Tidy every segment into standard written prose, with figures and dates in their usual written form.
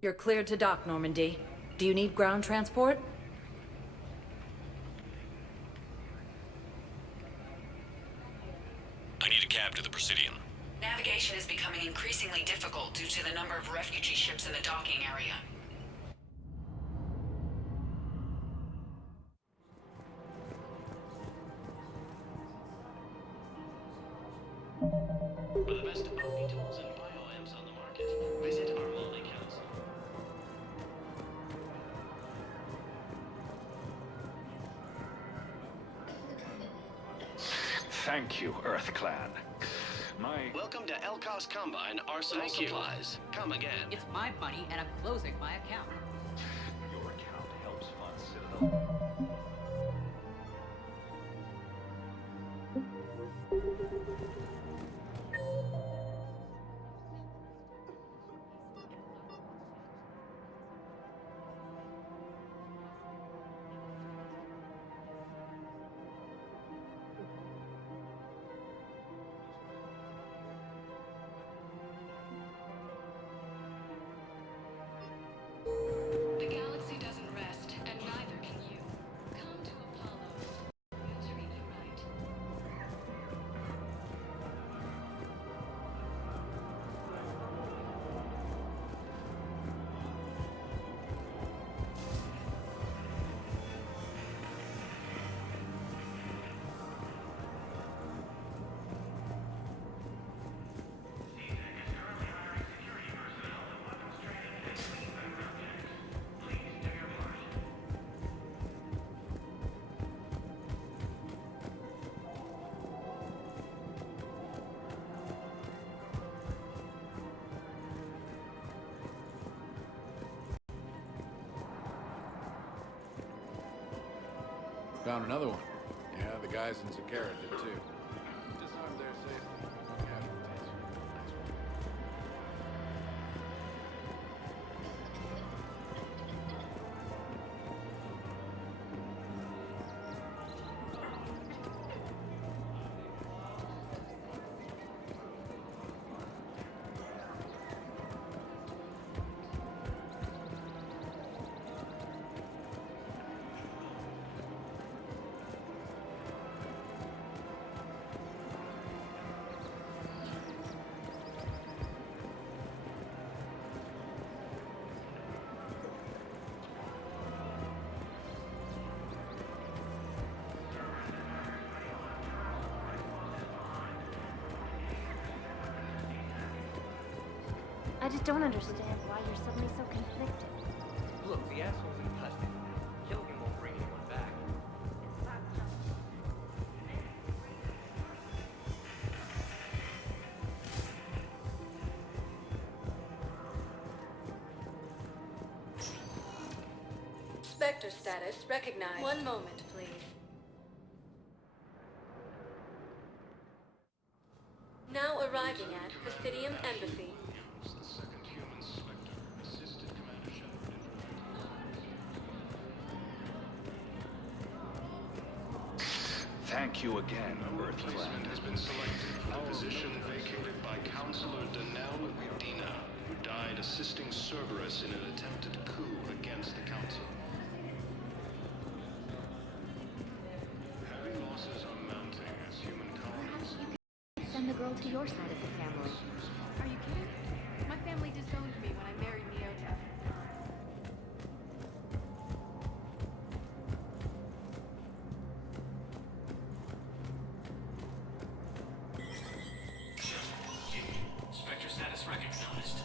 You're cleared to dock, Normandy. Do you need ground transport? I need a cab to the Presidium. Navigation is becoming increasingly difficult due to the number of refugee ships in the docking area. For the best OP tools and bioamps on the market, visit our Molly Council. Thank you, Earth Clan. Welcome to Elkos Combine Arsenal Supplies. Come again. It's my money, and I'm closing my account. Your account helps fund Citadel. The galaxy doesn't rest, and neither can you. Come to Apollo. We'll treat you right. Found another one. Yeah, the guys in Zakara did too. Disarmed there safely. Casualties. Nice one. I just don't understand why you're suddenly so conflicted. Look, the asshole's in custody. Killing him won't bring anyone back. Spectre status recognized. One moment, please. Now arriving at Presidium Embassy. Thank you again, Earth Clan. Replacement has been selected for the position vacated by Counselor Danelle Udina, who died assisting Cerberus in an attempted coup against the Council. Heavy losses are mounting as human colonies. Send the girl to your side of the family. Are you kidding? My family disowned me when I married Neota. Spectre status recognized.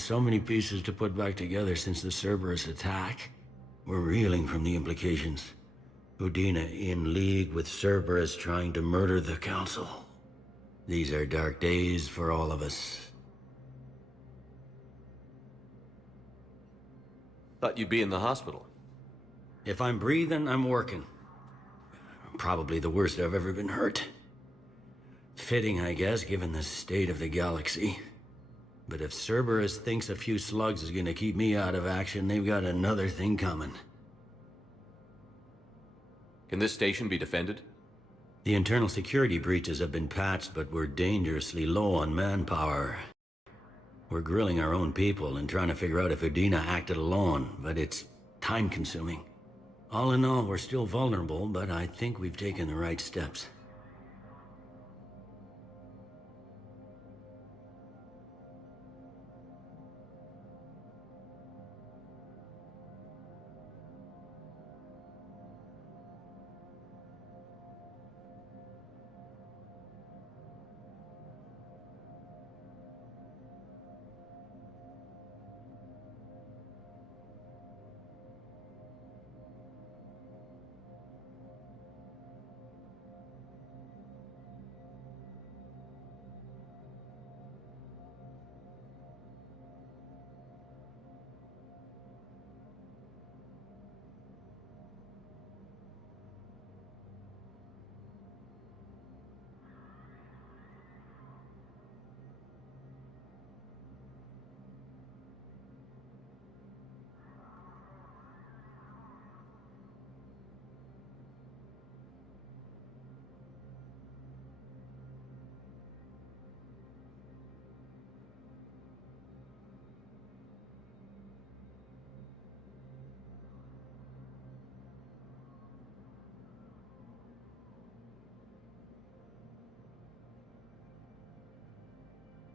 With so many pieces to put back together since the Cerberus attack, we're reeling from the implications. Udina in league with Cerberus trying to murder the Council. These are dark days for all of us. Thought you'd be in the hospital. If I'm breathing, I'm working. Probably the worst I've ever been hurt. Fitting, I guess, given the state of the galaxy. But if Cerberus thinks a few slugs is gonna keep me out of action, they've got another thing coming. Can this station be defended? The internal security breaches have been patched, but we're dangerously low on manpower. We're grilling our own people and trying to figure out if Udina acted alone, but it's time-consuming. All in all, we're still vulnerable, but I think we've taken the right steps.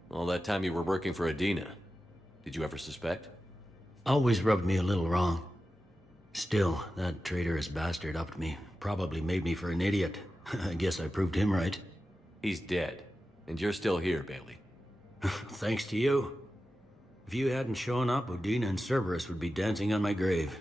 All that time you were working for Udina, did you ever suspect? Always rubbed me a little wrong. Still, that traitorous bastard upped me. Probably made me for an idiot. I guess I proved him right. He's dead, and you're still here, Bailey. Thanks to you. If you hadn't shown up, Udina and Cerberus would be dancing on my grave.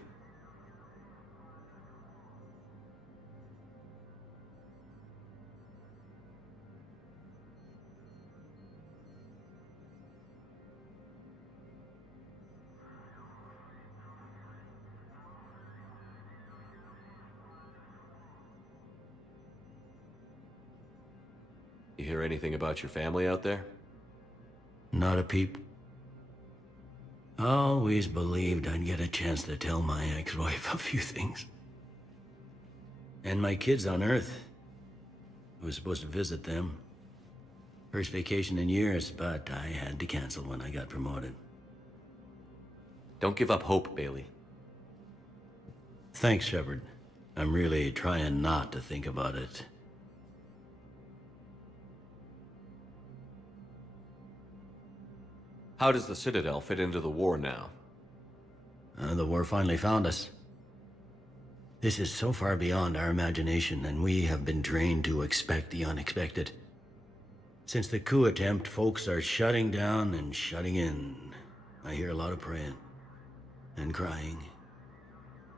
You hear anything about your family out there? Not a peep. Always believed I'd get a chance to tell my ex-wife a few things. And my kids on Earth. I was supposed to visit them. First vacation in years, but I had to cancel when I got promoted. Don't give up hope, Bailey. Thanks, Shepard. I'm really trying not to think about it. How does the Citadel fit into the war now? The war finally found us. This is so far beyond our imagination, and we have been trained to expect the unexpected. Since the coup attempt, folks are shutting down and shutting in. I hear a lot of praying. And crying.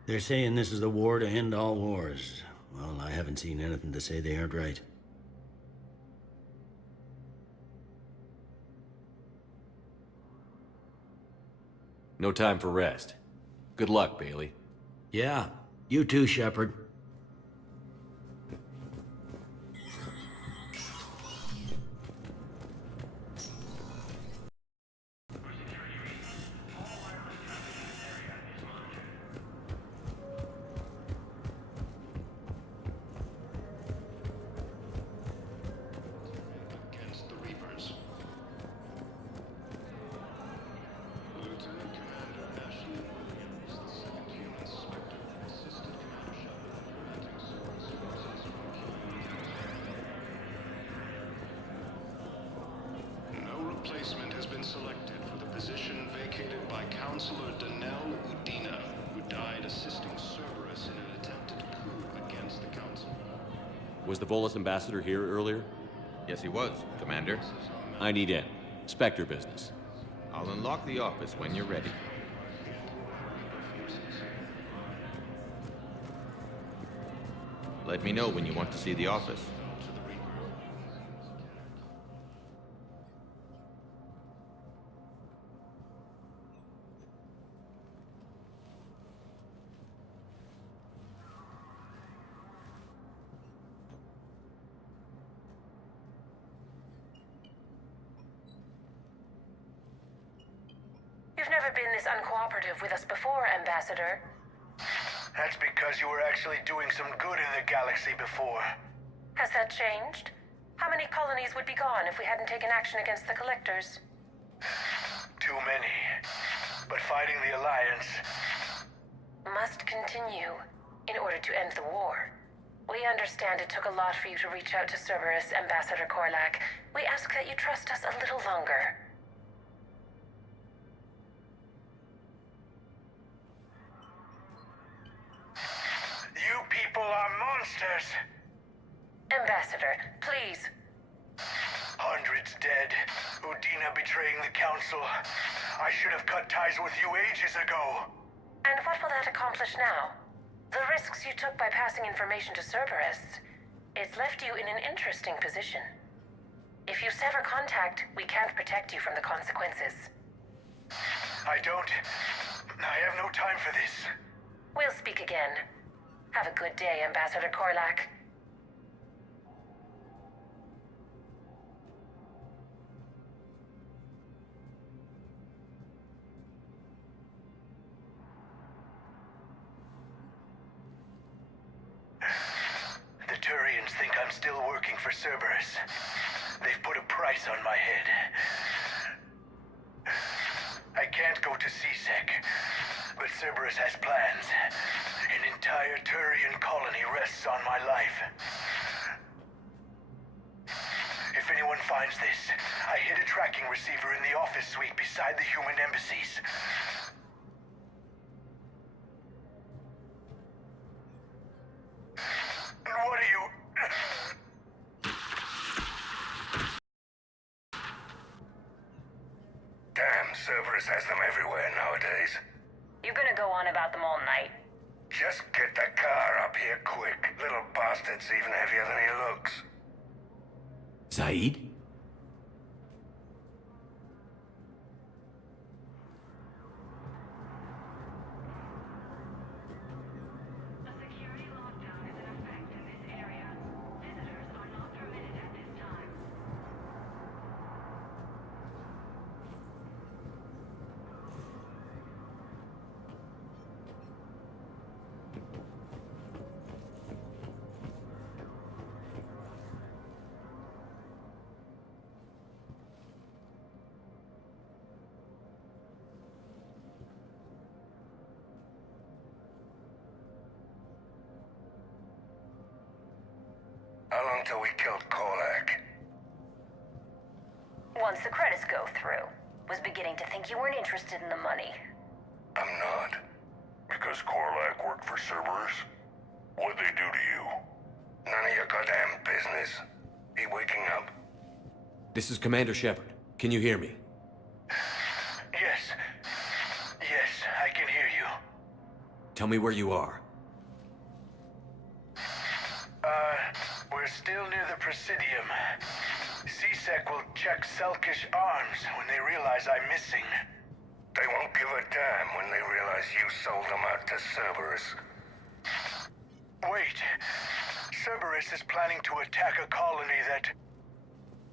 They're saying this is the war to end all wars. Well, I haven't seen anything to say they aren't right. No time for rest. Good luck, Bailey. Yeah, you too, Shepard. Against the Reapers. Lieutenant Commander Ashley Williams, the second human Spectre, assisted Commander Shepard in preventing Cerberus forces from killing you. No replacement has been selected for the position vacated by Counselor Danelle Udina, who died assisting Cerberus in an attempted coup against the Council. Was the Volus ambassador here earlier? Yes, he was, Commander. I need in. Spectre business. I'll unlock the office when you're ready. Let me know when you want to see the office. You've never been this uncooperative with us before, Ambassador. That's because you were actually doing some good in the galaxy before. Has that changed? How many colonies would be gone if we hadn't taken action against the Collectors? Too many. But fighting the Alliance must continue in order to end the war. We understand it took a lot for you to reach out to Cerberus, Ambassador Korlak. We ask that you trust us a little longer. You people are monsters! Ambassador, please. Hundreds dead. Udina betraying the Council. I should have cut ties with you ages ago. And what will that accomplish now? The risks you took by passing information to Cerberus. It's left you in an interesting position. If you sever contact, we can't protect you from the consequences. I have no time for this. We'll speak again. Have a good day, Ambassador Korlak. The Turians think I'm still working for Cerberus. They've put a price on my head. I can't go to C-Sec, but Cerberus has plans. An entire Turian colony rests on my life. If anyone finds this, I hid a tracking receiver in the office suite beside the human embassies. What are you... Damn, Cerberus has them everywhere nowadays. You're gonna go on about them all night. Just get the car up here quick. Little bastard's even heavier than he looks. Zaid? A security lockdown is in effect in this area. Visitors are not permitted at this time. How long till we killed Korlak? Once the credits go through. Was beginning to think you weren't interested in the money. I'm not. Because Korlak worked for Cerberus? What'd they do to you? None of your goddamn business. He waking up? This is Commander Shepard. Can you hear me? Yes. Yes, I can hear you. Tell me where you are. We're still near the Presidium. C-Sec will check Selkish arms when they realize I'm missing. They won't give a damn when they realize you sold them out to Cerberus. Wait. Cerberus is planning to attack a colony that...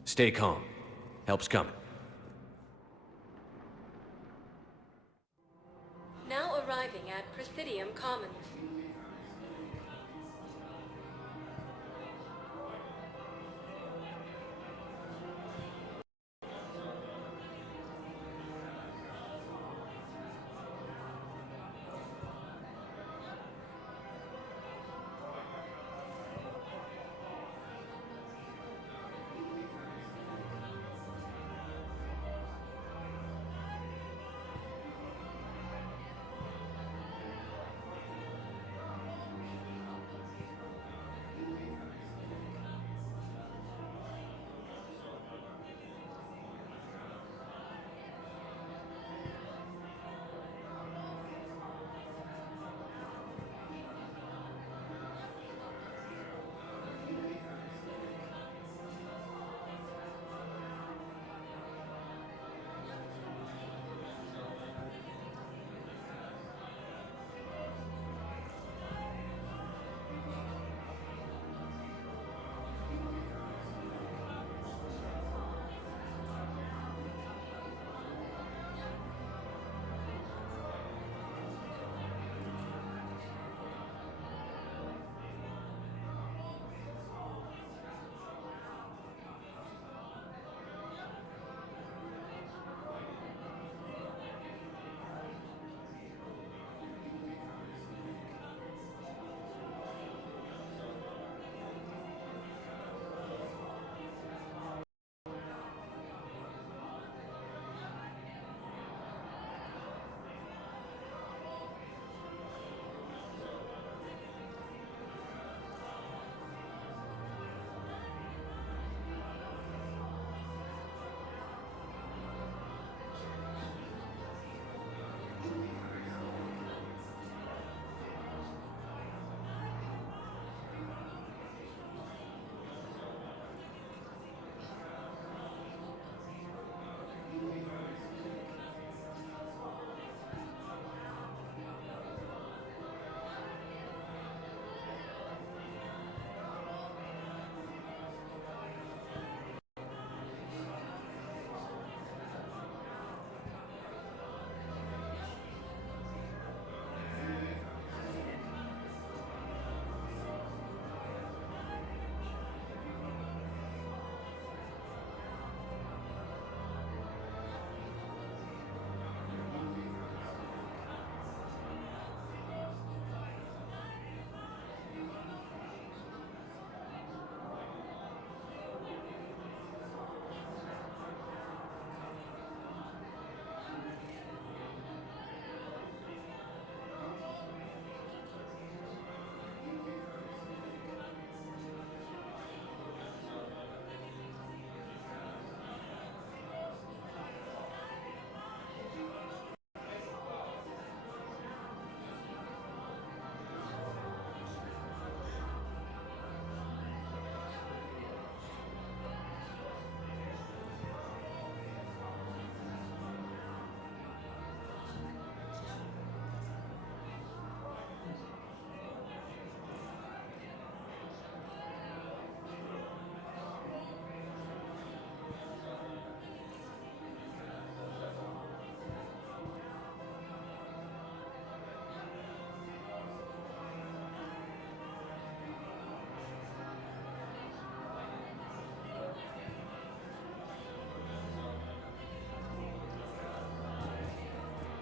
Stay calm. Help's coming. Now arriving at Presidium Commons.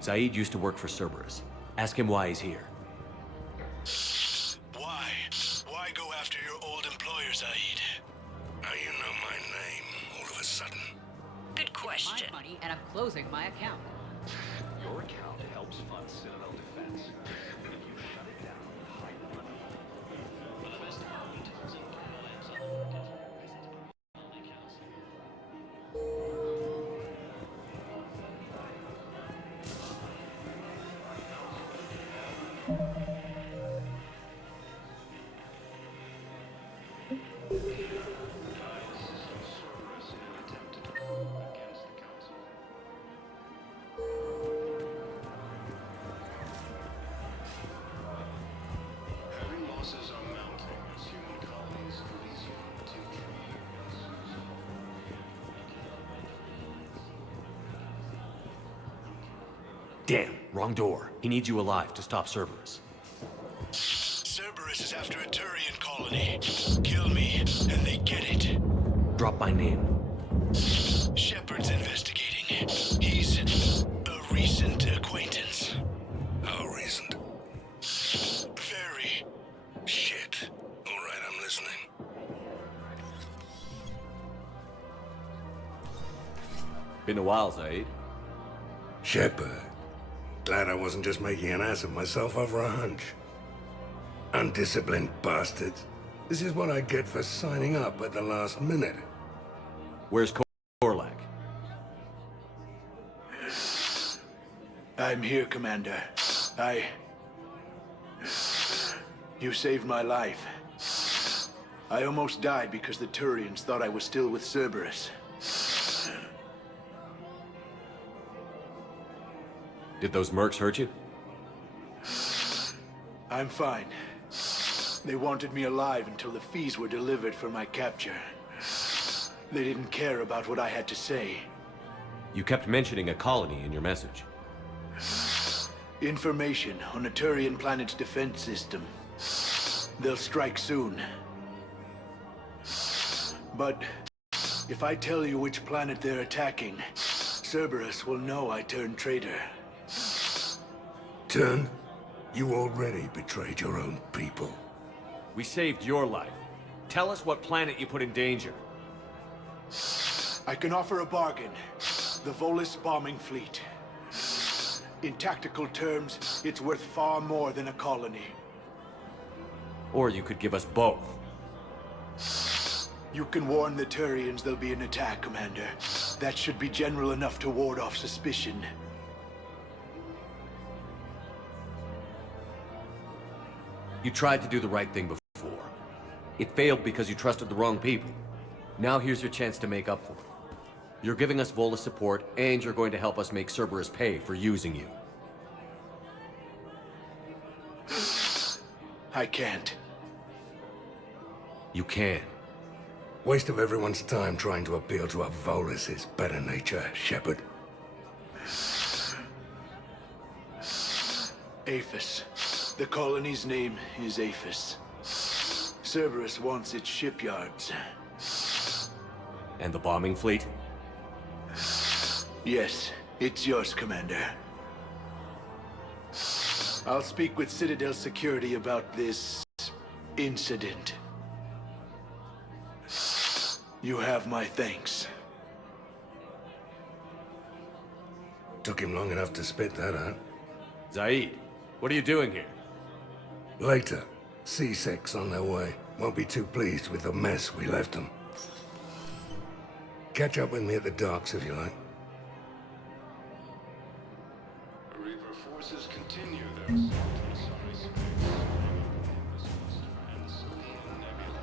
Zaid used to work for Cerberus. Ask him why he's here. Why? Why go after your old employer, Zaid? Now you know my name, all of a sudden. Good question. My money, and I'm closing my account. Your account helps fund Citadel defense. If you shut it down, hide the money. Heavy losses are mounting as human colonies Elysium, Tiltree, and Susan. Damn, wrong door. He needs you alive to stop Cerberus. Cerberus is after a Turian colony. Kill me, and they get it. Drop my name. Shepard's investigating. He's a recent acquaintance. How recent? Very. Shit. All right, I'm listening. Been a while, Zaid. Shepard. Glad I wasn't just making an ass of myself over a hunch. Undisciplined bastards. This is what I get for signing up at the last minute. Where's Korlak? I'm here, Commander. You saved my life. I almost died because the Turians thought I was still with Cerberus. Did those mercs hurt you? I'm fine. They wanted me alive until the fees were delivered for my capture. They didn't care about what I had to say. You kept mentioning a colony in your message. Information on a Turian planet's defense system. They'll strike soon. But if I tell you which planet they're attacking, Cerberus will know I turned traitor. Turn? You already betrayed your own people. We saved your life. Tell us what planet you put in danger. I can offer a bargain. The Volus bombing fleet. In tactical terms, it's worth far more than a colony. Or you could give us both. You can warn the Turians there'll be an attack, Commander. That should be general enough to ward off suspicion. You tried to do the right thing before. It failed because you trusted the wrong people. Now here's your chance to make up for it. You're giving us Volus support, and you're going to help us make Cerberus pay for using you. I can't. You can. Waste of everyone's time trying to appeal to a Volus's better nature, Shepard. Aphis. The colony's name is Aphis. Cerberus wants its shipyards. And the bombing fleet? Yes, it's yours, Commander. I'll speak with Citadel Security about this incident. You have my thanks. Took him long enough to spit that out. Zaid, what are you doing here? Later, C6 on their way. Won't be too pleased with the mess we left them. Catch up with me at the docks if you like. Reaper forces continue their assault on Sorry Space, and Sylvian Nebula.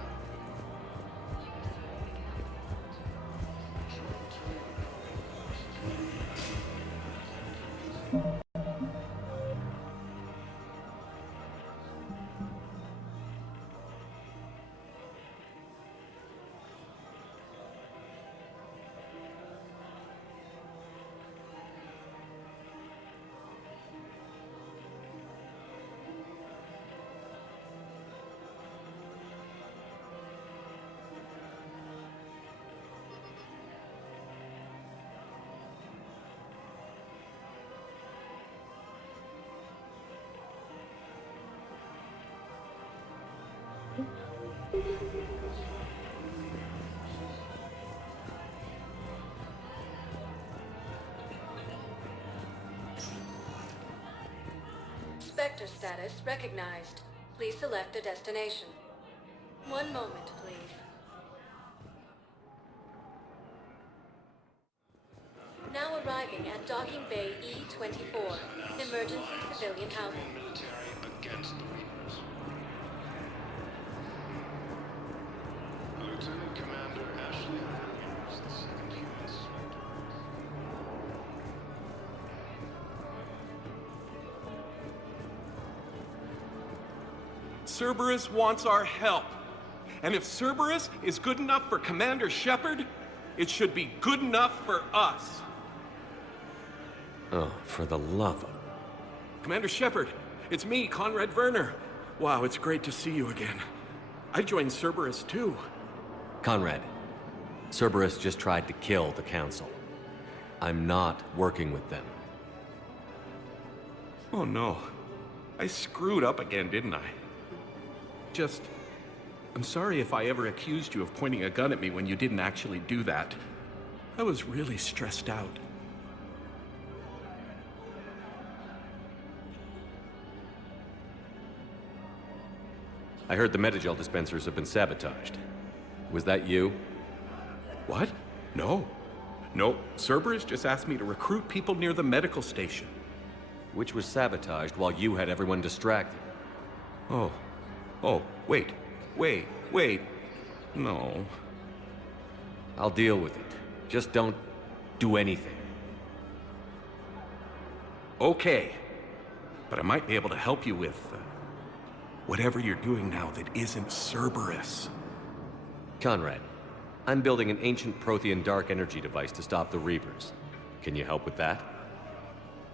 Spectre status recognized. Please select a destination. One moment, please. Now arriving at Docking Bay E-24, emergency civilian housing. Military against the Reapers. Lieutenant Commander Ashley Williams, the second human Spectre. Cerberus wants our help. And if Cerberus is good enough for Commander Shepard, it should be good enough for us. Oh, for the love of... Commander Shepard, it's me, Conrad Werner. Wow, it's great to see you again. I joined Cerberus too. Conrad, Cerberus just tried to kill the Council. I'm not working with them. Oh no. I screwed up again, didn't I? I'm sorry if I ever accused you of pointing a gun at me when you didn't actually do that. I was really stressed out. I heard the Medigel dispensers have been sabotaged. Was that you? What? No. No, Cerberus just asked me to recruit people near the medical station. Which was sabotaged while you had everyone distracted. Oh, wait. No. I'll deal with it. Just don't do anything. Okay. But I might be able to help you with whatever you're doing now that isn't Cerberus. Conrad, I'm building an ancient Prothean dark energy device to stop the Reapers. Can you help with that?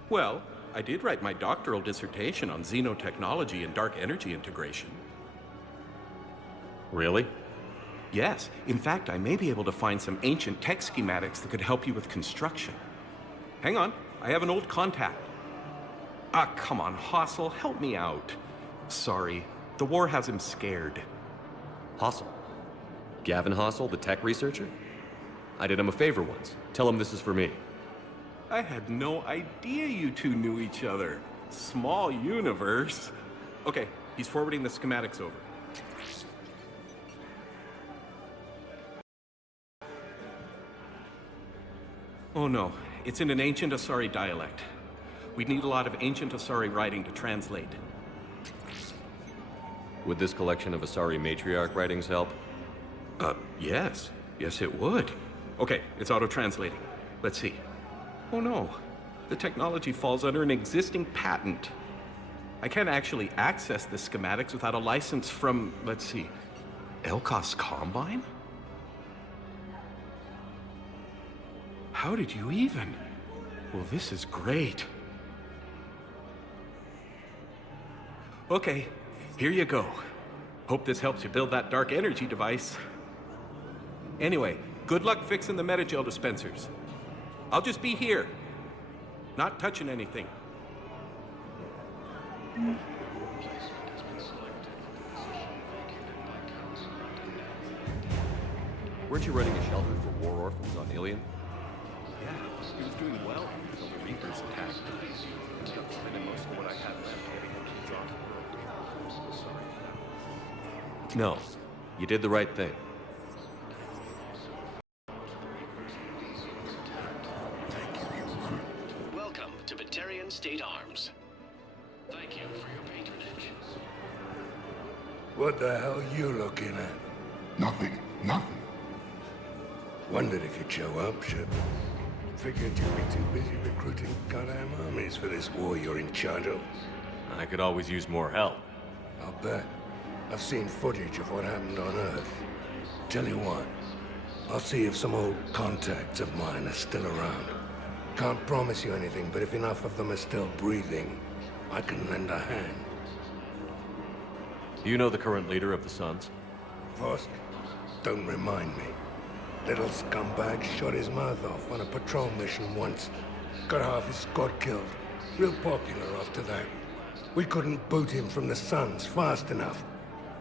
Well, I did write my doctoral dissertation on xenotechnology and dark energy integration. Really? Yes. In fact, I may be able to find some ancient tech schematics that could help you with construction. Hang on, I have an old contact. Ah, come on, Hossel, help me out. Sorry, the war has him scared. Hossel? Gavin Hossel, the tech researcher? I did him a favor once. Tell him this is for me. I had no idea you two knew each other. Small universe. Okay, he's forwarding the schematics over. Oh no, it's in an ancient Asari dialect. We'd need a lot of ancient Asari writing to translate. Would this collection of Asari matriarch writings help? Yes. Yes, it would. Okay, it's auto-translating. Let's see. Oh no, the technology falls under an existing patent. I can't actually access the schematics without a license from, let's see, Elkos Combine? How did you even? Well, this is great. Okay, here you go. Hope this helps you build that dark energy device. Anyway, good luck fixing the Medigel dispensers. I'll just be here, not touching anything. Weren't you running a shelter for war orphans on Ilion? Yeah, he was doing well until the Reapers attacked. I ended up spending most of what I had left getting the kids off the world. I'm so sorry. No, you did the right thing. Welcome to Batarian State Arms. Thank you for your patronage. What the hell you looking at? Nothing. Wondered if you'd show up, Shepard. Figured you'd be too busy recruiting goddamn armies for this war you're in charge of. I could always use more help. I'll bet. I've seen footage of what happened on Earth. Tell you what, I'll see if some old contacts of mine are still around. Can't promise you anything, but if enough of them are still breathing, I can lend a hand. Do you know the current leader of the Suns? Vosk? Don't remind me. Little scumbag shot his mouth off on a patrol mission once. Got half his squad killed. Real popular after that. We couldn't boot him from the Suns fast enough.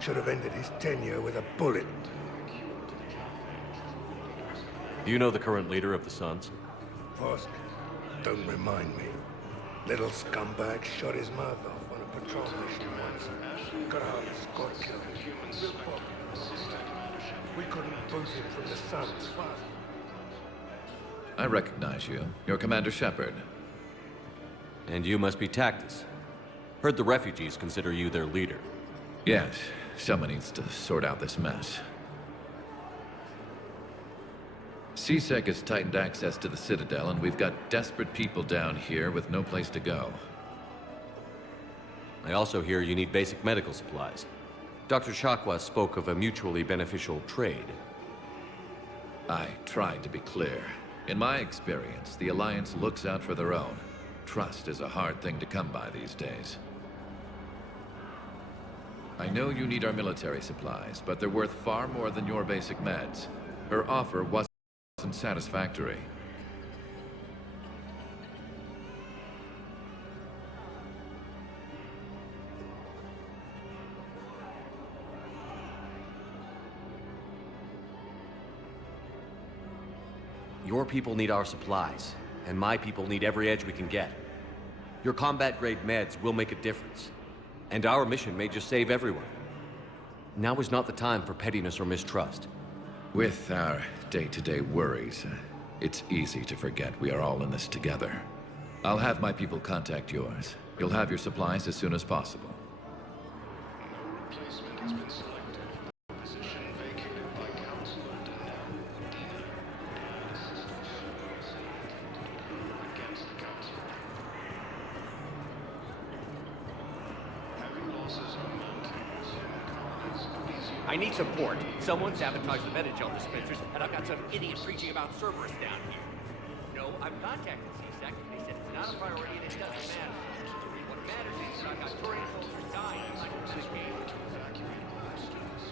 Should have ended his tenure with a bullet. Do you know the current leader of the Sons? Vosk, don't remind me. Little scumbag shot his mouth off on a patrol mission once. Graves got killed. Real popular. We couldn't boot him from the Sons. I recognize you. You're Commander Shepard. And you must be Tactus. Heard the refugees consider you their leader. Yes, someone needs to sort out this mess. CSEC has tightened access to the Citadel, and we've got desperate people down here with no place to go. I also hear you need basic medical supplies. Dr. Chakwas spoke of a mutually beneficial trade. I tried to be clear. In my experience, the Alliance looks out for their own. Trust is a hard thing to come by these days. I know you need our military supplies, but they're worth far more than your basic meds. Her offer wasn't satisfactory. Your people need our supplies, and my people need every edge we can get. Your combat-grade meds will make a difference, and our mission may just save everyone. Now is not the time for pettiness or mistrust. With our day-to-day worries, it's easy to forget we are all in this together. I'll have my people contact yours. You'll have your supplies as soon as possible. No replacement has been selected. Position vacated by Counselor Danelle Udina, who died assisting Cerberus in an attempted coup against the Council. Heavy losses are mounting. Some colonies of easier... I need support. Someone sabotaged the Metagel dispensers, and I've got some idiot preaching about Cerberus down here. No, I've contacted CSEC. They said it's not a priority and it doesn't matter. What matters is that I've got Turian soldiers dying in my game. to evacuate all students.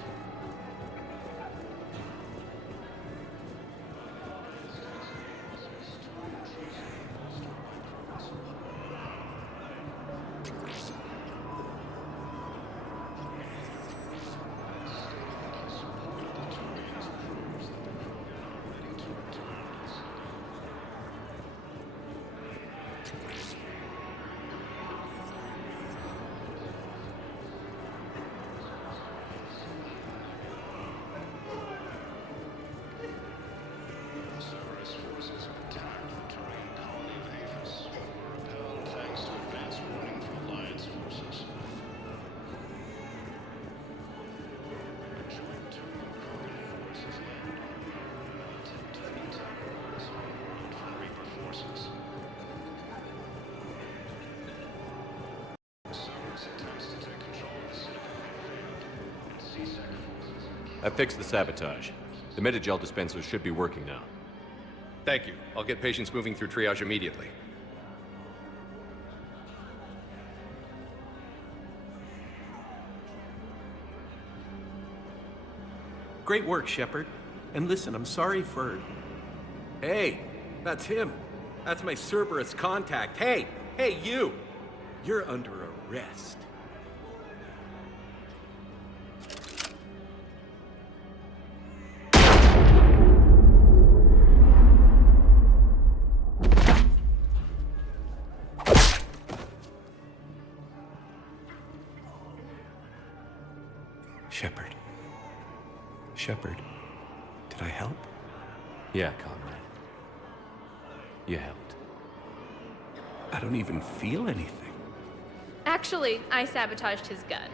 Cerberus forces have attacked the Turian colony of Aphis, but were repelled thanks to advance warning from Alliance forces. A joint Turian-Krogan force has landed on Earth in an attempt to meet Cerberus on the run from Reaper forces. Cerberus attempts to take control of the Citadel have failed, and CSEC forces I fixed the sabotage. The Metagel dispensers should be working now. Thank you. I'll get patients moving through triage immediately. Great work, Shepard. And listen, I'm sorry for... Hey, that's him. That's my Cerberus contact. Hey, you! You're under arrest. Shepard, did I help? Yeah, Conrad. You helped. I don't even feel anything. Actually, I sabotaged his gun.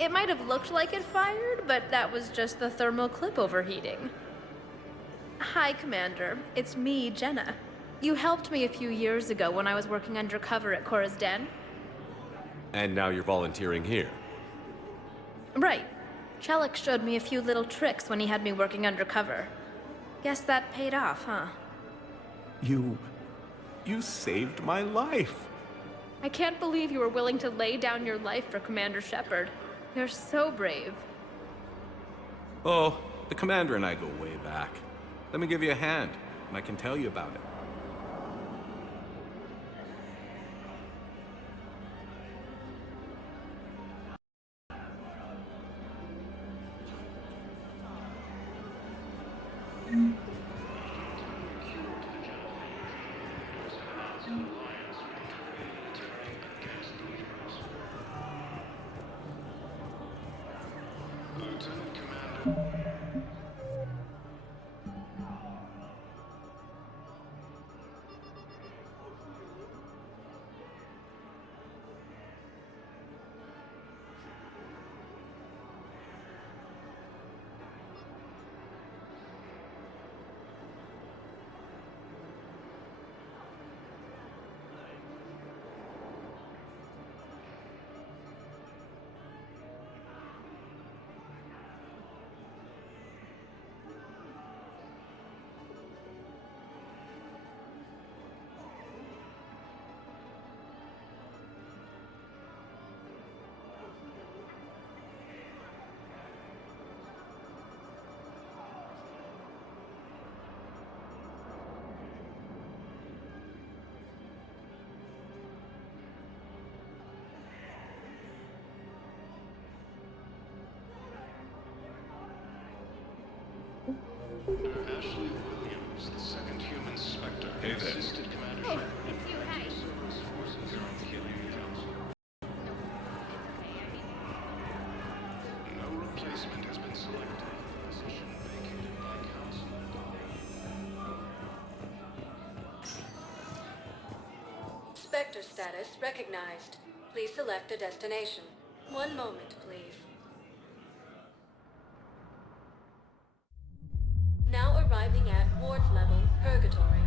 It might have looked like it fired, but that was just the thermal clip overheating. Hi, Commander. It's me, Jenna. You helped me a few years ago when I was working undercover at Cora's Den. And now you're volunteering here. Right. Shellick showed me a few little tricks when he had me working undercover. Guess that paid off, huh? You saved my life. I can't believe you were willing to lay down your life for Commander Shepard. You're so brave. Oh, the Commander and I go way back. Let me give you a hand, and I can tell you about it. Lieutenant Commander. Ashley Williams, the second human Spectre, Hey there. assisted Commander Oh, Shepard it's you. Hi. Cerberus forces on killing Counselor. No replacement has been selected. Position vacated by Counselor Spectre status recognized. Please select a destination. One moment, please. Now arriving at Ward level, Purgatory.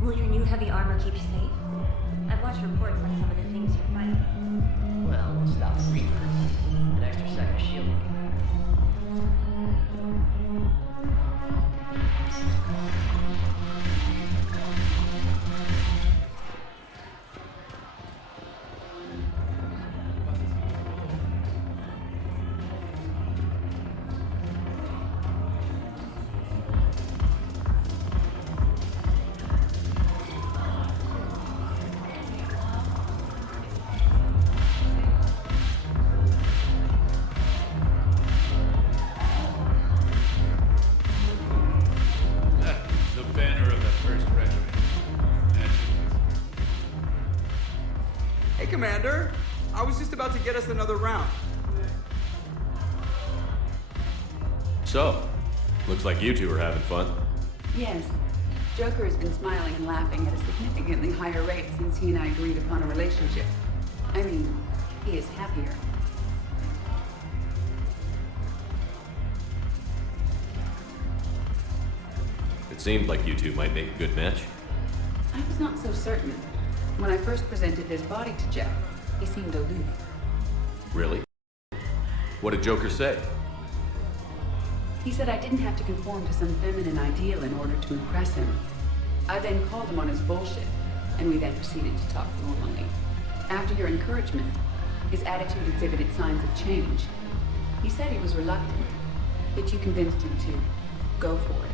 Will your new heavy armor keep you safe? I've watched reports on some of the things you're fighting. Well, we'll stop the Reaper. An extra second shielding. The banner of the First Regiment. Hey, Commander. I was just about to get us another round. So, looks like you two are having fun. Yes. Joker has been smiling and laughing at a significantly higher rate since he and I agreed upon a relationship. I mean, he is happier. It seemed like you two might make a good match. I was not so certain. When I first presented this body to Jeff, he seemed aloof. Really? What did Joker say? He said I didn't have to conform to some feminine ideal in order to impress him. I then called him on his bullshit, and we then proceeded to talk normally. After your encouragement, his attitude exhibited signs of change. He said he was reluctant, but you convinced him to go for it.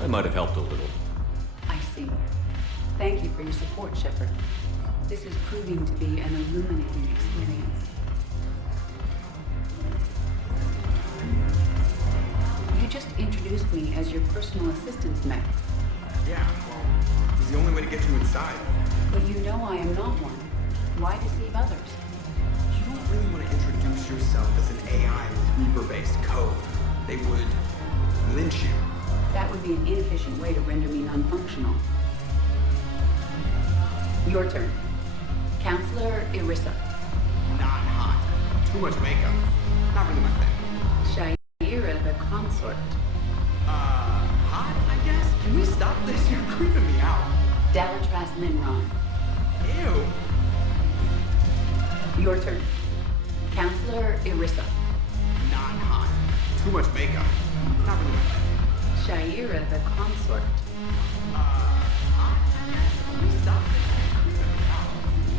I might have helped a little. I see. Thank you for your support, Shepard. This is proving to be an illuminating experience. You just introduced me as your personal assistance mech. Yeah, well, it's the only way to get you inside. But you know I am not one. Why deceive others? You don't really want to introduce yourself as an AI with Reaper-based code. They would lynch you. That would be an inefficient way to render me non-functional. Your turn. Counselor Irissa. Not hot. Too much makeup. Not really my thing. Shaira the consort. Hot, I guess? Can we stop this? You're creeping me out. Dalatras Linron. Ew. Your turn. Counselor Irissa. Not hot. Too much makeup. Not really my thing. Shaira the consort. Hot, I guess? Can we stop this? You're creeping me out.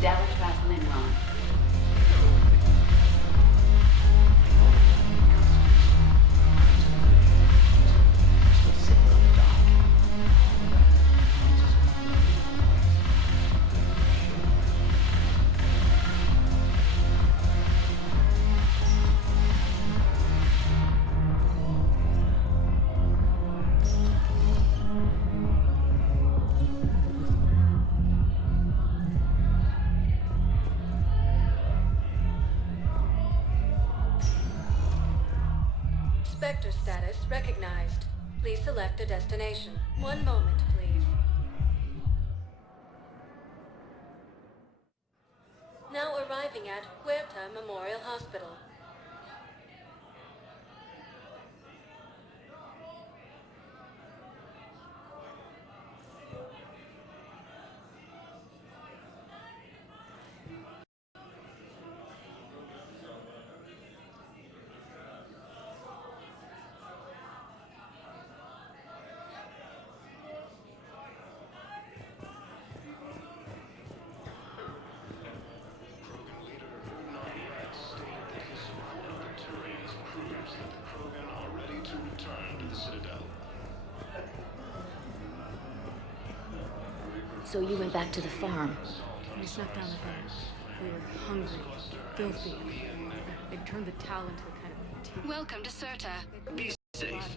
Dalatras Linron. Spectre status recognized. Please select a destination. 1 moment, please. Now arriving at Huerta Memorial Hospital. So you went back to the farm. We snuck down the bed. We were hungry, filthy. They turned the towel into a kind of tea. Welcome to Serta. Be safe.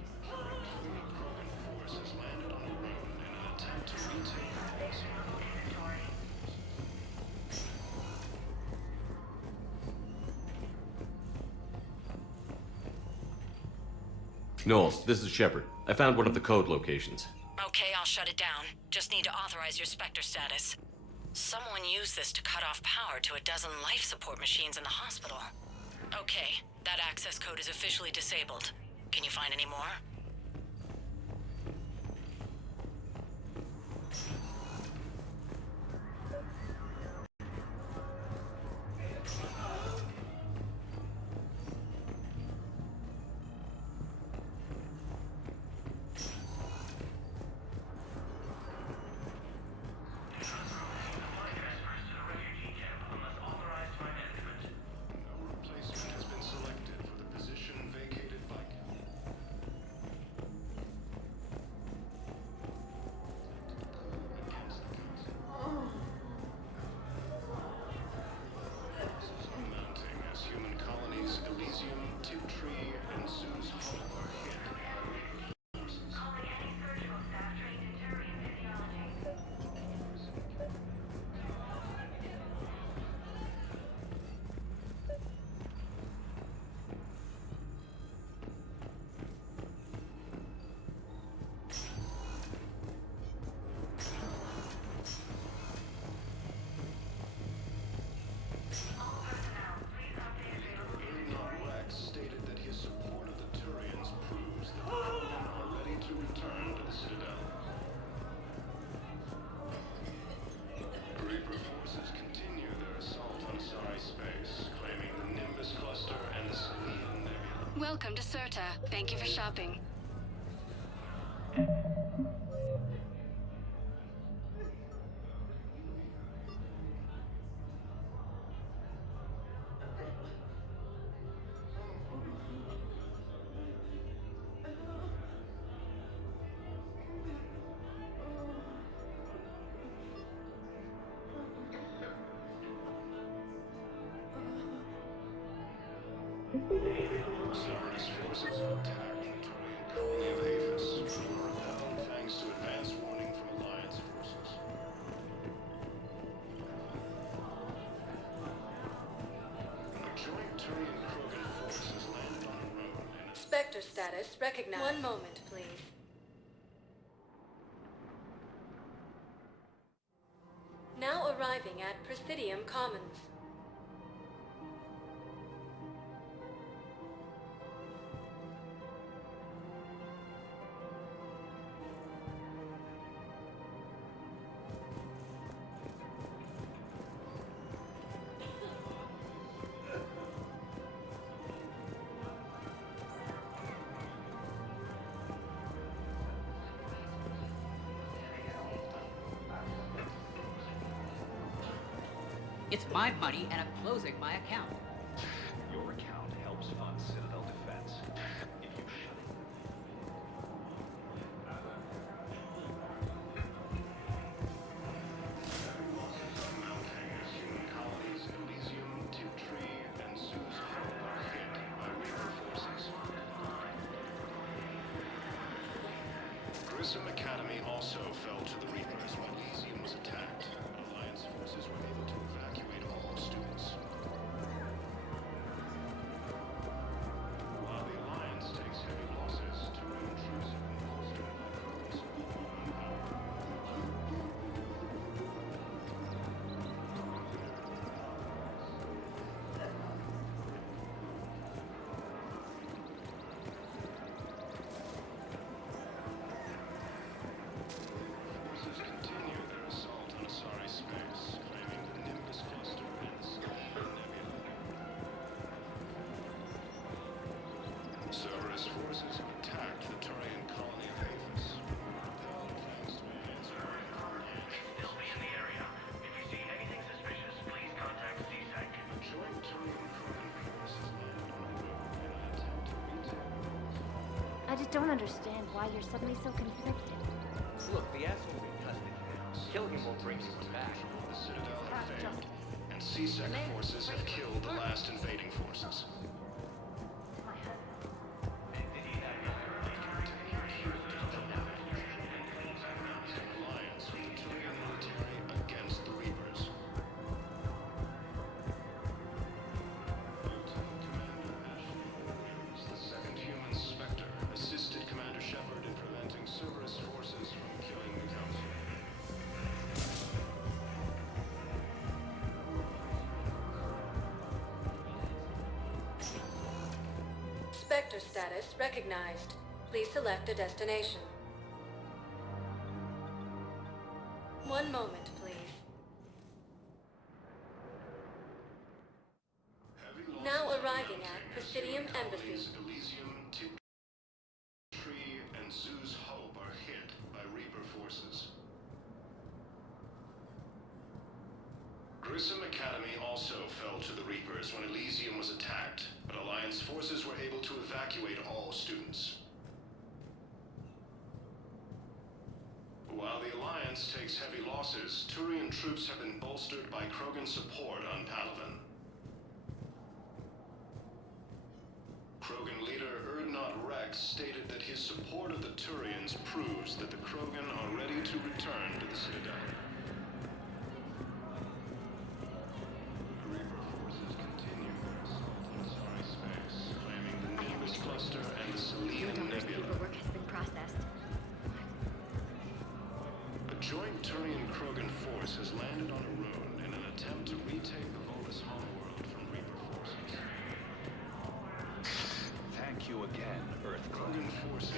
Knowles, this is Shepard. I found one of the code locations. Okay, I'll shut it down. Just need to authorize your Spectre status. Someone used this to cut off power to a dozen life support machines in the hospital. Okay, that access code is officially disabled. Can you find any more? Welcome to Serta. Thank you for shopping. attack on the Turian colony of Aphis. They were repelled thanks to advance warning from Alliance forces. A joint Turian-Krogan force has landed on a road in a... Spectre status recognized. One moment, please. Now arriving at Presidium Commons. It's my money, and I'm closing my account. Your account helps fund Citadel defense. If you shut it... Human colonies Elysium, Tiptree, and Zeus Hope are hit by Reaper forces. Grissom Academy also fell to the Reapers when Elysium was attacked. Alliance forces were able to evacuate all students. While the Alliance takes heavy losses, Turian troops have been bolstered by Krogan support and power. Forces continue their assault on Asari space, claiming the Nimbus cluster and the Selene Nebula. Cerberus forces have attacked the Turian colony of Aphis. Repelled thanks to advance warning from They'll be in the area. If you see anything suspicious, please contact CSEC. A joint Turian-Krogan force has landed on a road in an attempt to retake. I just don't understand why you're suddenly so conflicted. Look, the asshole's in custody now. Killing him won't bring anyone back. The Citadel have failed, and CSEC forces have killed the last invading forces. Alliance with the Turian military against the Reapers. Lieutenant Commander Ashley Williams, the second human Spectre, assisted Commander Shepard in preventing Cerberus forces from killing the Council. Spectre status recognized. Please select a destination. One moment, please. Now arriving at Presidium Embassy. Elysium, Tiptree, and Zeus Hope are hit by Reaper forces. Grissom Academy also fell to the Reapers when Elysium was attacked, but Alliance forces were able to evacuate all students. While the Alliance takes heavy losses, Turian troops have been bolstered by Krogan support on Palaven. Krogan leader Urdnot Rex stated that his support of the Turians proves that the Krogan are ready to return to the Citadel. Reaper forces continue their assault on Asari space, claiming the Nimbus cluster and the Selene Nebula. Paperwork has been processed. A joint Turian-Krogan force has landed on a road in an attempt to retake the Volus homeworld from Reaper forces. Thank you again, Earth Krogan forces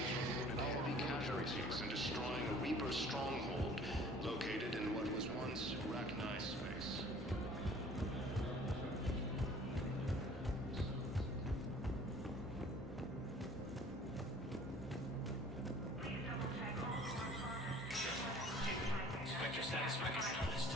reported heavy casualties in destroying a Reaper stronghold located in what was once Rachni space. Spectre status recognized.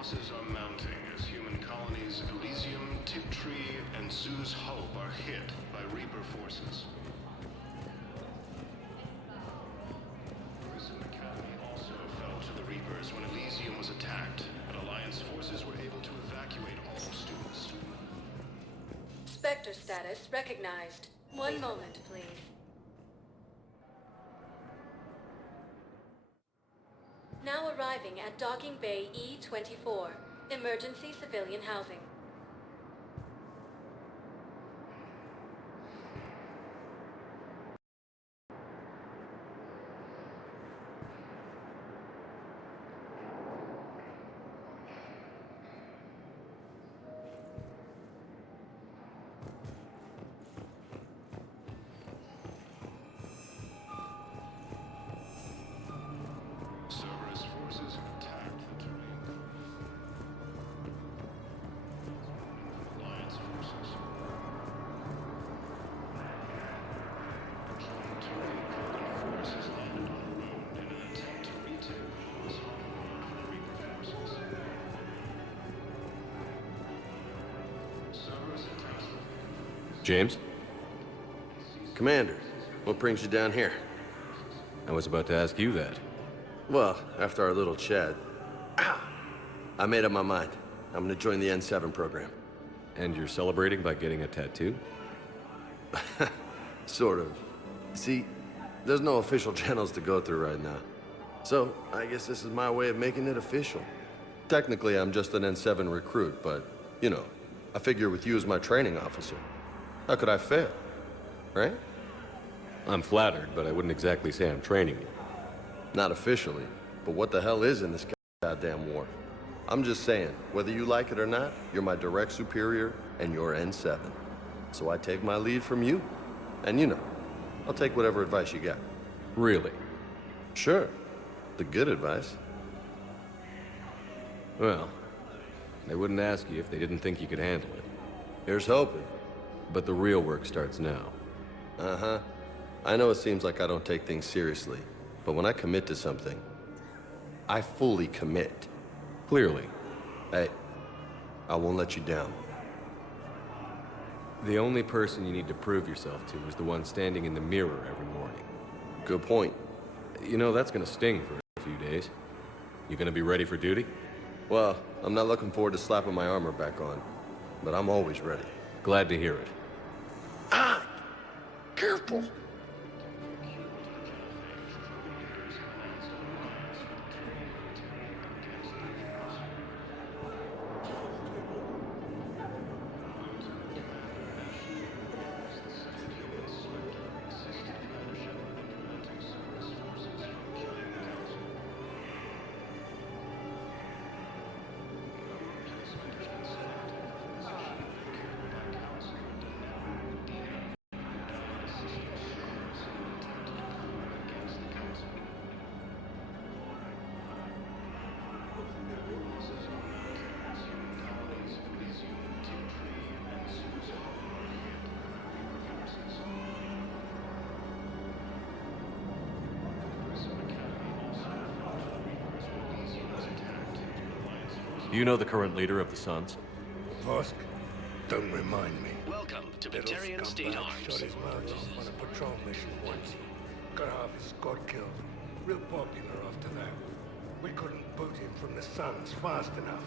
losses are mounting as human colonies Elysium, Tiptree, and Zoo's Hope are hit by Reaper forces. Grissom Academy also fell to the Reapers when Elysium was attacked, but Alliance forces were able to evacuate all students. Spectre status recognized. One moment, please. Now arriving at Docking Bay E-24, emergency civilian housing. Cerberus forces have attacked the terrain. Alliance forces. Patrolling terrain, Krogan force has landed on a road in an attempt to retake Lawless homeworld from Reaper forces. Cerberus attacks. James? Commander, what brings you down here? I was about to ask you that. Well, after our little chat, I made up my mind. I'm gonna join the N7 program. And you're celebrating by getting a tattoo? Sort of. See, there's no official channels to go through right now. So, I guess this is my way of making it official. Technically, I'm just an N7 recruit, but, you know, I figure with you as my training officer, how could I fail? Right? I'm flattered, but I wouldn't exactly say I'm training you. Not officially, but what the hell is in this goddamn war? I'm just saying, whether you like it or not, you're my direct superior, and you're N7. So I take my lead from you. And you know, I'll take whatever advice you got. Really? Sure. The good advice. Well, they wouldn't ask you if they didn't think you could handle it. Here's hoping. But the real work starts now. Uh-huh. I know it seems like I don't take things seriously, but when I commit to something, I fully commit. Clearly. Hey, I won't let you down. The only person you need to prove yourself to is the one standing in the mirror every morning. Good point. You know, that's gonna sting for a few days. You gonna be ready for duty? Well, I'm not looking forward to slapping my armor back on, but I'm always ready. Glad to hear it. Ah! Careful! Do you know the current leader of the Suns? Vosk, don't remind me. Welcome to Little Batarian State scumbag Arms. shot his mouth off on a patrol mission once. Got half his squad killed. Real popular after that. We couldn't boot him from the Suns fast enough.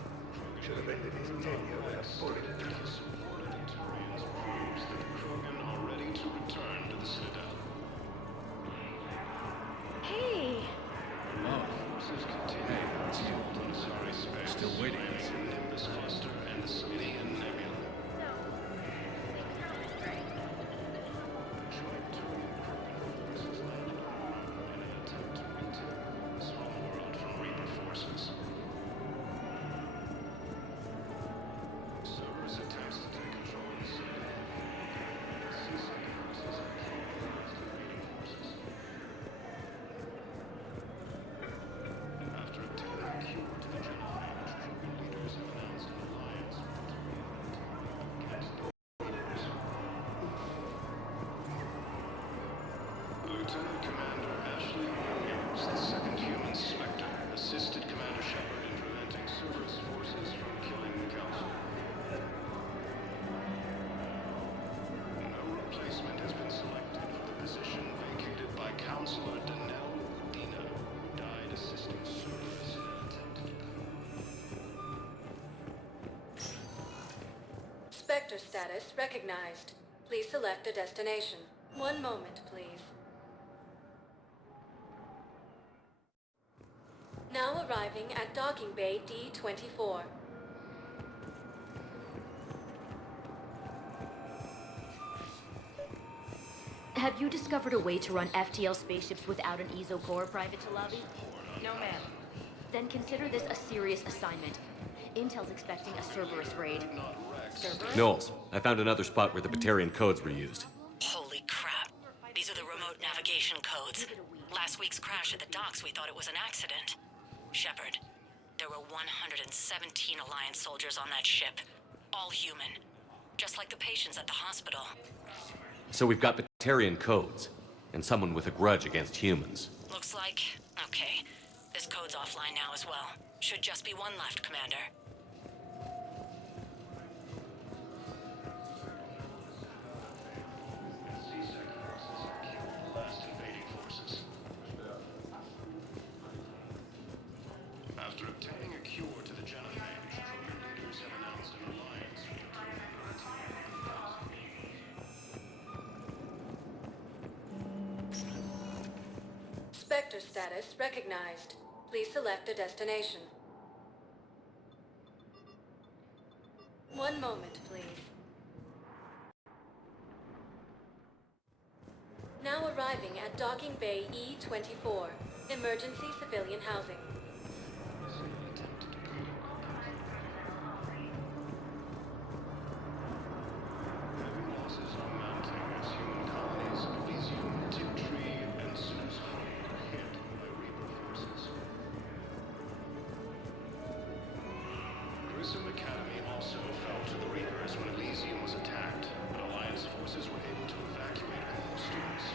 Should have ended his tenure with a bullet. Proves that the Krogan are ready to return to the Citadel. Hey! Forces continue to assault on Asari space. Still waiting. Nimbus cluster and the Scythian Nebula. Joint Turian Krogan forces landed on a road in an attempt to retake this homeworld from Reaper forces. Cerberus attempts to take control of the Citadel. C-Sec forces are against the invading forces. After obtaining a cure to the genophage, Krogan leaders have announced an alliance with the Turian against the Reapers. Lieutenant Commander Ashley Williams, the second human Spectre, assisted Commander Shepard in preventing Cerberus forces Spectre status recognized. Please select a destination. One moment, please. Now arriving at Docking Bay D-24. Have you discovered a way to run FTL spaceships without an ESO core, Private Talabi? No, ma'am. Then consider this a serious assignment. Intel's expecting a Cerberus raid. Cerberus? Knowles, I found another spot where the Batarian codes were used. Holy crap. These are the remote navigation codes. Last week's crash at the docks, we thought it was an accident. Shepard, there were 117 Alliance soldiers on that ship. All human. Just like the patients at the hospital. So we've got Batarian codes, and someone with a grudge against humans. Looks like... okay. This code's offline now as well. Should just be one left, Commander. After obtaining a cure to the genophage, Krogan leaders have announced an alliance with Spectre status recognized. Please select a destination. One moment, please. Now arriving at Docking Bay E-24. Emergency civilian housing. losses are mounting as human colonies of Elysium, Tiptree, and Susan are hit by Reaper forces. Grissom Academy also fell to the Reapers when Elysium was attacked, but Alliance forces were able to evacuate all students.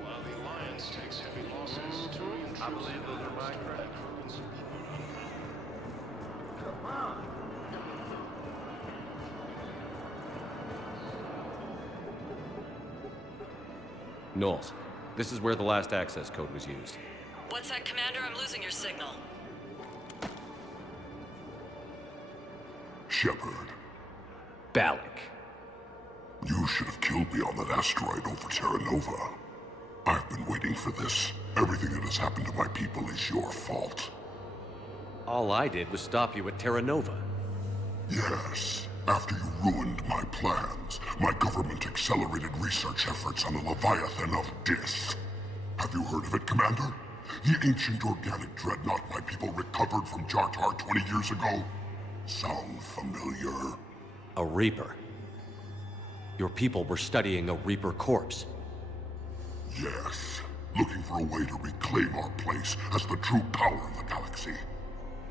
While the Alliance takes heavy losses, Turian I believe those are my credits. Come on! Knowles, this is where the last access code was used. What's that, Commander? I'm losing your signal. Shepard, Balak. you should have killed me on that asteroid over Terra Nova. I've been waiting for this. Everything that has happened to my people is your fault. All I did was stop you at Terra Nova. Yes. After you ruined my plans, my government accelerated research efforts on the Leviathan of Dis. Have you heard of it, Commander? The ancient organic dreadnought my people recovered from Jartar 20 years ago? Sound familiar? A Reaper. Your people were studying a Reaper corpse. Yes. Looking for a way to reclaim our place as the true power of the galaxy.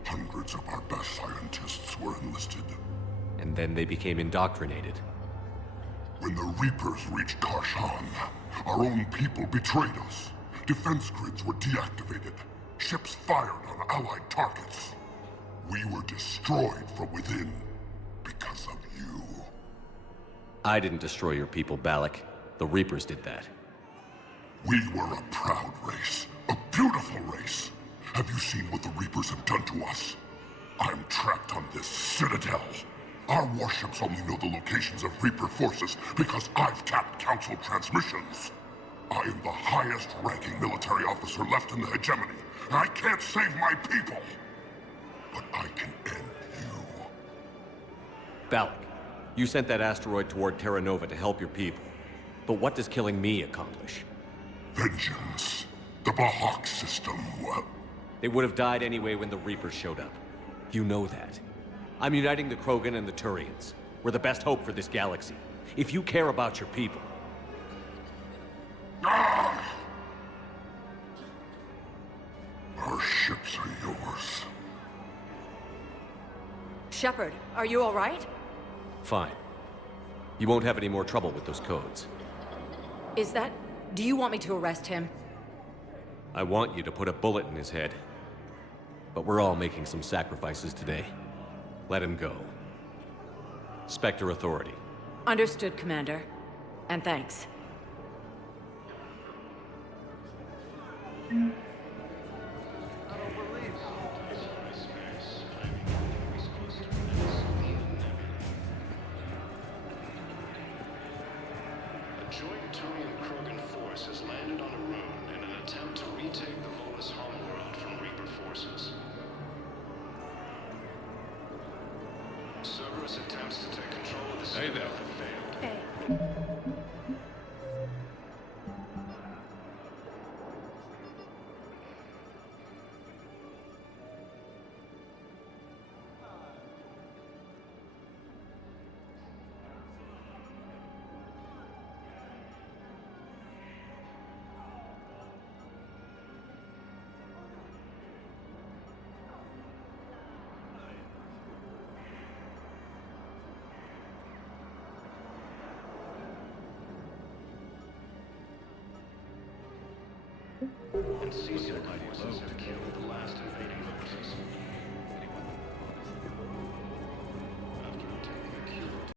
Hundreds of our best scientists were enlisted. And then they became indoctrinated. When the Reapers reached Karshan, our own people betrayed us. Defense grids were deactivated. Ships fired on Allied targets. We were destroyed from within because of you. I didn't destroy your people, Balak. The Reapers did that. We were a proud race. A beautiful race. Have you seen what the Reapers have done to us? I'm trapped on this citadel. Our warships only know the locations of Reaper forces because I've tapped Council transmissions. I am the highest-ranking military officer left in the hegemony, and I can't save my people. But I can end you. Balak, you sent that asteroid toward Terra Nova to help your people. But what does killing me accomplish? Vengeance. The Bahak system, well... They would have died anyway when the Reapers showed up. You know that. I'm uniting the Krogan and the Turians. We're the best hope for this galaxy. If you care about your people... Ah! Our ships are yours. Shepard, are you all right? Fine. You won't have any more trouble with those codes. Is that... Do you want me to arrest him? I want you to put a bullet in his head. But we're all making some sacrifices today. Let him go. Spectre Authority. Understood, Commander. And thanks. joint Turian-Krogan force has landed on Arun in an attempt to retake the Volus homeworld from Reaper forces. Cerberus attempts to take control of the city have failed. Hey. And Cecil forces have killed the last invading forces. After obtaining a cure to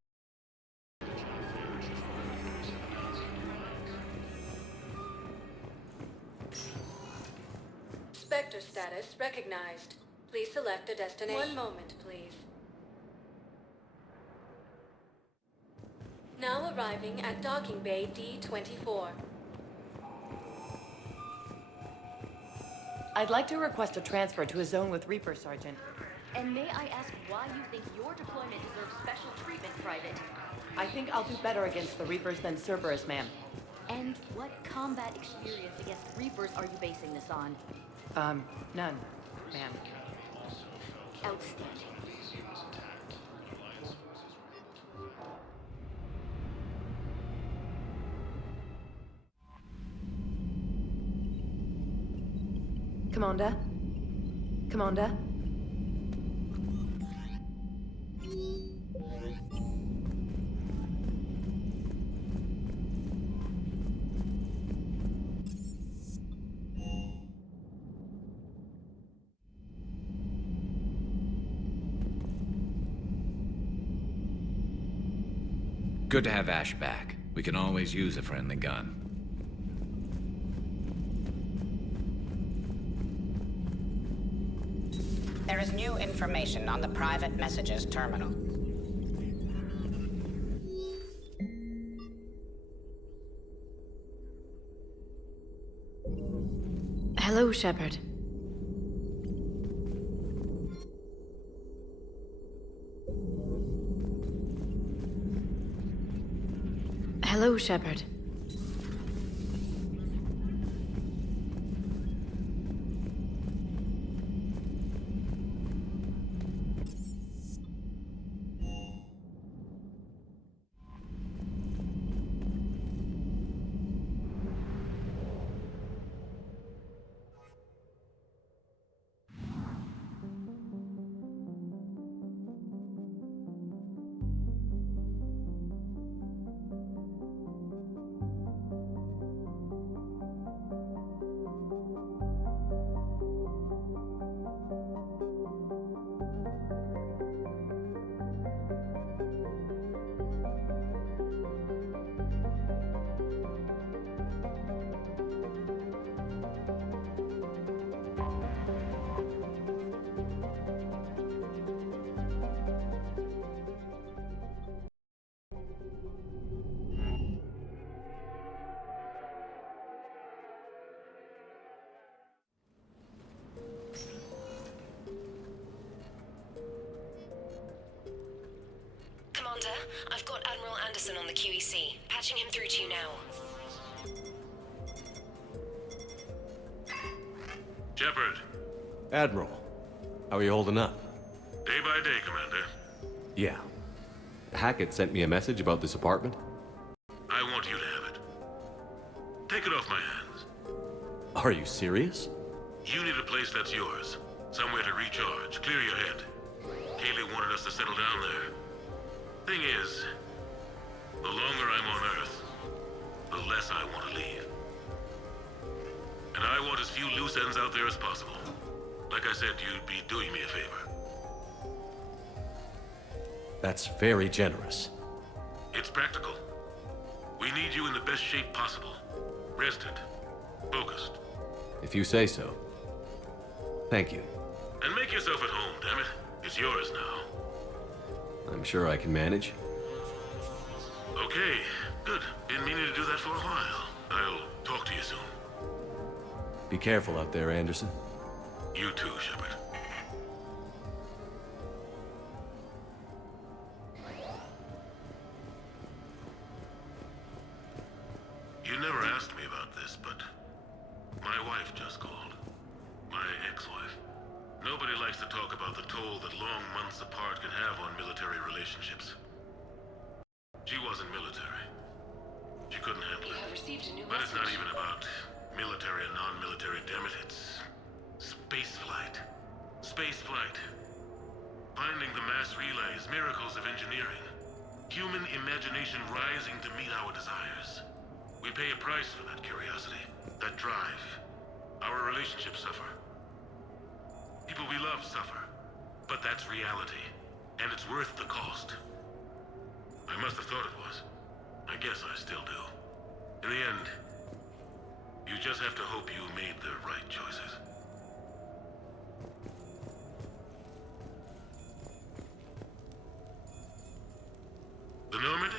the genophage, authorities have announced. Spectre status recognized. Please select a destination. One moment, please. Now arriving at docking bay D-24. I'd like to request a transfer to a zone with Reaper, Sergeant. And may I ask why you think your deployment deserves special treatment, Private? I think I'll do better against the Reapers than Cerberus, ma'am. And what combat experience against Reapers are you basing this on? None, ma'am. Outstanding. Commander? Commander? Good to have Ash back. We can always use a friendly gun. There is new information on the private messages terminal. Hello, Shepard. Hello, Shepard. I've got Admiral Anderson on the QEC. Patching him through to you now. Shepard. Admiral, how are you holding up? Day by day, Commander. Yeah. Hackett sent me a message about this apartment. I want you to have it. Take it off my hands. Are you serious? You need a place that's yours. Somewhere to recharge, clear your head. Kaylee wanted us to settle down there. Thing is, the longer I'm on Earth, the less I want to leave. And I want as few loose ends out there as possible. Like I said, you'd be doing me a favor. That's very generous. It's practical. We need you in the best shape possible. Rested. Focused. If you say so. Thank you. And make yourself at home, damn it. It's yours now. I'm sure I can manage. Okay. Okay, good. Been meaning to do that for a while. I'll talk to you soon. Be careful out there, Anderson. You too, Shepard. You never asked me about this, but my wife just called. My ex-wife. Nobody likes to talk about the toll that long months apart can have on military relationships. She wasn't military. She couldn't handle it. But it's not even about military and non-military, damn it. It's space flight. Space flight. Finding the mass relays, miracles of engineering. Human imagination rising to meet our desires. We pay a price for that curiosity, that drive. Our relationships suffer. People we love suffer. But that's reality. And it's worth the cost. I must have thought it was. I guess I still do. In the end, you just have to hope you made the right choices. The Normandy?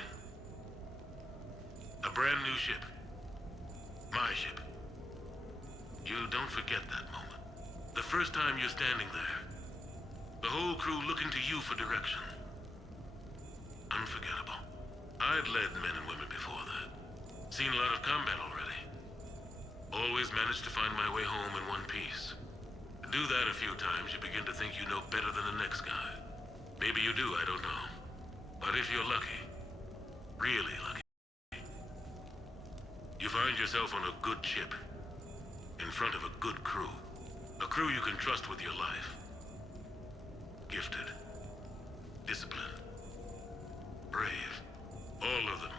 A brand new ship. My ship. You don't forget that moment. The first time you're standing there. The whole crew looking to you for direction. Unforgettable. I'd led men and women before that. Seen a lot of combat already. Always managed to find my way home in one piece. Do that a few times, you begin to think you know better than the next guy. Maybe you do, I don't know. But if you're lucky, really lucky, you find yourself on a good ship, in front of a good crew. A crew you can trust with your life. Gifted. Disciplined. Brave. All of them.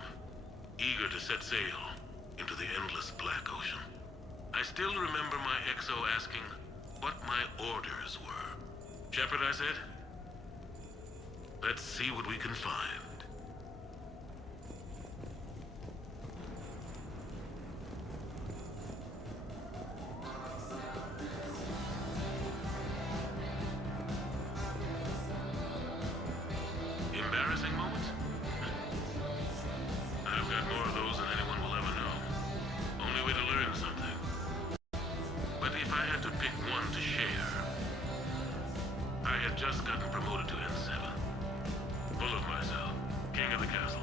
Eager to set sail into the endless black ocean. I still remember my XO asking what my orders were. Shepard, I said, let's see what we can find. Embarrassing moments? I've got more of those than anyone will ever know. Only way to learn something. But if I had to pick one to share, I had just gotten promoted to N7. Full of myself, king of the castle.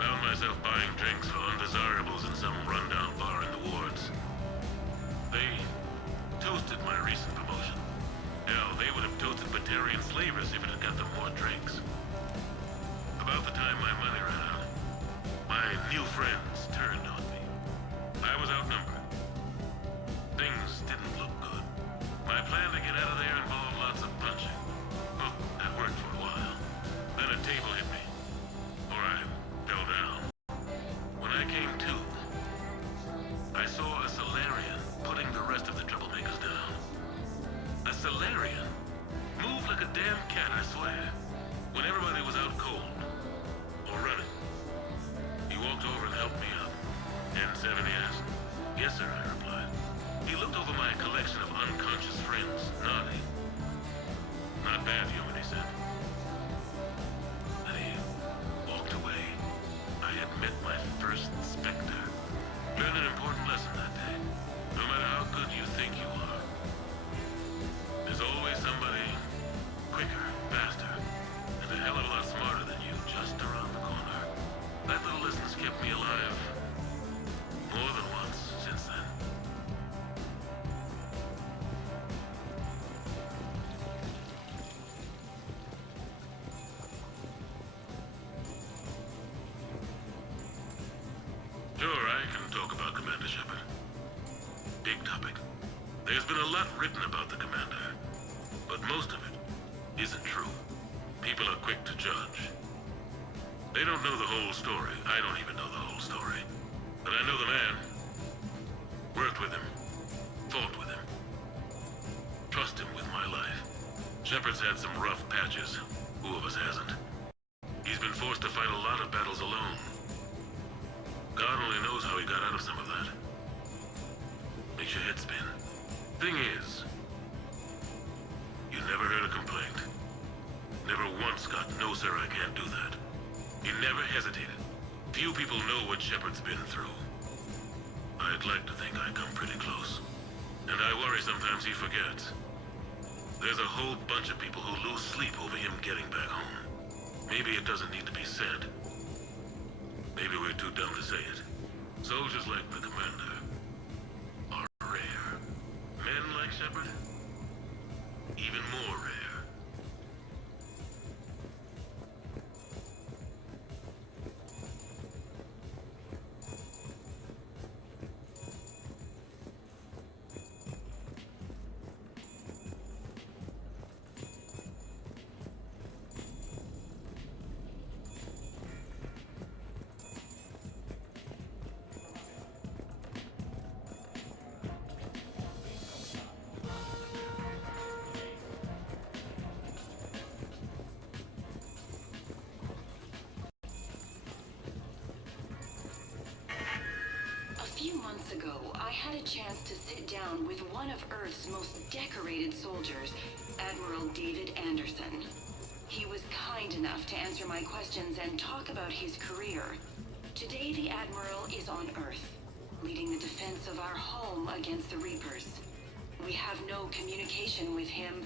Found myself buying drinks for undesirables in some rundown bar in the wards. They toasted my recent promotion. Hell, they would have toasted Batarian slavers if it had got them more drinks. About the time my money ran out, my new friends turned on me. I was outnumbered. Things didn't look good. My plan to get out of there involved lots of punching. Well, that worked for a while. Then a table hit me. Or I fell down. When I came to, I saw a Solarian putting the rest of the troublemakers down. A Solarian? Moved like a damn cat, I swear. When everybody was out cold. Or running. He walked over and helped me up. N7, he asked. Yes, sir, I replied. He looked over my collection of unconscious friends, nodding. Not bad, human, he said. Then he walked away. I had met my first Spectre. Learned an important lesson that day. No matter how good you think you are, there's always somebody quicker, faster, and a hell of a lot smarter than you just around the corner. That little lesson's kept me alive more than once since then. Sure, I can talk about Commander Shepard. Big topic. There's been a lot written about the Commander, but most of it isn't true. People are quick to judge. They don't know the whole story. I don't even know the whole story. But I know the man. Worked with him. Fought with him. Trust him with my life. Shepard's had some rough patches. Who of us hasn't? He's been forced to fight a lot of battles alone. God only knows how he got out of some of that. Makes your head spin. Thing is, you never heard a complaint. Never once got, no sir, I can't do that. He never hesitated. If Few people know what Shepard's been through. I'd like to think I come pretty close. And I worry sometimes he forgets. There's a whole bunch of people who lose sleep over him getting back home. Maybe it doesn't need to be said. Maybe we're too dumb to say it. Soldiers like the commander are rare. Men like Shepard, even more rare. A few months ago, I had a chance to sit down with one of Earth's most decorated soldiers, Admiral David Anderson. He was kind enough to answer my questions and talk about his career. Today, the Admiral is on Earth, leading the defense of our home against the Reapers. We have no communication with him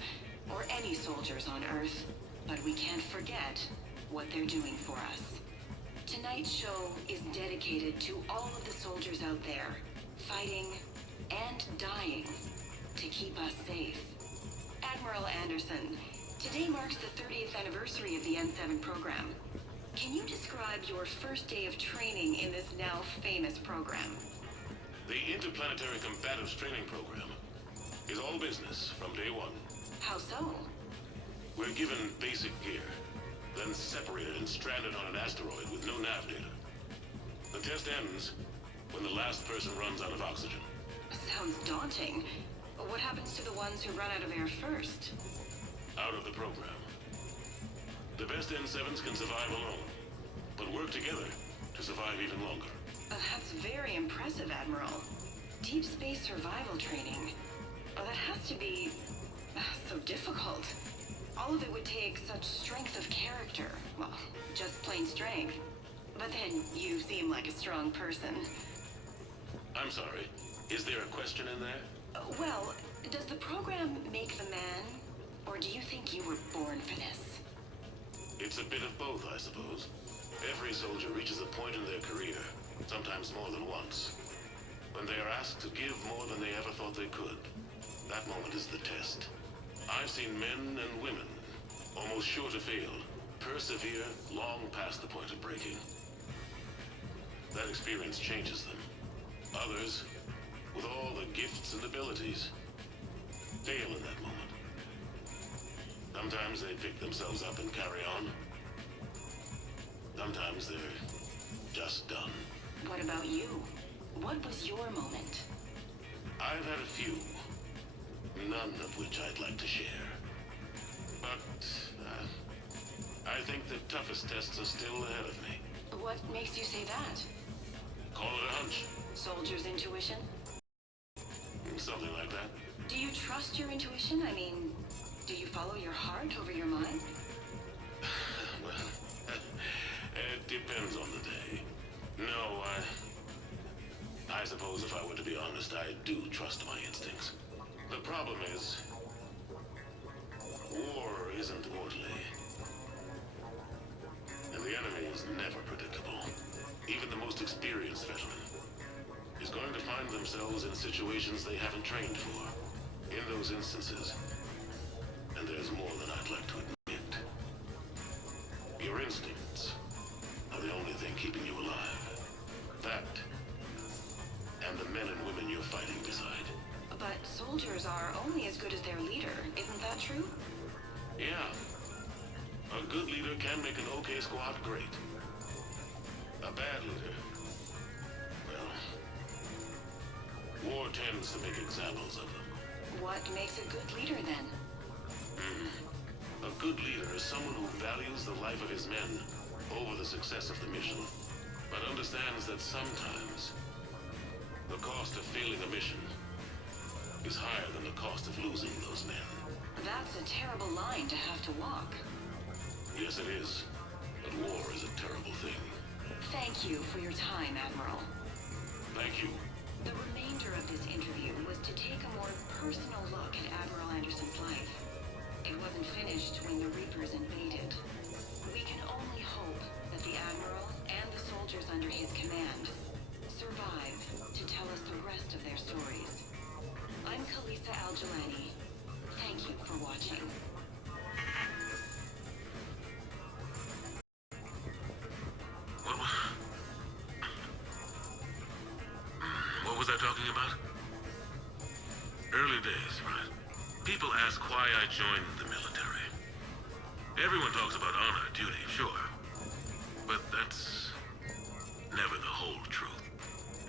or any soldiers on Earth, but we can't forget what they're doing for us. Tonight's show is dedicated to all of the soldiers out there, fighting and dying to keep us safe. Admiral Anderson, today marks the 30th anniversary of the N7 program. Can you describe your first day of training in this now famous program? The Interplanetary Combatives Training Program is all business from day one. How so? We're given basic gear, then separated and stranded on an asteroid with no nav data. The test ends when the last person runs out of oxygen. Sounds daunting. What happens to the ones who run out of air first? Out of the program. The best N7s can survive alone, but work together to survive even longer. That's very impressive, Admiral. Deep space survival training. Oh, that has to be so difficult. All of it would take such strength of character. Well, just plain strength. But then you seem like a strong person. I'm sorry, is there a question in there? Well, does the program make the man? Or do you think you were born for this? It's a bit of both, I suppose. Every soldier reaches a point in their career, sometimes more than once, when they are asked to give more than they ever thought they could. That moment is the test. I've seen men and women, almost sure to fail, persevere long past the point of breaking. That experience changes them. Others, with all the gifts and abilities, fail in that moment. Sometimes they pick themselves up and carry on. Sometimes they're just done. What about you? What was your moment? I've had a few, none of which I'd like to share. But I think the toughest tests are still ahead of me. What makes you say that? Call it a hunch. Soldier's intuition? Something like that. Do you trust your intuition? I mean, do you follow your heart over your mind? Well, it depends on the day. No, I suppose if I were to be honest, I do trust my instincts. The problem is, war isn't orderly. And the enemy is never predictable. Even the most experienced veteran is going to find themselves in situations they haven't trained for. In those instances, and there's more than I'd like to admit, your instincts are the only thing keeping you alive. That, and the men and women you're fighting beside. But soldiers are only as good as their leader, isn't that true? Yeah. A good leader can make an okay squad great. A bad leader, well, war tends to make examples of them. What makes a good leader, then? A good leader is someone who values the life of his men over the success of the mission, but understands that sometimes the cost of failing a mission is higher than the cost of losing those men. That's a terrible line to have to walk. Yes, it is. But war is a terrible thing. Thank you for your time, Admiral. Thank you. The remainder of this interview was to take a more personal look at Admiral Anderson's life. It wasn't finished when the Reapers invaded. We can only hope that the Admiral and the soldiers under his command survive to tell us the rest of their stories. I'm Khalisah Al-Jilani. Thank you for watching. What was I talking about? Early days, right? People ask why I joined the military. Everyone talks about honor, duty, sure. But that's never the whole truth.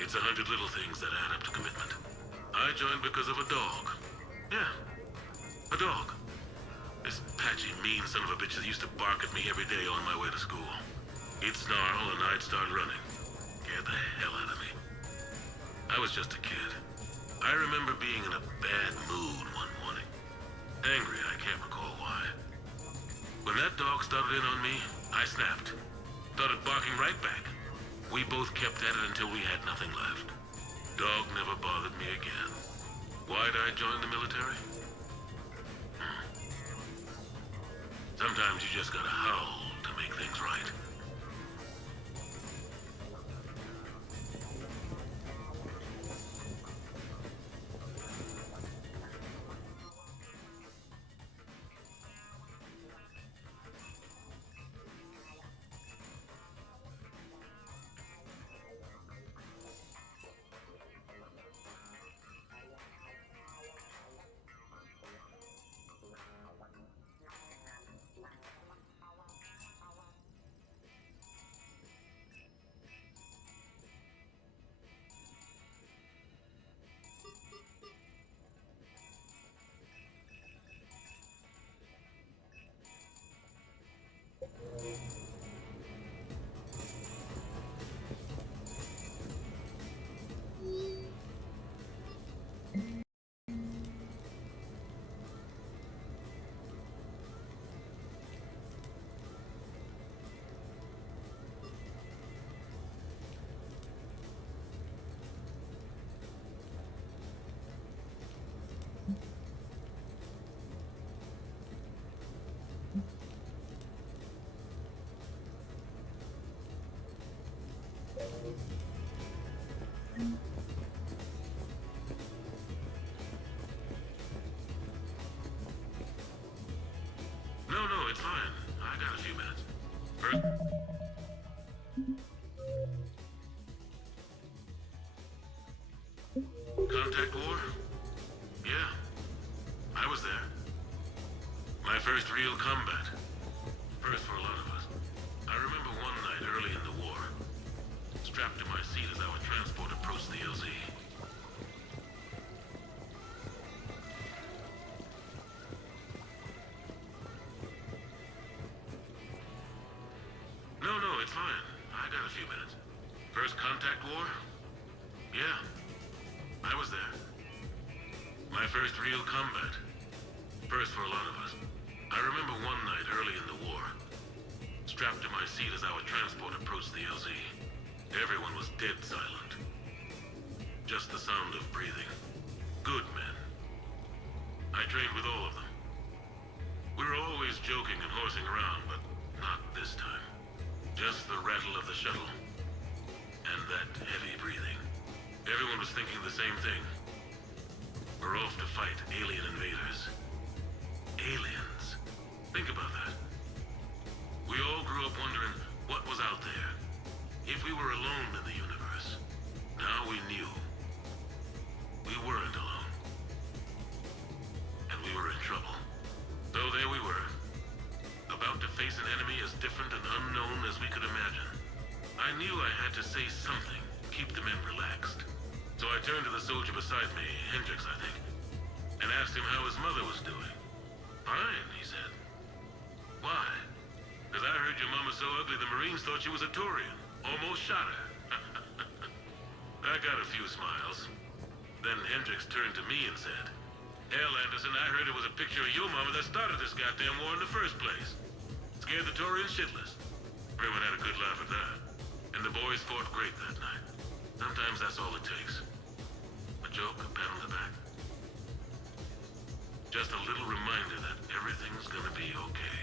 It's 100 little things that add up to commitment. I joined because of a dog. Yeah, a dog. This patchy, mean son of a bitch that used to bark at me every day on my way to school. He'd snarl and I'd start running. Scared the hell out of me. I was just a kid. I remember being in a bad mood one morning. Angry, I can't recall why. When that dog started in on me, I snapped. Started barking right back. We both kept at it until we had nothing left. Dog never bothered me again. Why'd I join the military? Sometimes you just gotta howl to make things right. No, it's fine. I got a few minutes. First... Contact war? Yeah. I was there. My first real combat. First for a lot of us. I remember one night early in the war, strapped to my seat as our transport approached the LZ. No, it's fine. I got a few minutes. First contact war? Yeah. I was there. My first real combat. First for a lot of us. I remember one night early in the war, strapped to my seat as our transport approached the LZ. Everyone was dead silent. Just the sound of breathing. Good men. I trained with all of them. We were always joking and horsing around, but not this time. Just the rattle of the shuttle. And that heavy breathing. Everyone was thinking the same thing. We're off to fight alien invaders. Aliens. Think about that. We all grew up wondering what was out there. If we were alone in the universe. Now we knew. We weren't alone. And we were in trouble. So there we were. About to face an enemy as different and unknown as we could imagine. I knew I had to say something, keep the men relaxed. So I turned to the soldier beside me, Hendricks, I think, and asked him how his mother was doing. Fine, he said. Why? Because I heard your mama's so ugly the Marines thought she was a Turian. Almost shot her. I got a few smiles. Then Hendricks turned to me and said, "Hell, Anderson, I heard it was a picture of your mama that started this goddamn war in the first place. Scared the Turians shitless." Everyone had a good laugh at that. And the boys fought great that night. Sometimes that's all it takes. A joke, a pat on the back. Just a little reminder that everything's gonna be okay.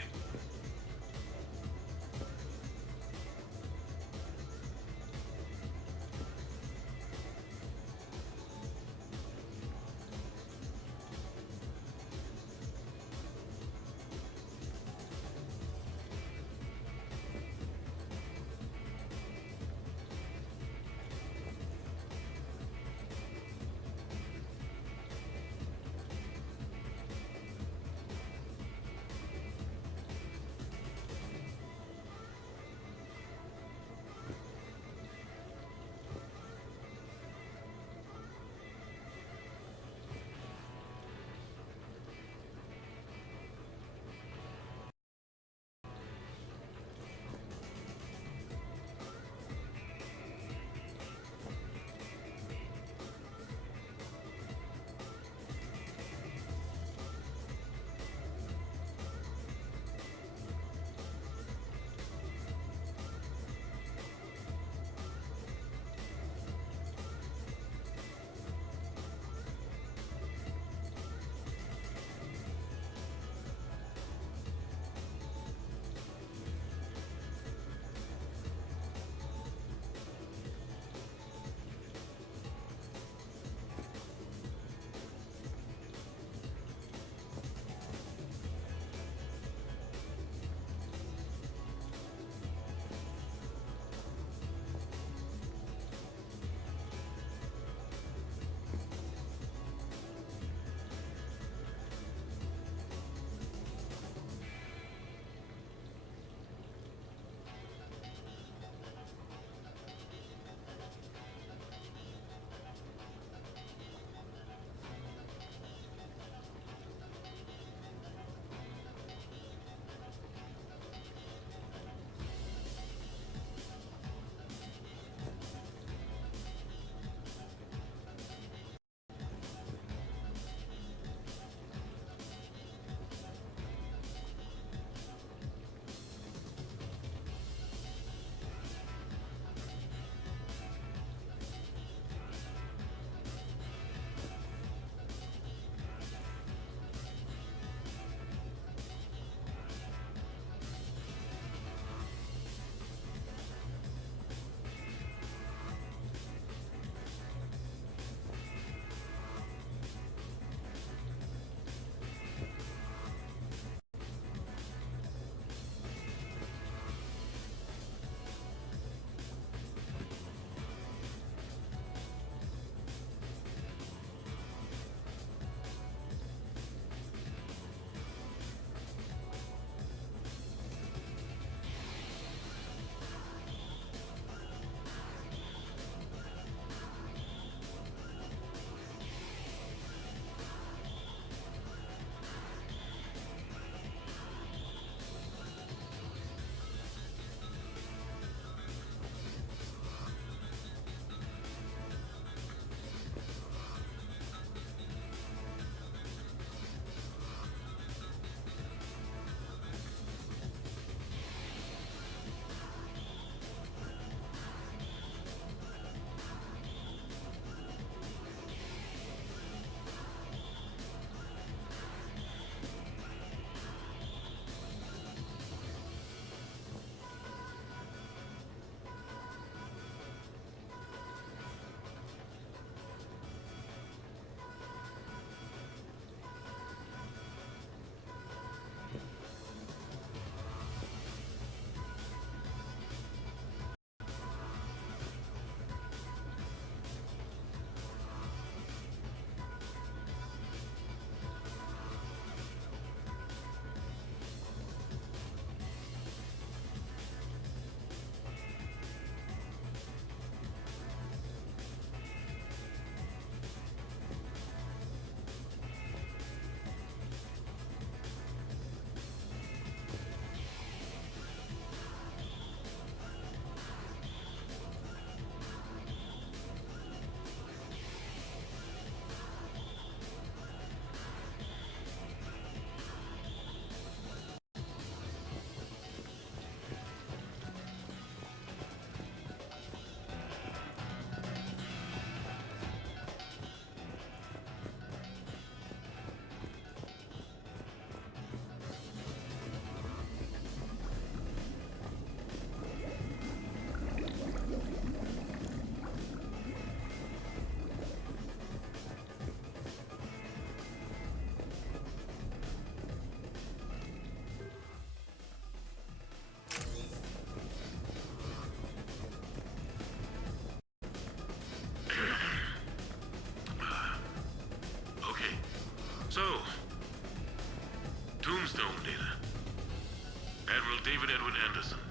Edward Anderson.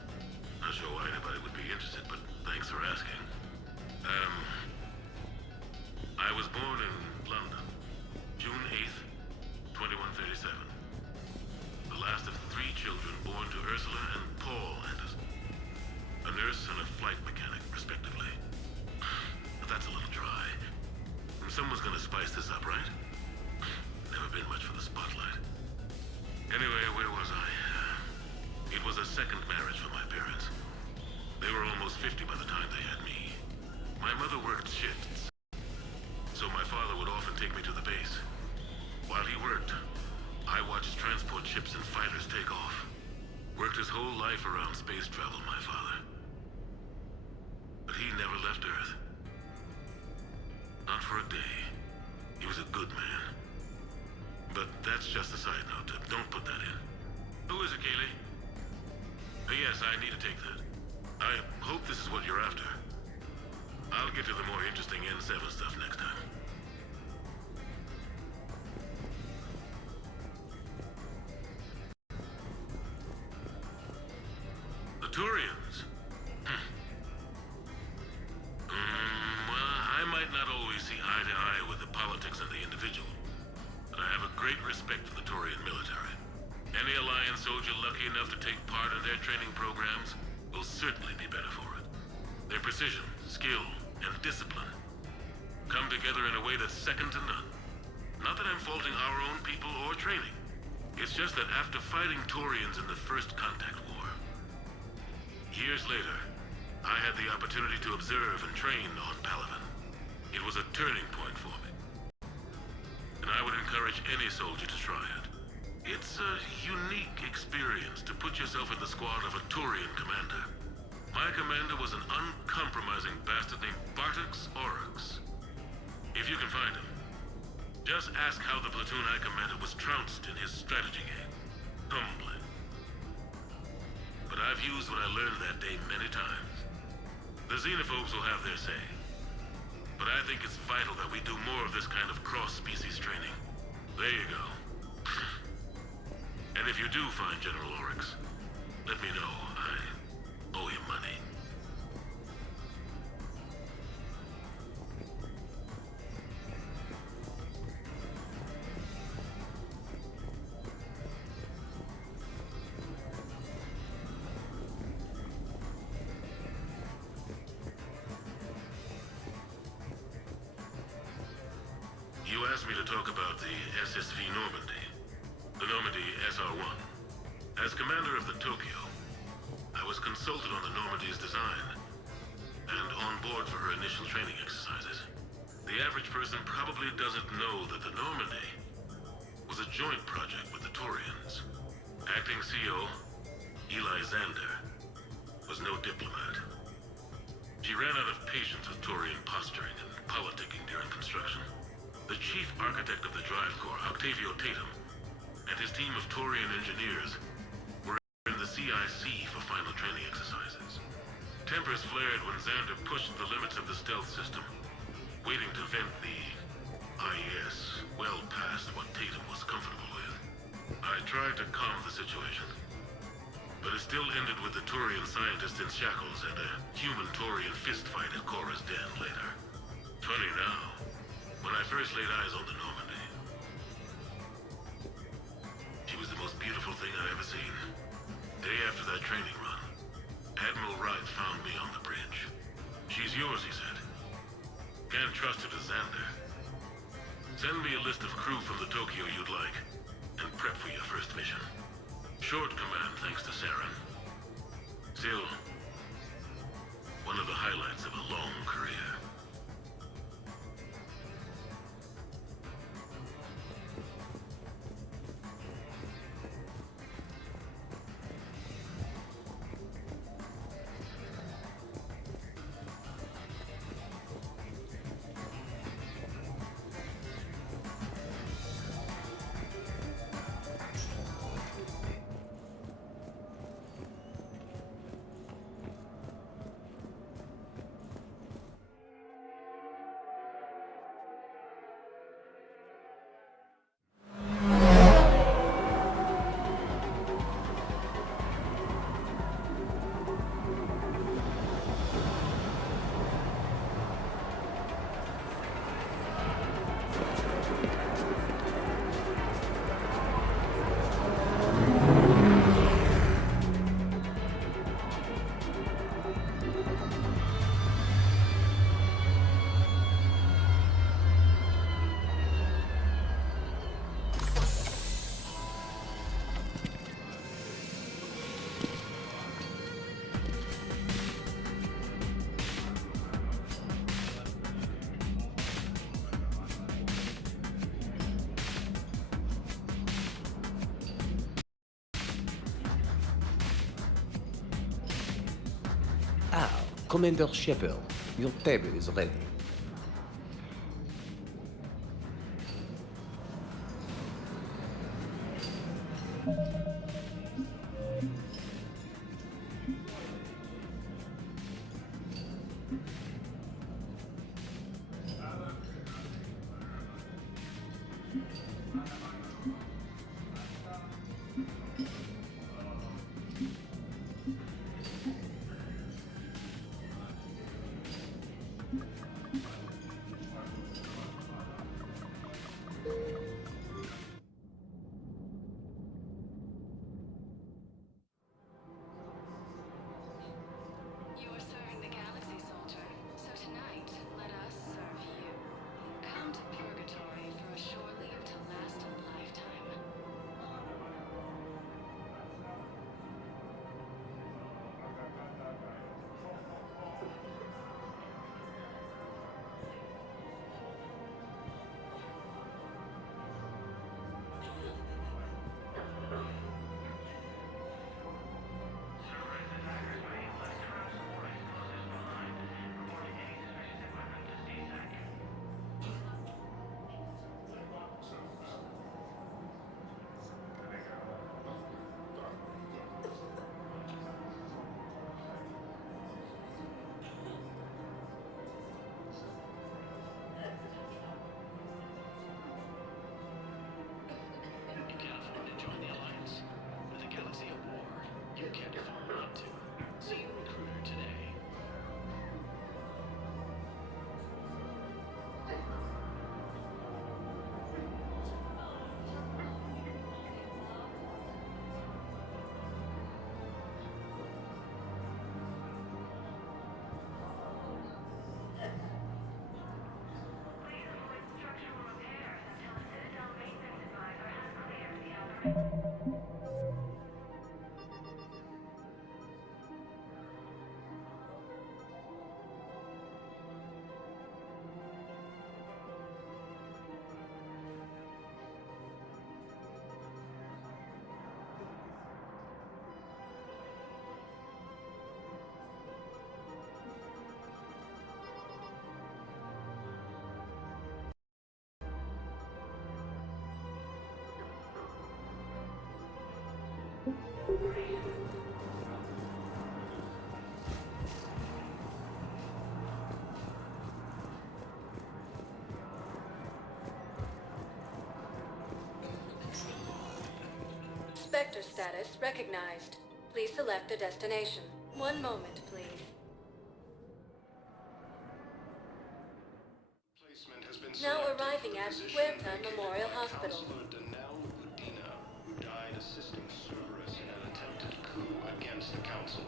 Not sure why anybody would be interested, but thanks for asking. I was born in London, June 8th, 2137. The last of 3 children born to Ursula and Paul Anderson. A nurse and a flight mechanic, respectively. But that's a little dry. Someone's gonna spice this up, right? Never been much for the spotlight. Anyway, where was I? It was a second marriage for my parents. They were almost 50 by the time they had me. My mother worked shifts, so my father would often take me to the base. While he worked, I watched transport ships and fighters take off. Worked his whole life around space travel, my father. But he never left Earth. Not for a day. He was a good man. But that's just a side note. Don't put that in. Who is it, Kaylee? Yes, I need to take that. I hope this is what you're after. I'll get to the more interesting N7 stuff next time. The Turians? Well, I might not always see eye to eye with the politics and the individual, but I have a great respect for the Turian military. Any Alliance soldier lucky enough to take part in their training programs will certainly be better for it. Their precision, skill, and discipline come together in a way that's second to none. Not that I'm faulting our own people or training. It's just that after fighting Turians in the First Contact War, years later, I had the opportunity to observe and train on Palaven. It was a turning point for me. And I would encourage any soldier to try it. It's a unique experience to put yourself in the squad of a Turian commander. My commander was an uncompromising bastard named Bartix Oryx. If you can find him, just ask how the platoon I commanded was trounced in his strategy game. Humbling. But I've used what I learned that day many times. The xenophobes will have their say. But I think it's vital that we do more of this kind of cross-species training. There you go. And if you do find General Oryx, let me know. I owe him money. You asked me to talk about the SSV Normandy. The Normandy SR-1. As commander of the Tokyo, I was consulted on the Normandy's design and on board for her initial training exercises. The average person probably doesn't know that the Normandy was a joint project with the Turians. Acting CO, Eli Xander, was no diplomat. She ran out of patience with Turian posturing and politicking during construction. The chief architect of the Drive Corps, Octavio Tatum, and his team of Turian engineers were in the CIC for final training exercises. Tempers flared when Xander pushed the limits of the stealth system, waiting to vent the IES well past what Tatum was comfortable with. I tried to calm the situation, but it still ended with the Turian scientists in shackles and a human-Turian fistfight at Korra's den later. Funny now, when I first laid eyes on the Normandy, she was the most beautiful thing I'd ever seen. Day after that training run, Admiral Wright found me on the bridge. She's yours, he said. Can't trust her to Xander. Send me a list of crew from the Tokyo you'd like, and prep for your first mission. Short command thanks to Saren. Still, one of the highlights of a long career. Commander Shepard, your table is ready. You are serving the galaxy, soldier. So tonight, let us serve you. Come to Purgatory for a short leave to last a lifetime. You can't afford to join the Alliance. With a galaxy at war, you can't afford not to. See your recruiter today. Spectre status recognized. Please select a destination. One moment, please. Placement has been Now selected arriving for the at position Huerta vacated Memorial by Hospital. Counselor Danelle Udina, who died assisting Cerberus in an attempted coup against the Council.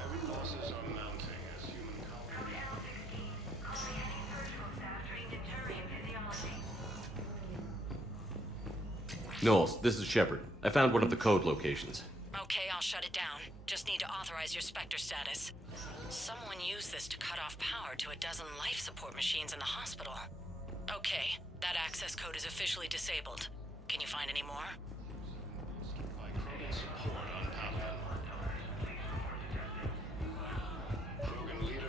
Heavy losses are mounting as human Knowles, this is Shepard. I found one of the code locations. Okay, I'll shut it down. Just need to authorize your Spectre status. Someone used this to cut off power to a dozen life support machines in the hospital. Okay, that access code is officially disabled. Can you find any more? by Krogan support on Palaven. Krogan leader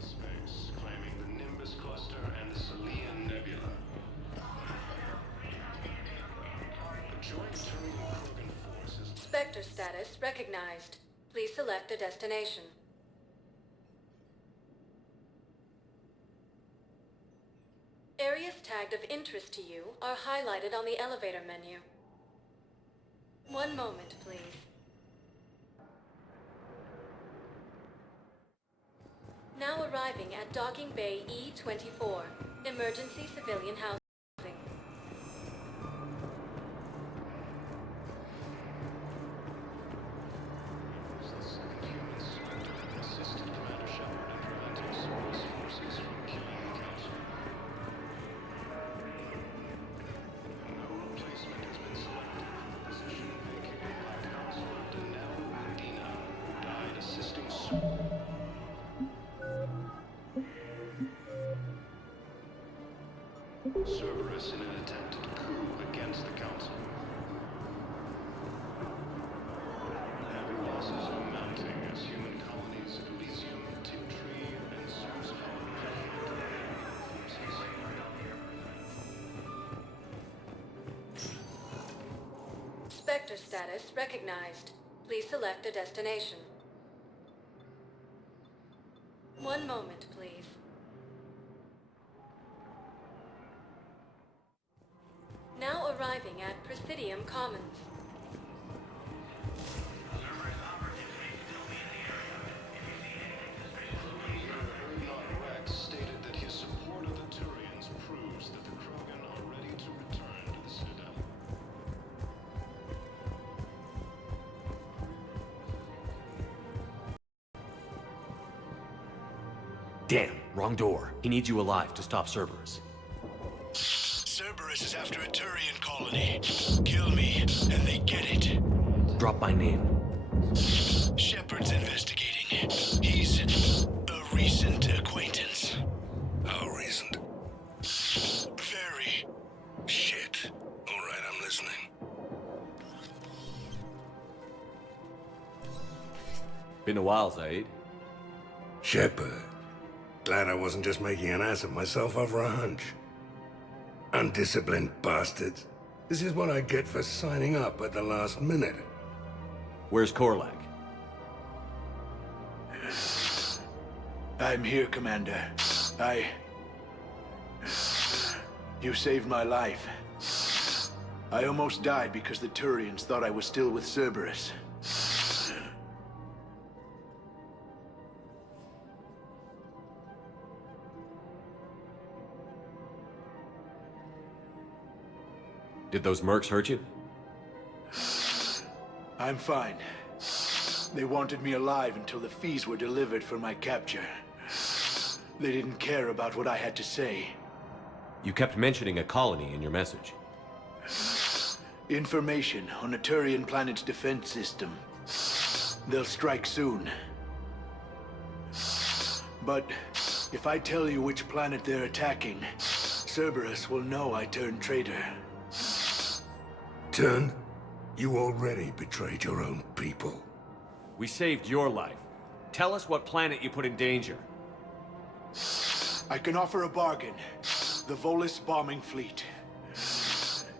space, claiming the Nimbus cluster and the Selian Nebula. The joint Turian-Krogan forces. Spectre status recognized. Please select a destination. Areas tagged of interest to you are highlighted on the elevator menu. One moment, please. Now arriving at Docking Bay E-24, Emergency Civilian Housing. Assisted Commander Shepard in preventing Cerberus forces from killing the Council. No replacement has been selected for the position vacated by Counselor Danelle Udina, who died assisting Cerberus. Cerberus in an attempted coup against the Council. Heavy losses are mounting as human colonies of Elysium, Tiptree, and Surzon Spectre status recognized. Please select a destination. One moment, please. Now arriving at Presidium Commons. Rex stated that his support of the Turians proves that the Krogan are ready to return to the Citadel. Damn, wrong door. He needs you alive to stop Cerberus. Cerberus is after a Turian colony. Kill me, and they get it. Drop my name. Shepard's investigating. He's a recent acquaintance. How recent? Very. Shit. All right, I'm listening. Been a while, Zaid. Shepard. Glad I wasn't just making an ass of myself over a hunch. Undisciplined bastards. This is what I get for signing up at the last minute. Where's Korlak? I'm here, Commander. You saved my life. I almost died because the Turians thought I was still with Cerberus. Did those mercs hurt you? I'm fine. They wanted me alive until the fees were delivered for my capture. They didn't care about what I had to say. You kept mentioning a colony in your message. Information on a Turian planet's defense system. They'll strike soon. But if I tell you which planet they're attacking, Cerberus will know I turned traitor. Turned? You already betrayed your own people. We saved your life. Tell us what planet you put in danger. I can offer a bargain. The Volus bombing fleet.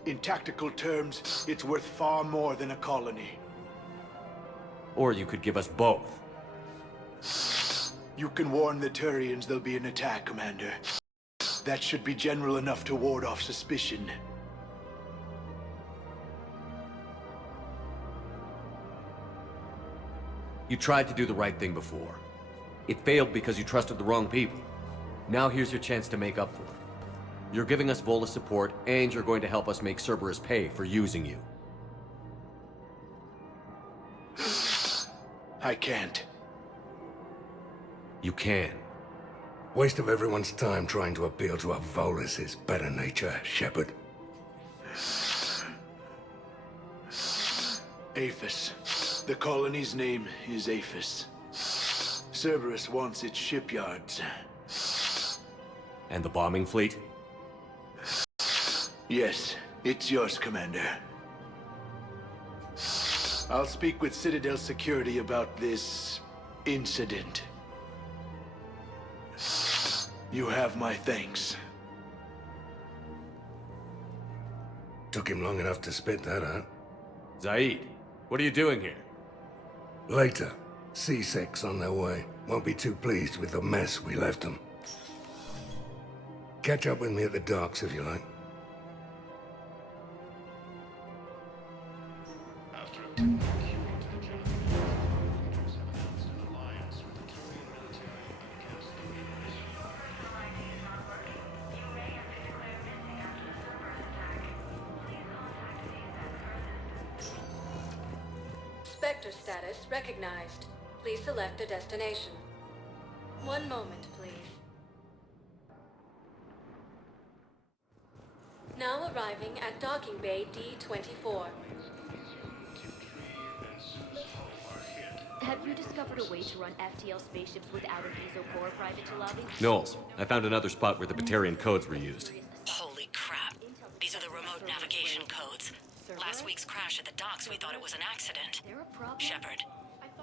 In tactical terms, it's worth far more than a colony. Or you could give us both. You can warn the Turians there'll be an attack, Commander. That should be general enough to ward off suspicion. You tried to do the right thing before. It failed because you trusted the wrong people. Now here's your chance to make up for it. You're giving us Volus support, and you're going to help us make Cerberus pay for using you. I can't. You can. Waste of everyone's time trying to appeal to a Volus's better nature, Shepard. Aphis. The colony's name is Aphis. Cerberus wants its shipyards. And the bombing fleet? Yes, it's yours, Commander. I'll speak with Citadel Security about this incident. You have my thanks. Took him long enough to spit that out. Zaid, what are you doing here? Later. C6 on their way. Won't be too pleased with the mess we left them. Catch up with me at the docks if you like. After a coup to the General, leaders have announced an alliance with the Turian military against the Reapers. Spectre status recognized. Please select a destination. One moment, please. Now arriving at Docking Bay D-24. Have you discovered a way to run FTL spaceships without an EZO core private to lobby? Knowles, I found another spot where the Batarian codes were used. Holy Last week's crash at the docks, we thought it was an accident. Shepard,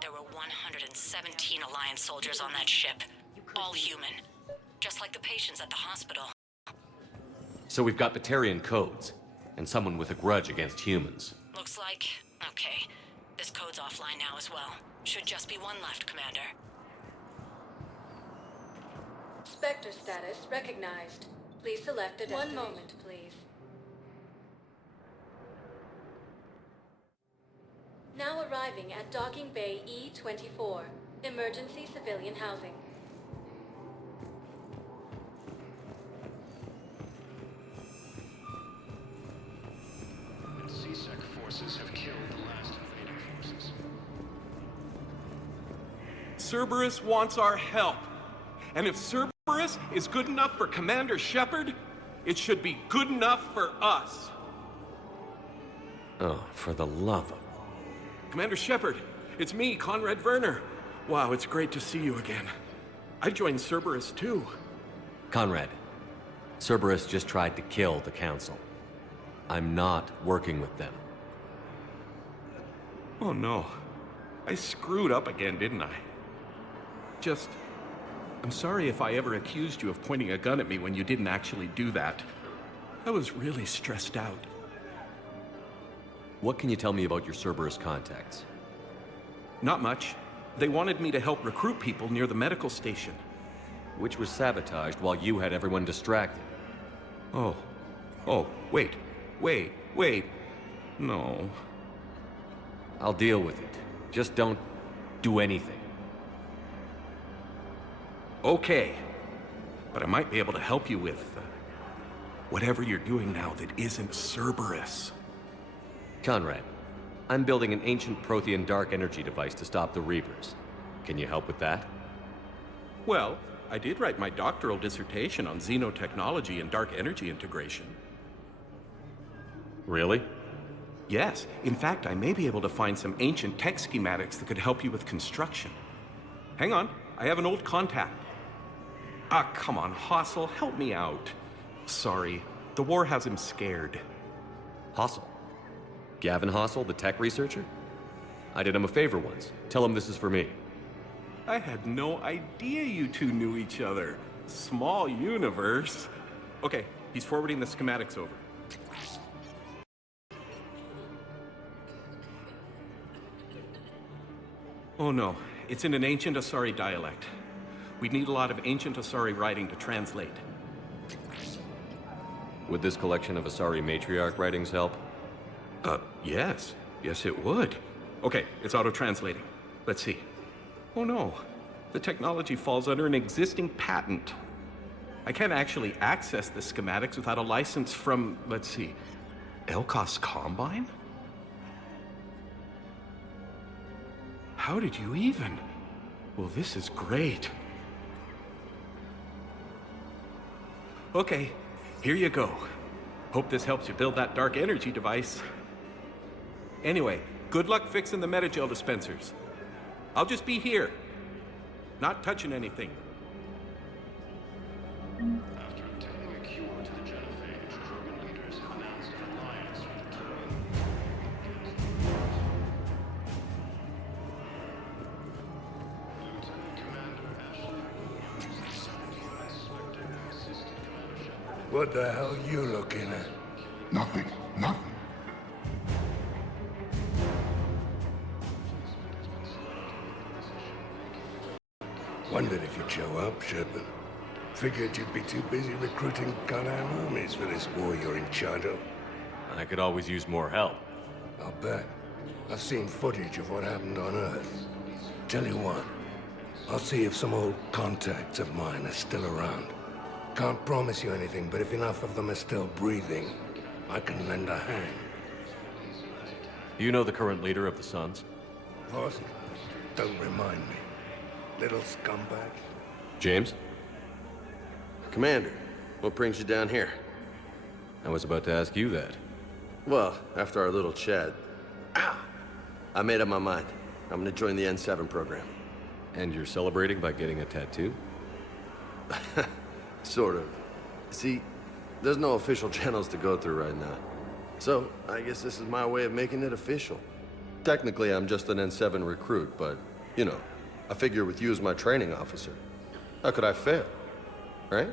there were 117 Alliance soldiers on that ship. All human. Just like the patients at the hospital. So we've got Batarian codes, and someone with a grudge against humans. Looks like... okay. This code's offline now as well. Should just be one left, Commander. Spectre status recognized. Please select a destination. 1 moment, please. Now arriving at Docking Bay E-24. Emergency civilian housing. CSEC forces have killed the last invading forces. Cerberus wants our help. And if Cerberus is good enough for Commander Shepard, it should be good enough for us. Oh, for the love of... Commander Shepard, it's me, Conrad Werner. Wow, it's great to see you again. I joined Cerberus too. Conrad, Cerberus just tried to kill the Council. I'm not working with them. Oh no. I screwed up again, didn't I? I'm sorry if I ever accused you of pointing a gun at me when you didn't actually do that. I was really stressed out. What can you tell me about your Cerberus contacts? Not much. They wanted me to help recruit people near the medical station. Which was sabotaged while you had everyone distracted. Oh, wait. No. I'll deal with it. Just don't do anything. Okay. But I might be able to help you with whatever you're doing now that isn't Cerberus. Conrad, I'm building an ancient Prothean dark energy device to stop the Reapers. Can you help with that? Well, I did write my doctoral dissertation on xenotechnology and dark energy integration. Really? Yes. In fact, I may be able to find some ancient tech schematics that could help you with construction. Hang on, I have an old contact. Ah, come on, Hossel, help me out. Sorry, the war has him scared. Hossel? Gavin Hossel, the tech researcher? I did him a favor once. Tell him this is for me. I had no idea you two knew each other. Small universe. Okay, he's forwarding the schematics over. Oh no, it's in an ancient Asari dialect. We'd need a lot of ancient Asari writing to translate. Would this collection of Asari matriarch writings help? Yes. Yes, it would. Okay, it's auto-translating. Let's see. Oh no, the technology falls under an existing patent. I can't actually access the schematics without a license from, let's see, Elkos Combine? How did you even? Well, this is great. Okay, here you go. Hope this helps you build that dark energy device. Anyway, good luck fixing the Metagel dispensers. I'll just be here. Not touching anything. After obtaining a cure to the genophage, Krogan leaders have announced an alliance with the Turian. Lieutenant Commander Ashley inspecting and assisted Commander Shepard. What the hell are you looking at? Nothing. Wondered if you'd show up, Shepard. Figured you'd be too busy recruiting goddamn armies for this war you're in charge of. I could always use more help. I'll bet. I've seen footage of what happened on Earth. Tell you what, I'll see if some old contacts of mine are still around. Can't promise you anything, but if enough of them are still breathing, I can lend a hand. You know the current leader of the Suns? Boss, don't remind me. Little scumbag. James? Commander, what brings you down here? I was about to ask you that. Well, after our little chat, I made up my mind. I'm gonna join the N7 program. And you're celebrating by getting a tattoo? Sort of. See, there's no official channels to go through right now. So, I guess this is my way of making it official. Technically, I'm just an N7 recruit, but, you know, I figure with you as my training officer, how could I fail, right?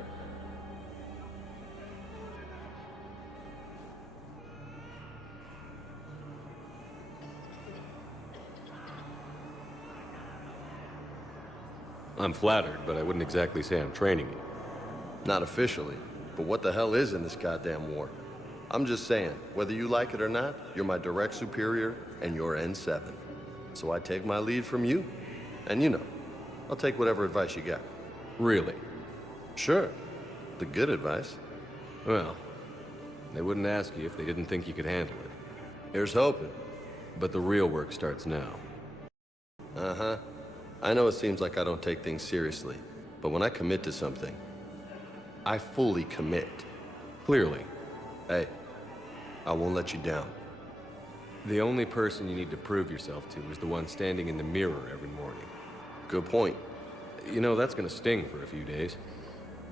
I'm flattered, but I wouldn't exactly say I'm training you. Not officially, but what the hell is in this goddamn war? I'm just saying, whether you like it or not, you're my direct superior, and you're N7. So I take my lead from you. And you know, I'll take whatever advice you got. Really? Sure. The good advice. Well, they wouldn't ask you if they didn't think you could handle it. Here's hoping. But the real work starts now. Uh-huh. I know it seems like I don't take things seriously, but when I commit to something, I fully commit. Clearly. Hey, I won't let you down. The only person you need to prove yourself to is the one standing in the mirror every morning. Good point. You know, that's gonna sting for a few days.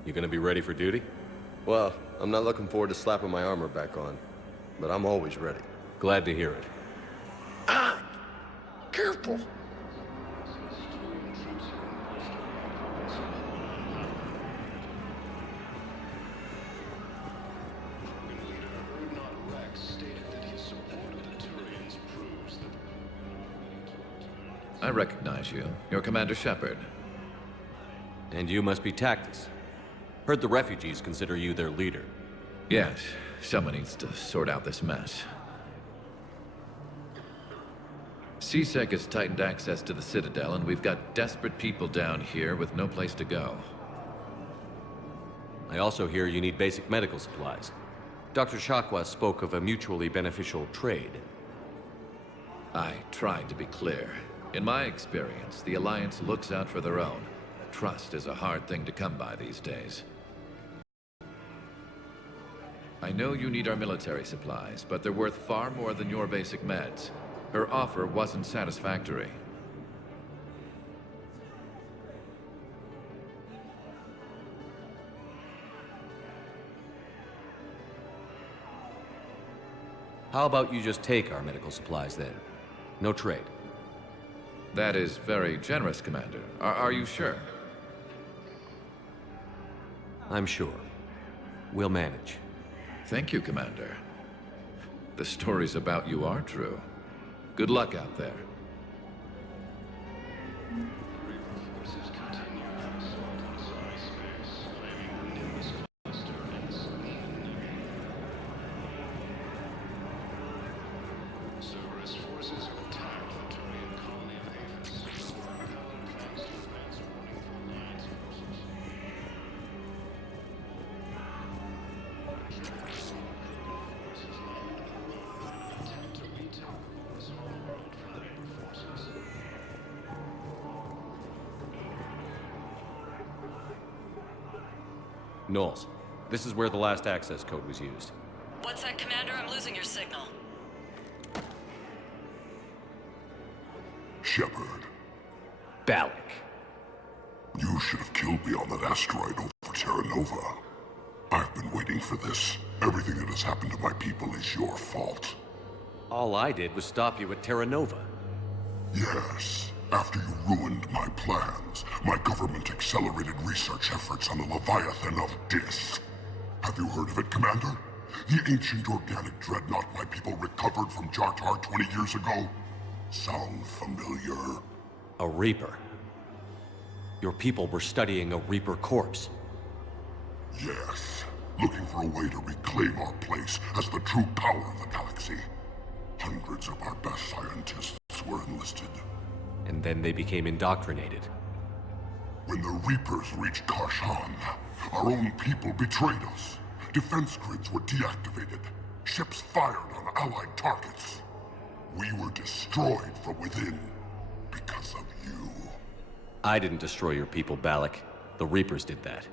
You gonna be ready for duty? Well, I'm not looking forward to slapping my armor back on, but I'm always ready. Glad to hear it. Ah! Careful! I recognize you. You're Commander Shepard. And you must be Tactus. Heard the refugees consider you their leader. Yes, someone needs to sort out this mess. CSEC has tightened access to the Citadel, and we've got desperate people down here with no place to go. I also hear you need basic medical supplies. Dr. Shakwa spoke of a mutually beneficial trade. I tried to be clear. In my experience, the Alliance looks out for their own. Trust is a hard thing to come by these days. I know you need our military supplies, but they're worth far more than your basic meds. Her offer wasn't satisfactory. How about you just take our medical supplies then? No trade. That is very generous, Commander. Are you sure? I'm sure. We'll manage. Thank you, Commander. The stories about you are true. Good luck out there. Knowles, this is where the last access code was used. What's that, Commander? I'm losing your signal. Shepard. Balak. You should have killed me on that asteroid over Terra Nova. I've been waiting for this. Everything that has happened to my people is your fault. All I did was stop you at Terra Nova. Yes. After you ruined my plans, my government accelerated research efforts on the Leviathan of Dis. Have you heard of it, Commander? The ancient organic dreadnought my people recovered from Jartar 20 years ago? Sound familiar? A Reaper. Your people were studying a Reaper corpse. Yes. Looking for a way to reclaim our place as the true power of the galaxy. Hundreds of our best scientists were enlisted. And then they became indoctrinated. When the Reapers reached Karshan, our own people betrayed us. Defense grids were deactivated. Ships fired on Allied targets. We were destroyed from within because of you. I didn't destroy your people, Balak. The Reapers did that.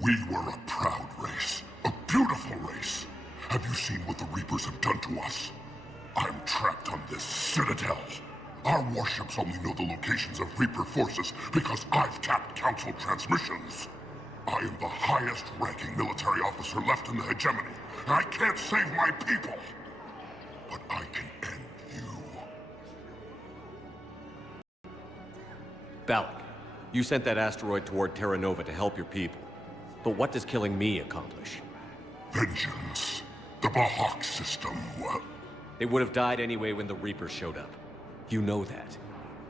We were a proud race. A beautiful race. Have you seen what the Reapers have done to us? I'm trapped on this Citadel. Our warships only know the locations of Reaper forces because I've tapped Council transmissions. I am the highest-ranking military officer left in the hegemony, and I can't save my people. But I can end you. Balak, you sent that asteroid toward Terra Nova to help your people. But what does killing me accomplish? Vengeance. The Bahak system, well... They would have died anyway when the Reapers showed up. You know that.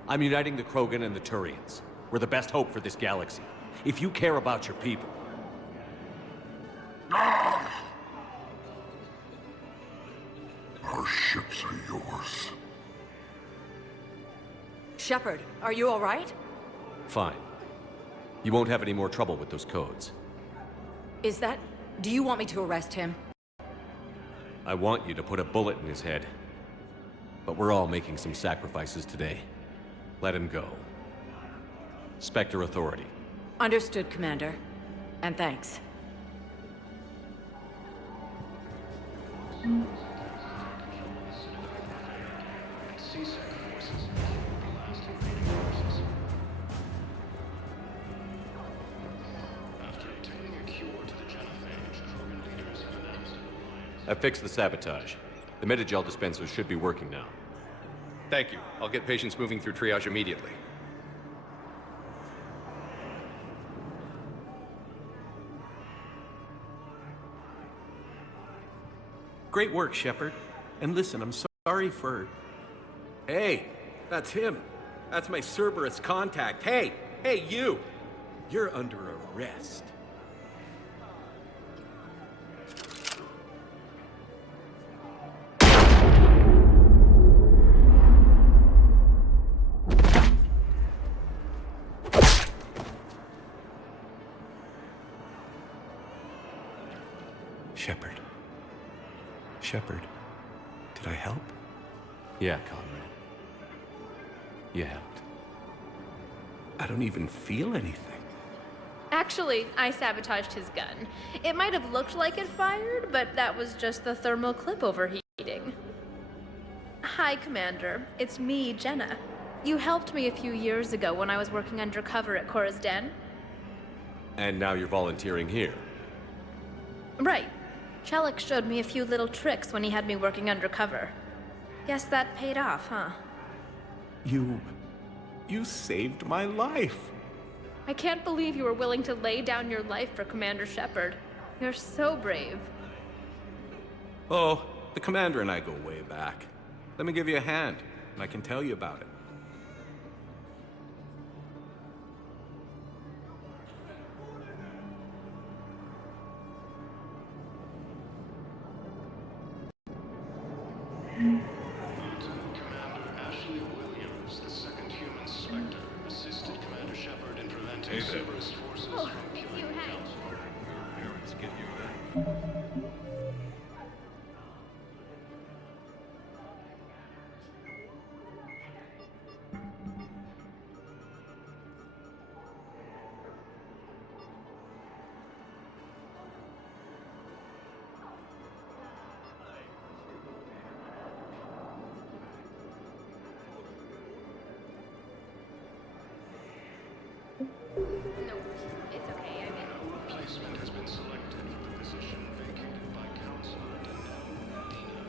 I'm uniting the Krogan and the Turians. We're the best hope for this galaxy. If you care about your people... Ah! Our ships are yours. Shepard, are you all right? Fine. You won't have any more trouble with those codes. Is that... Do you want me to arrest him? I want you to put a bullet in his head. But we're all making some sacrifices today. Let him go. Spectre Authority. Understood, Commander. And thanks. I fixed the sabotage. The Metagel dispensers should be working now. Thank you. I'll get patients moving through triage immediately. Great work, Shepard. And listen, I'm sorry for... Hey, that's him. That's my Cerberus contact. Hey, you! You're under arrest. Shepard, did I help? Yeah, Conrad. You helped. I don't even feel anything. Actually, I sabotaged his gun. It might have looked like it fired, but that was just the thermal clip overheating. Hi, Commander. It's me, Jenna. You helped me a few years ago when I was working undercover at Cora's Den. And now you're volunteering here. Right. Shellick showed me a few little tricks when he had me working undercover. Guess that paid off, huh? You saved my life. I can't believe you were willing to lay down your life for Commander Shepard. You're so brave. Oh, the Commander and I go way back. Let me give you a hand, and I can tell you about it. Lieutenant Commander Ashley Williams, the second human Spectre, assisted Commander Shepard in preventing Cerberus forces from killing the Council. Your parents give you that? No, it's okay. Replacement has been selected for the position vacated by Counselor Danelle Medina.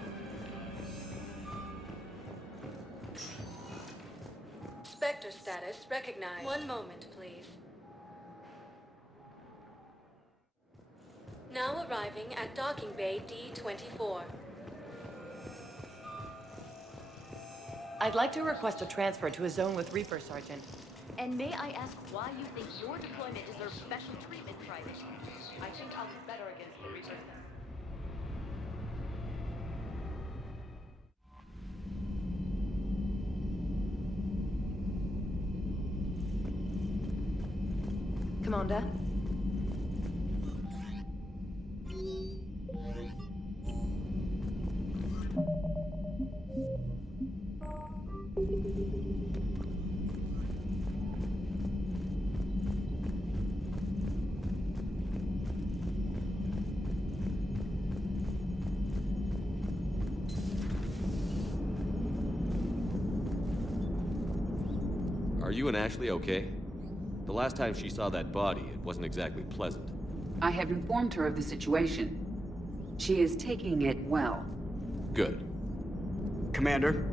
Spectre status recognized. One moment, please. Now arriving at docking bay D-24. I'd like to request a transfer to a zone with Reaper, Sergeant. And may I ask why you think your deployment deserves special treatment, Private? I think I'll do better against the Reapers. Commander? Are you and Ashley okay? The last time she saw that body, it wasn't exactly pleasant. I have informed her of the situation. She is taking it well. Good. Commander?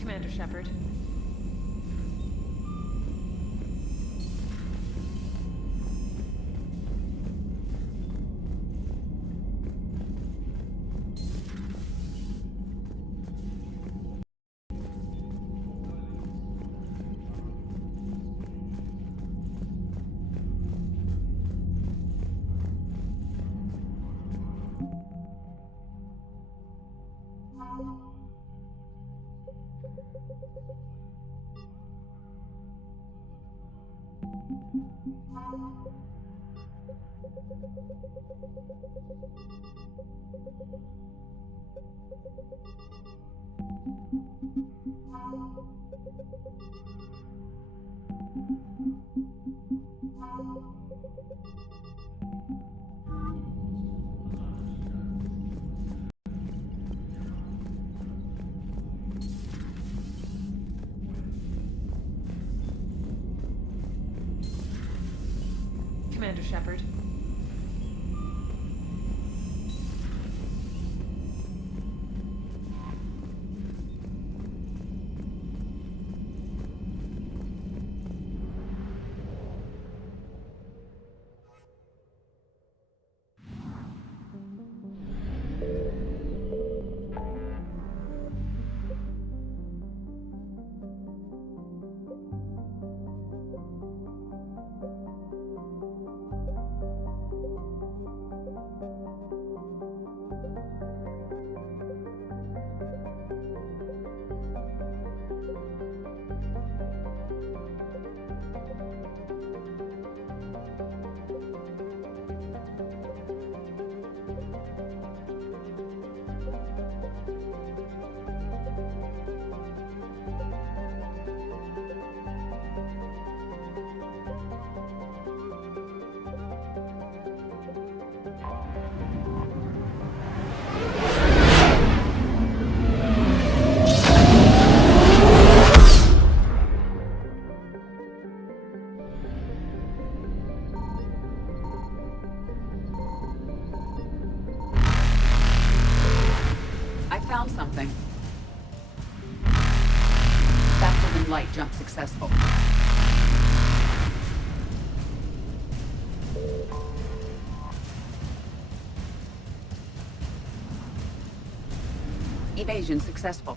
Commander Shepard. Commander Shepard. Found something. Faster than light jump successful. Evasion successful.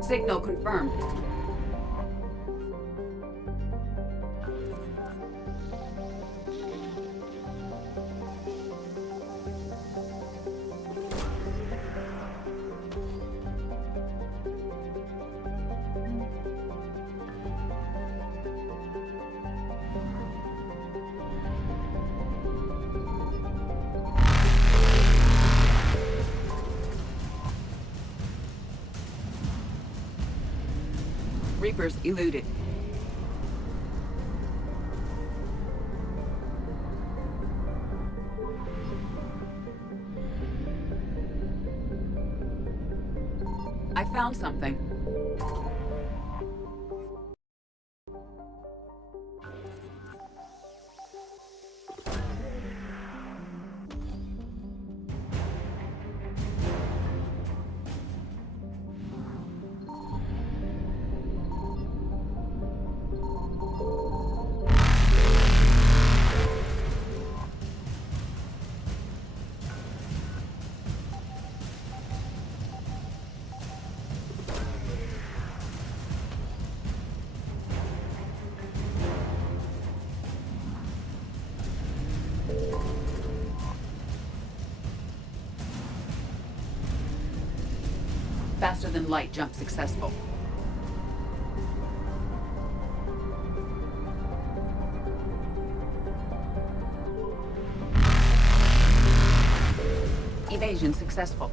Signal confirmed. Reapers eluded. I found something. Faster than light jump successful. Evasion successful.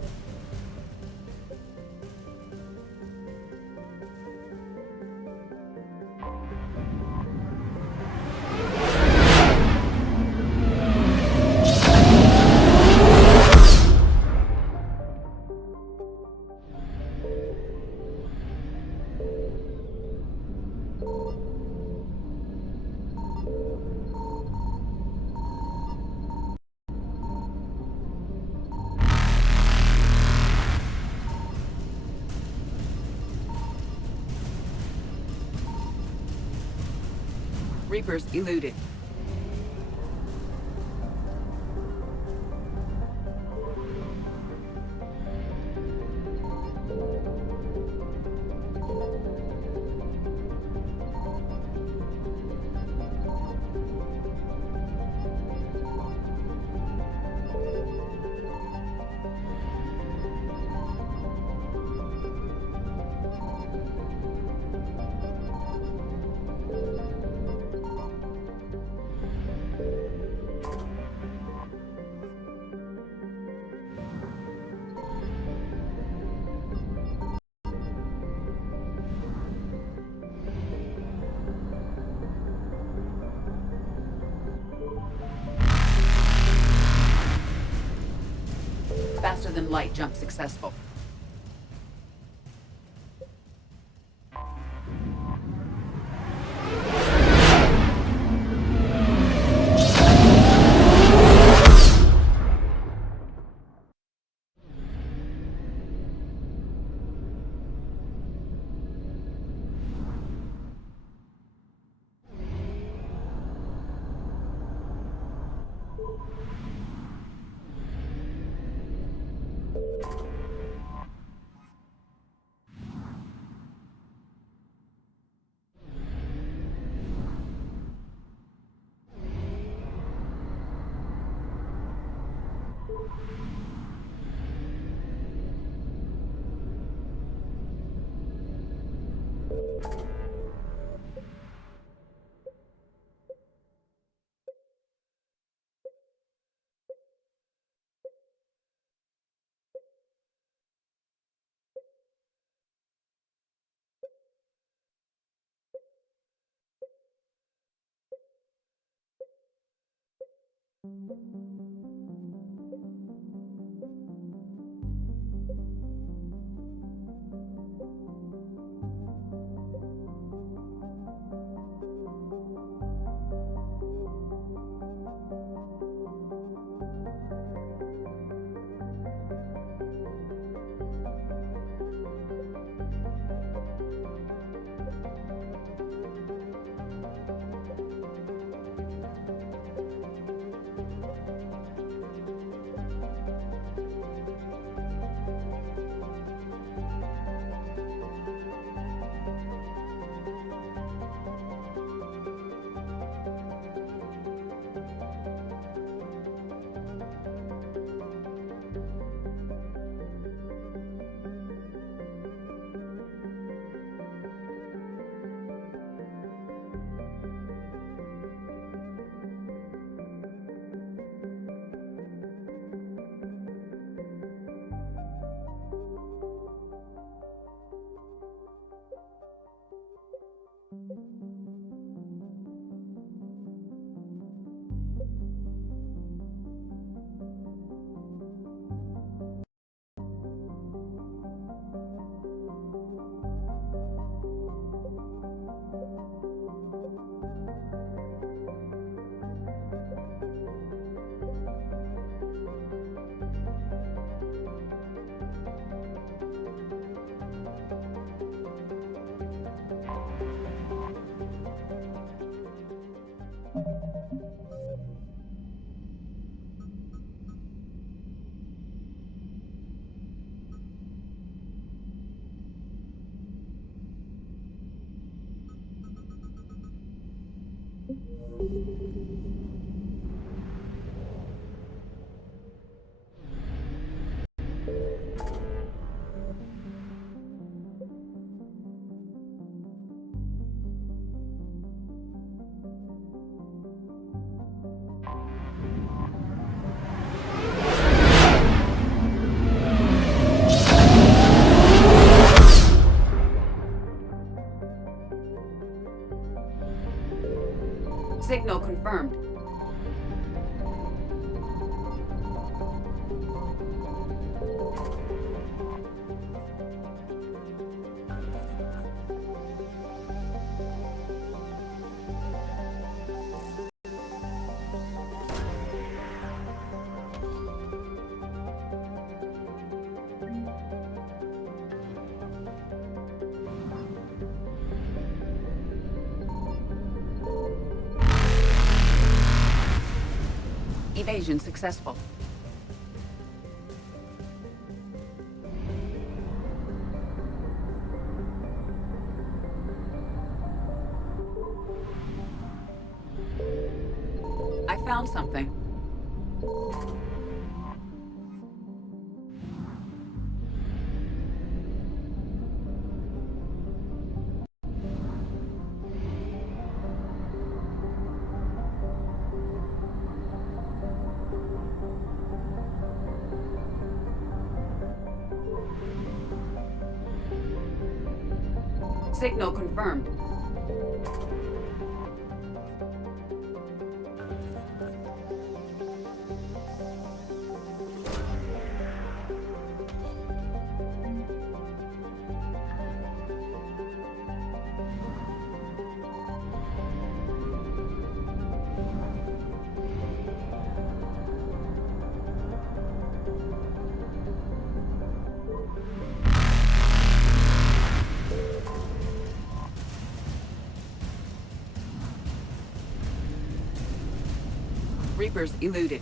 Reapers eluded. Faster than light jump successful. Evasion successful. I found something. Signal confirmed. Reapers eluded.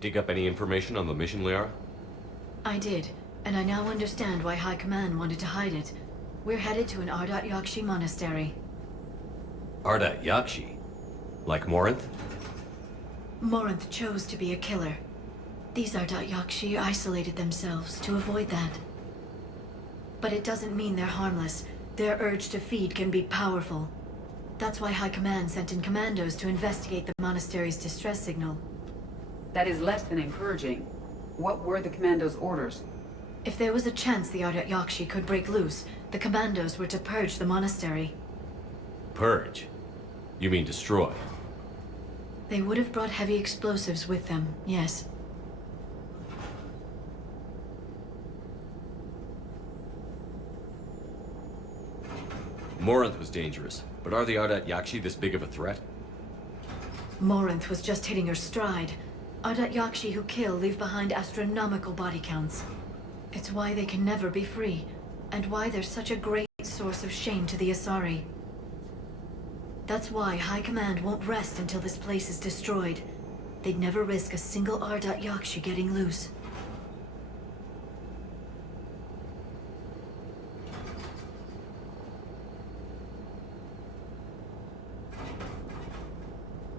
Dig up any information on the mission, Liara? I did, and I now understand why High Command wanted to hide it. We're headed to an Ardat Yakshi monastery. Ardat Yakshi? Like Morinth? Morinth chose to be a killer. These Ardat Yakshi isolated themselves to avoid that. But it doesn't mean they're harmless. Their urge to feed can be powerful. That's why High Command sent in commandos to investigate the monastery's distress signal. That is less than encouraging. What were the commandos' orders? If there was a chance the Ardat Yakshi could break loose, the commandos were to purge the monastery. Purge? You mean destroy? They would have brought heavy explosives with them, yes. Morinth was dangerous, but are the Ardat Yakshi this big of a threat? Morinth was just hitting her stride. Ardat Yakshi who kill leave behind astronomical body counts. It's why they can never be free, and why they're such a great source of shame to the Asari. That's why High Command won't rest until this place is destroyed. They'd never risk a single Ardat Yakshi getting loose.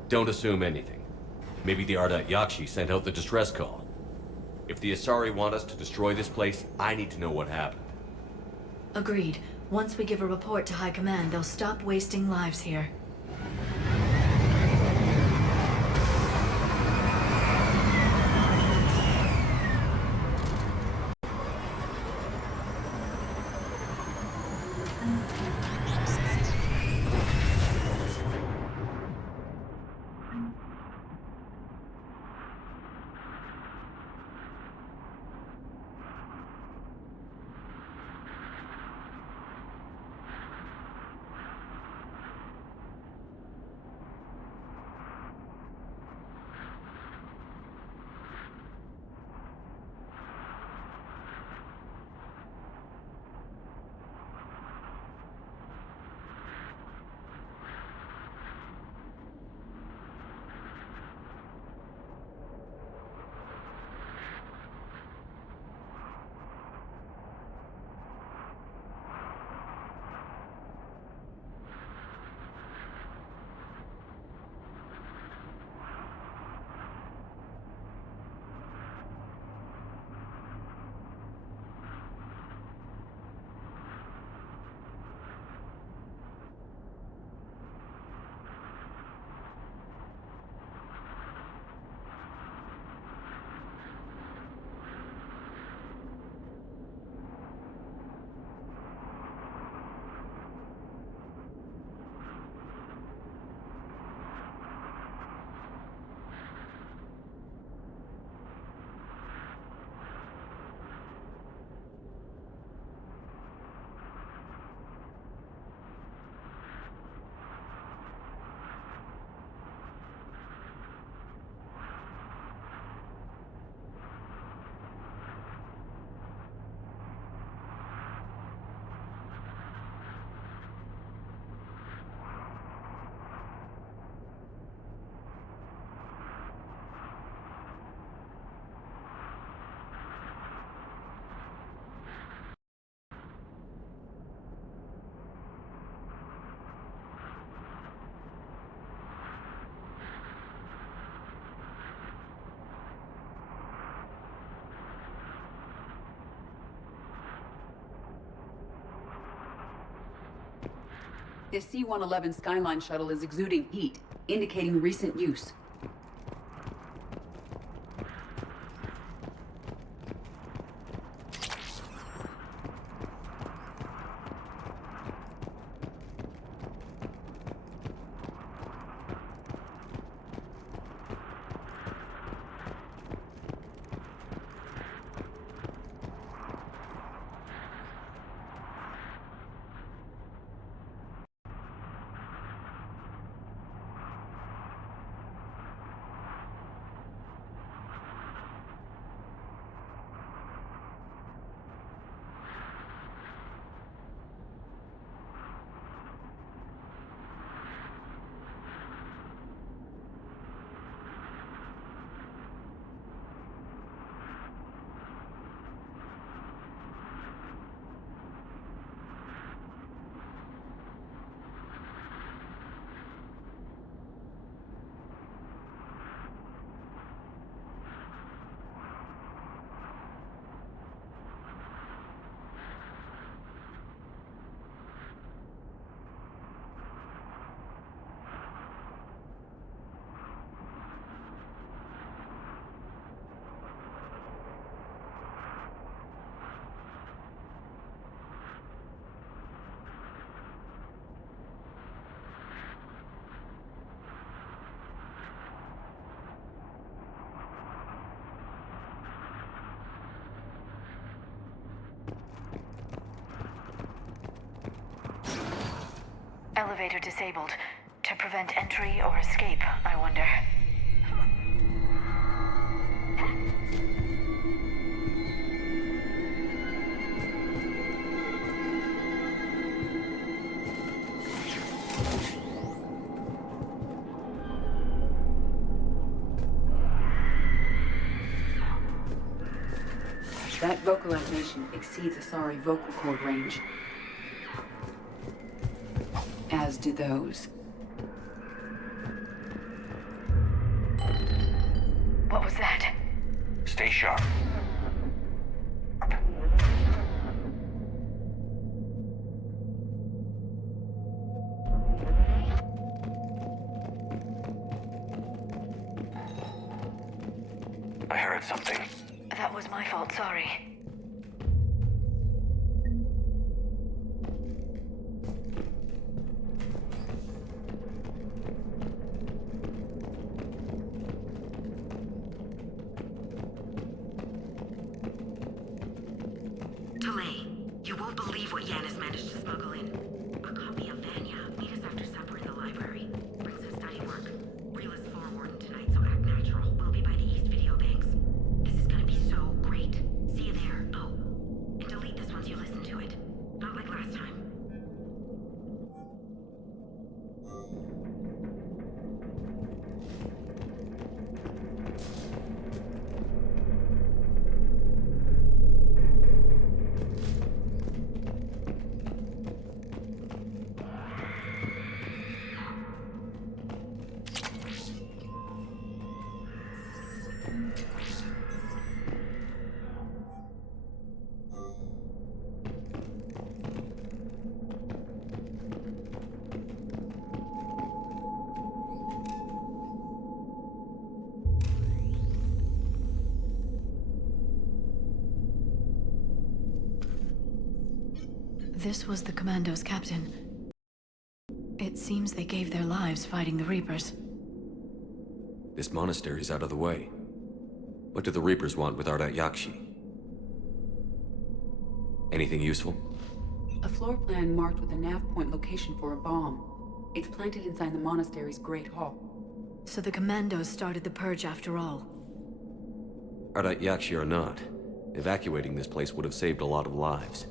Don't assume anything. Maybe the Ardat Yakshi sent out the distress call. If the Asari want us to destroy this place, I need to know what happened. Agreed. Once we give a report to High Command, they'll stop wasting lives here. This C-111 Skyline shuttle is exuding heat, indicating recent use. elevator disabled. To prevent entry or escape, I wonder. That vocalization exceeds Asari vocal cord range. As do those. What was that? Stay sharp. I heard something. That was my fault, sorry. Delay. You won't believe what Yan has managed to smuggle in. A copy of Vanya. Meet us after supper in the library. Bring some study work. Reel is forewarned tonight, so act natural. We'll be by the East Video Banks. This is gonna be so great. See you there. Oh, and delete this once you listen to it. Not like last time. This was the Commando's captain. It seems they gave their lives fighting the Reapers. This monastery's out of the way. What do the Reapers want with Ardat Yakshi? Anything useful? A floor plan marked with a nav point location for a bomb. It's planted inside the monastery's Great Hall. So the Commandos started the purge after all. Ardat Yakshi or not, evacuating this place would have saved a lot of lives.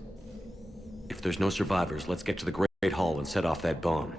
If there's no survivors, let's get to the Great Hall and set off that bomb.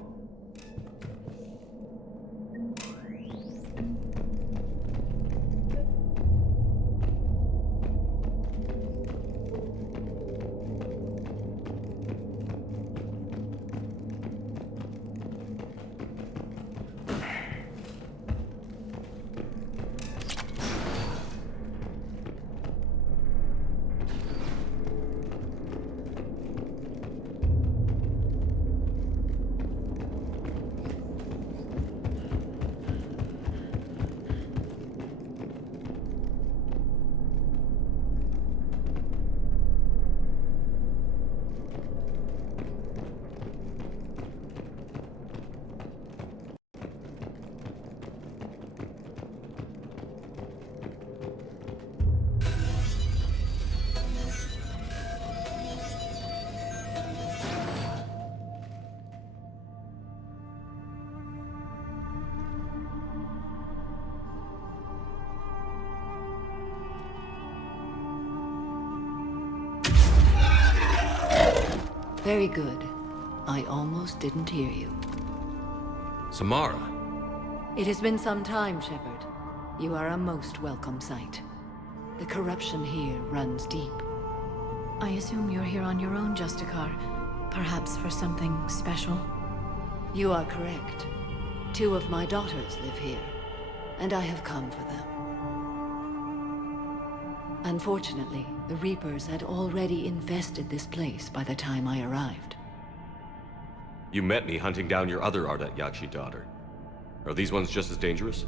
Very good. I almost didn't hear you. Samara! It has been some time, Shepard. You are a most welcome sight. The corruption here runs deep. I assume you're here on your own, Justicar. Perhaps for something special? You are correct. 2 of my daughters live here, and I have come for them. Unfortunately, the Reapers had already infested this place by the time I arrived. You met me hunting down your other Ardat Yakshi daughter. Are these ones just as dangerous?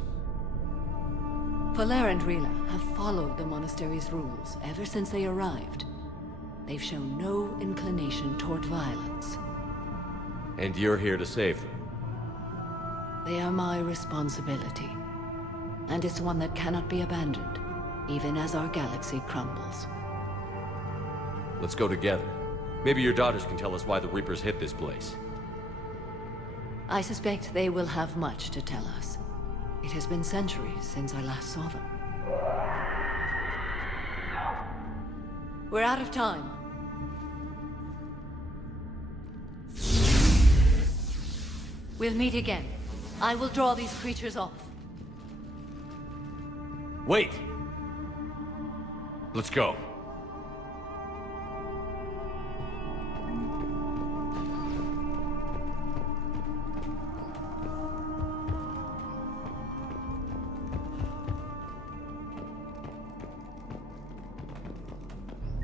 Valer and Rila have followed the monastery's rules ever since they arrived. They've shown no inclination toward violence. And you're here to save them? They are my responsibility. And it's one that cannot be abandoned, even as our galaxy crumbles. Let's go together. Maybe your daughters can tell us why the Reapers hit this place. I suspect they will have much to tell us. It has been centuries since I last saw them. We're out of time. We'll meet again. I will draw these creatures off. Wait! Let's go.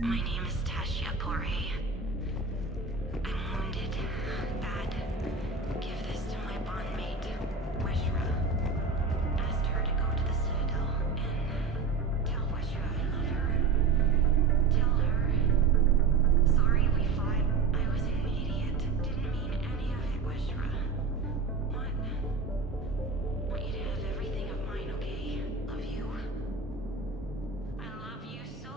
My name is Tasha Pore. I'm wounded. Bad. Give this to my bondmate, Weshra. Asked her to go to the Citadel and tell Weshra I love her. Tell her. Sorry we fought. I was an idiot. Didn't mean any of it, Weshra. Want you to have everything of mine, okay? Love you. I love you so.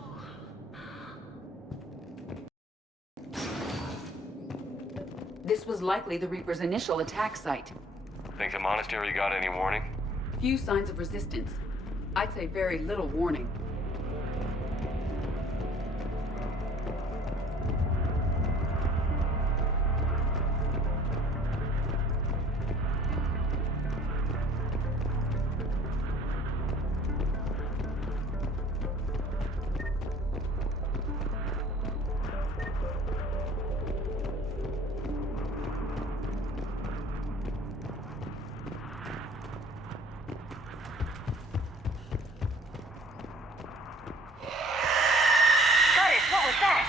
This was likely the Reaper's initial attack site. Think the monastery got any warning? Few signs of resistance. I'd say very little warning. What was that?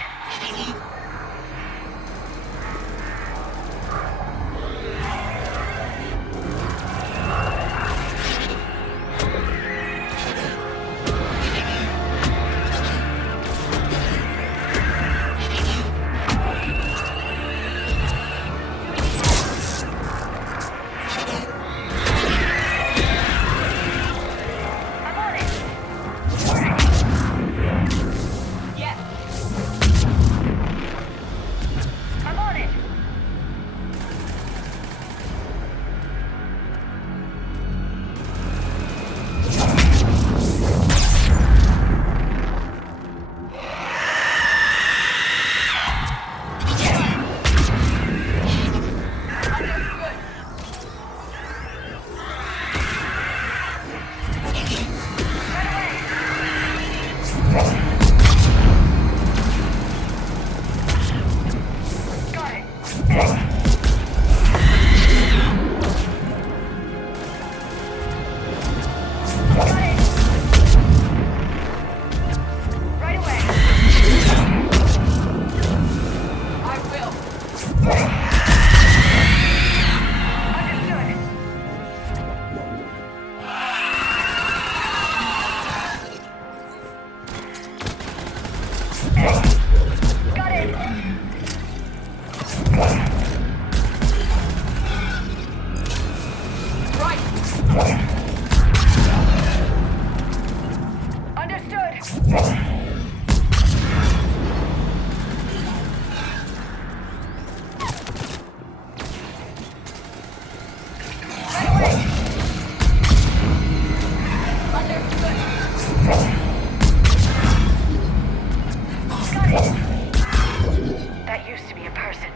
That used to be a person.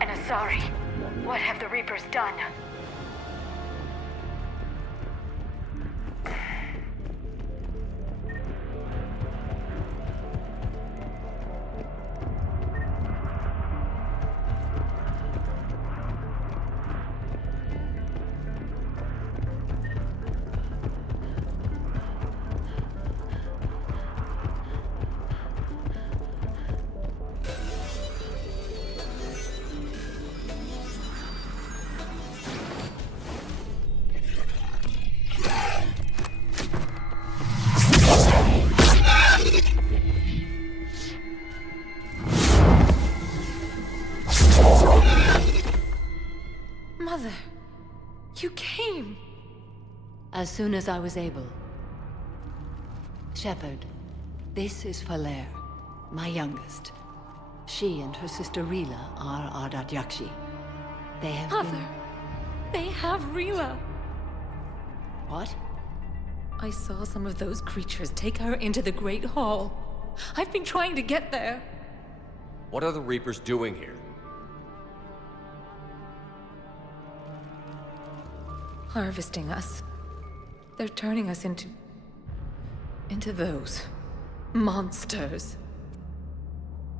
And a Asari. What have the Reapers done? Mother, you came. As soon as I was able. Shepard, this is Falere, my youngest. She and her sister Rila are Ardat Yakshi. They have been They have Rila. What? I saw some of those creatures take her into the Great Hall. I've been trying to get there. What are the Reapers doing here? Harvesting us. They're turning us into those monsters.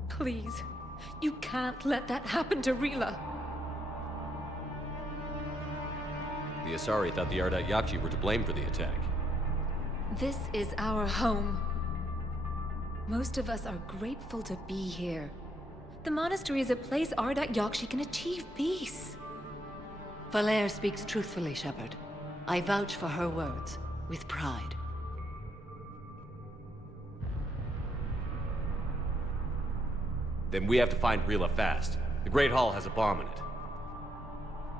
Please, you can't let that happen to Rila. The Asari thought the Ardat Yakshi were to blame for the attack. This is our home. Most of us are grateful to be here. The monastery is a place Ardat Yakshi can achieve peace. Valere speaks truthfully, Shepard. I vouch for her words, with pride. Then we have to find Rila fast. The Great Hall has a bomb in it.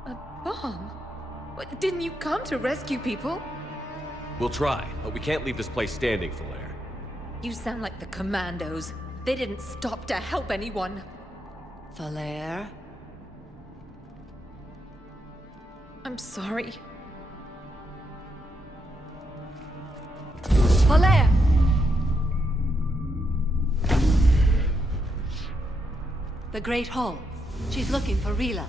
A bomb? What, didn't you come to rescue people? We'll try, but we can't leave this place standing, Valere. You sound like the Commandos. They didn't stop to help anyone. Valere? I'm sorry. Valere! The Great Hall. She's looking for Rila.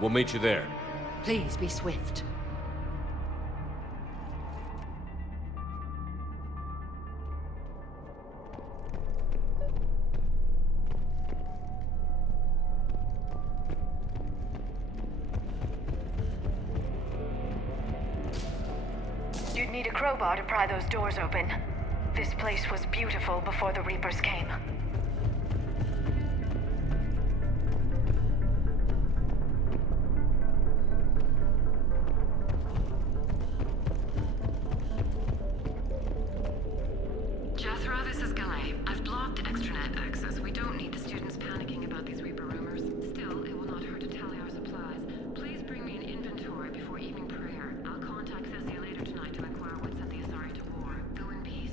We'll meet you there. Please be swift. You'd need a crowbar to pry those doors open. This place was beautiful before the Reapers came. Jethro, this is Galay. I've blocked extranet access. We don't need the students panicking about these Reaper rumors. Still, it will not hurt to tally our supplies. Please bring me an inventory before evening prayer. I'll contact Cessia later tonight to inquire what sent the Asari to war. Go in peace.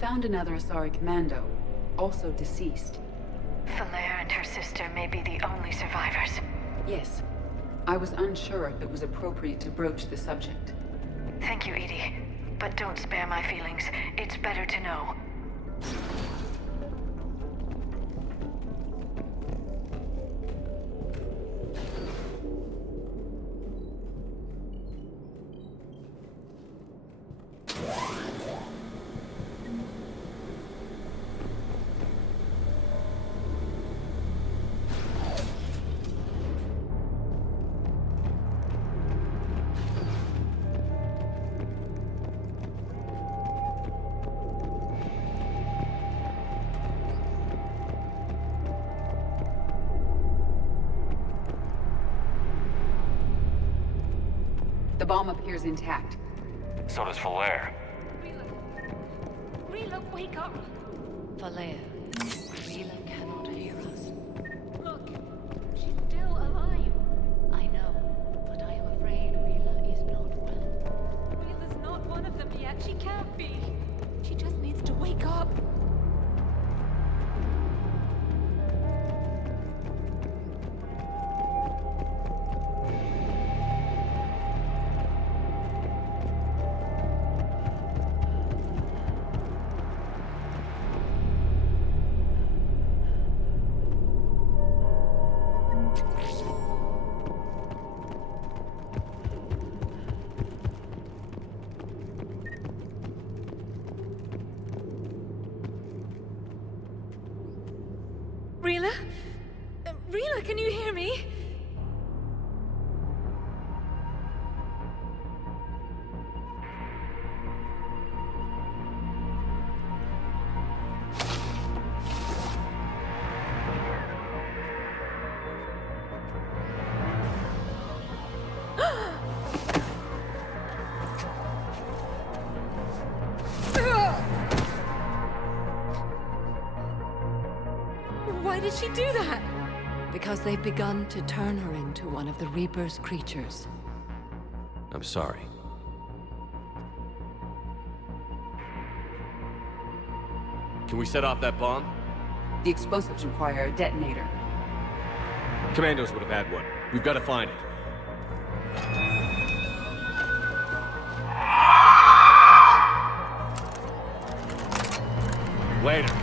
Found another Asari commando, also deceased. Falaire and her sister may be the only survivors. Yes. I was unsure if it was appropriate to broach the subject. Thank you, Edie. But don't spare my feelings. It's better to know. The bomb appears intact. So does Falaire. Rila, wake up! Falaire, Rila cannot hear us. Look, she's still alive. I know, but I am afraid Rila is not well. Rila's not one of them yet. She can't be. She just needs to wake up. Rila? Rila, can you hear me? did she do that? Because they've begun to turn her into one of the Reaper's creatures. I'm sorry. Can we set off that bomb? The explosives require a detonator. Commandos would have had one. We've got to find it. Later.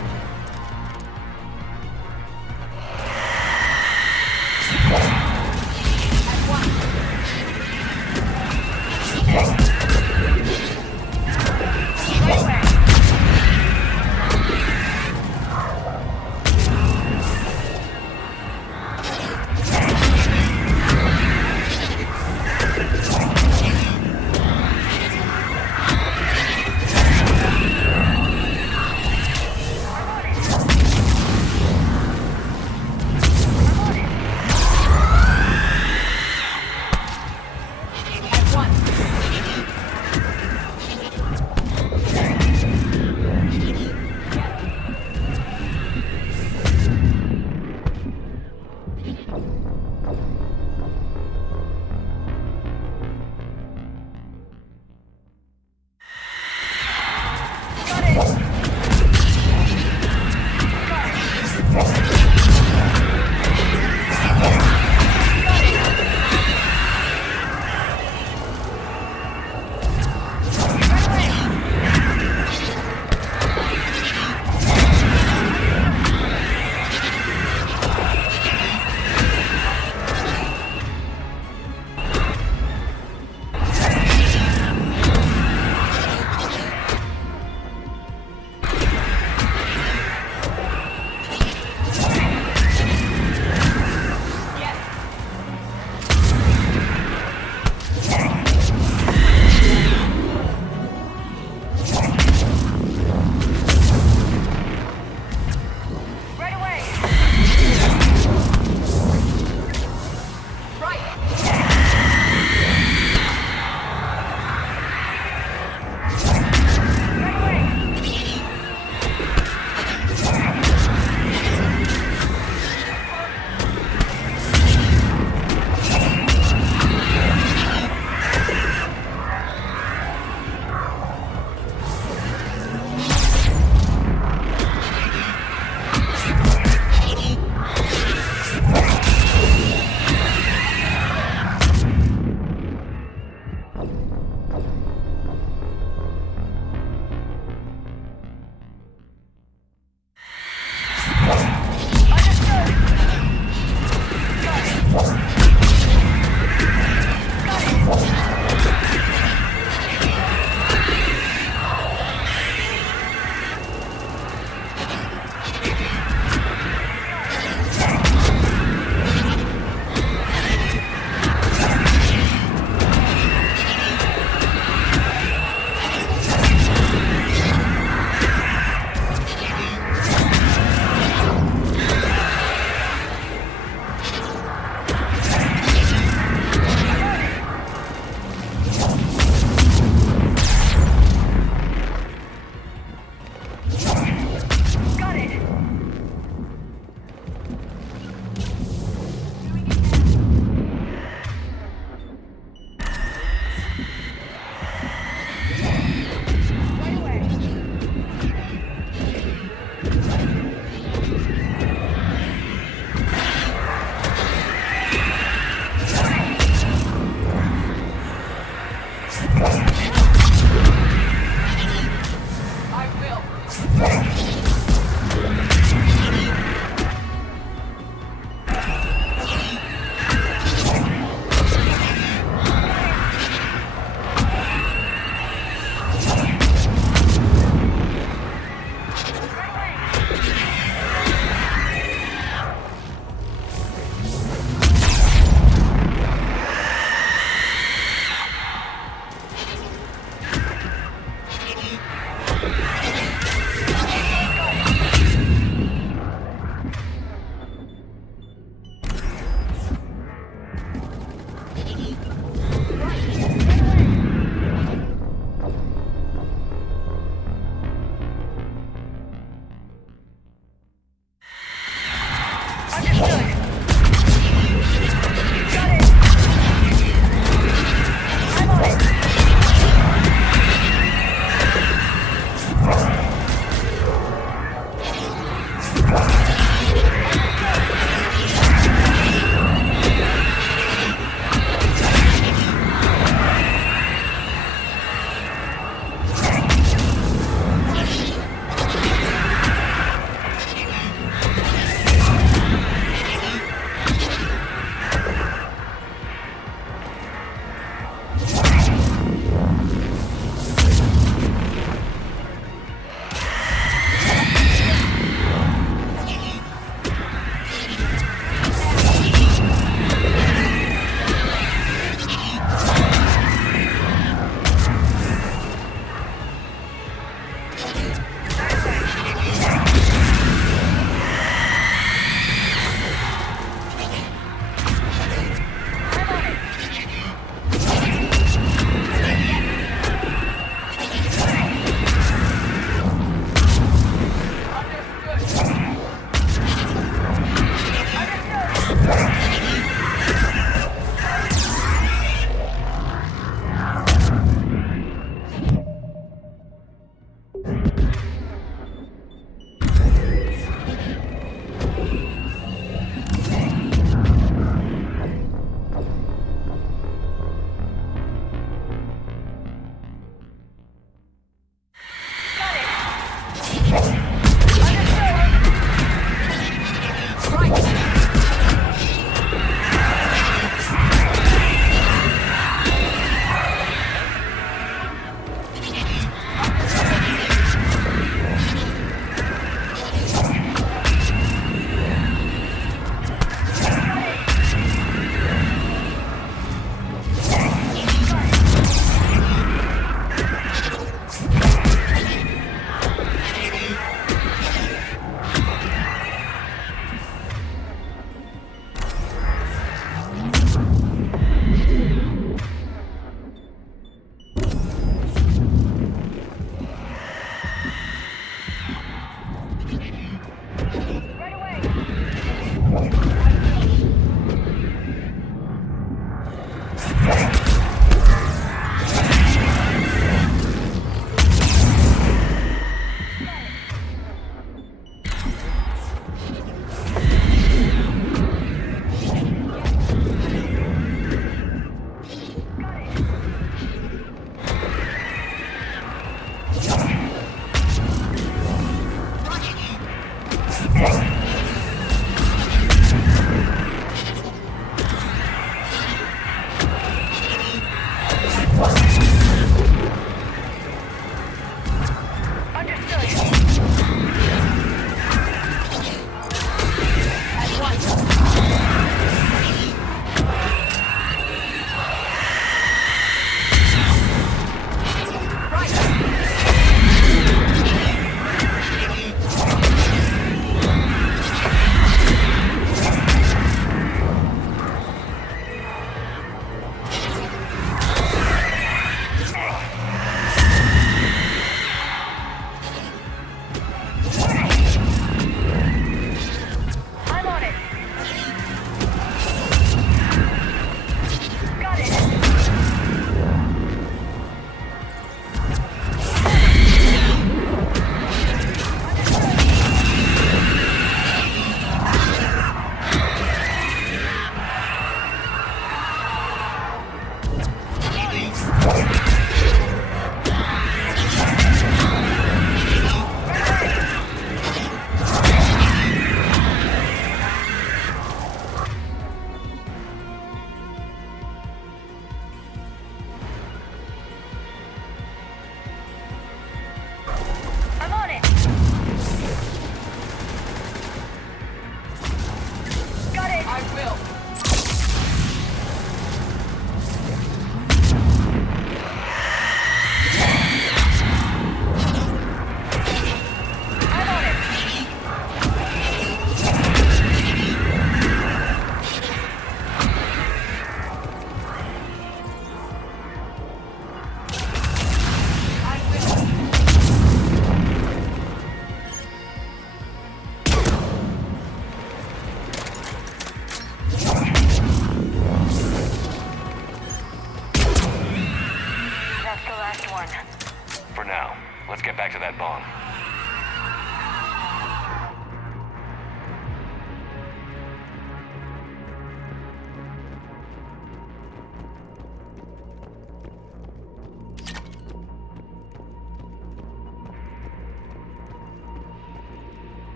Let's get back to that bomb.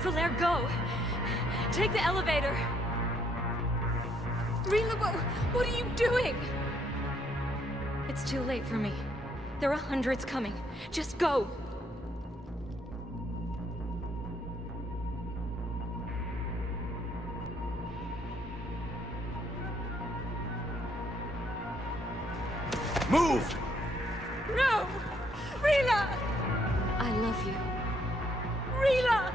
Falaire, go! Take the elevator! Rila, what are you doing? It's too late for me. There are hundreds coming. Just go! Move! No! Rila! I love you. Rila!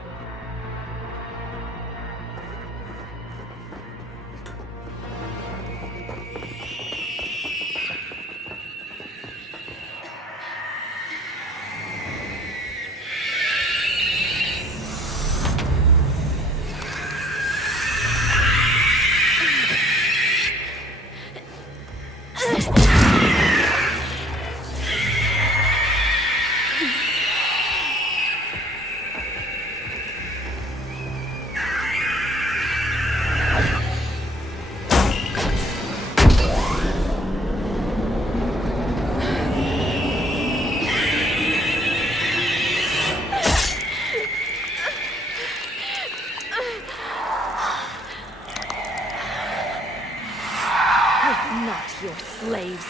Not your slaves.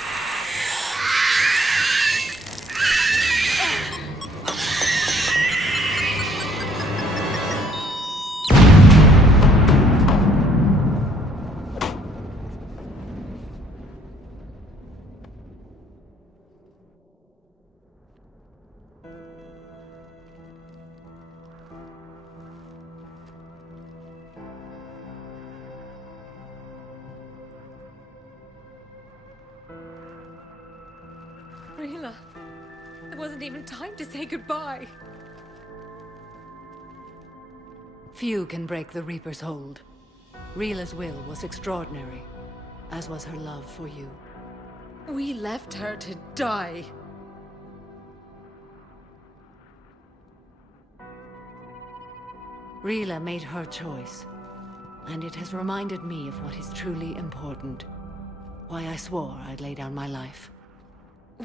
Rila, there wasn't even time to say goodbye. Few can break the Reaper's hold. Rila's will was extraordinary, as was her love for you. We left her to die. Rila made her choice, and it has reminded me of what is truly important. Why I swore I'd lay down my life.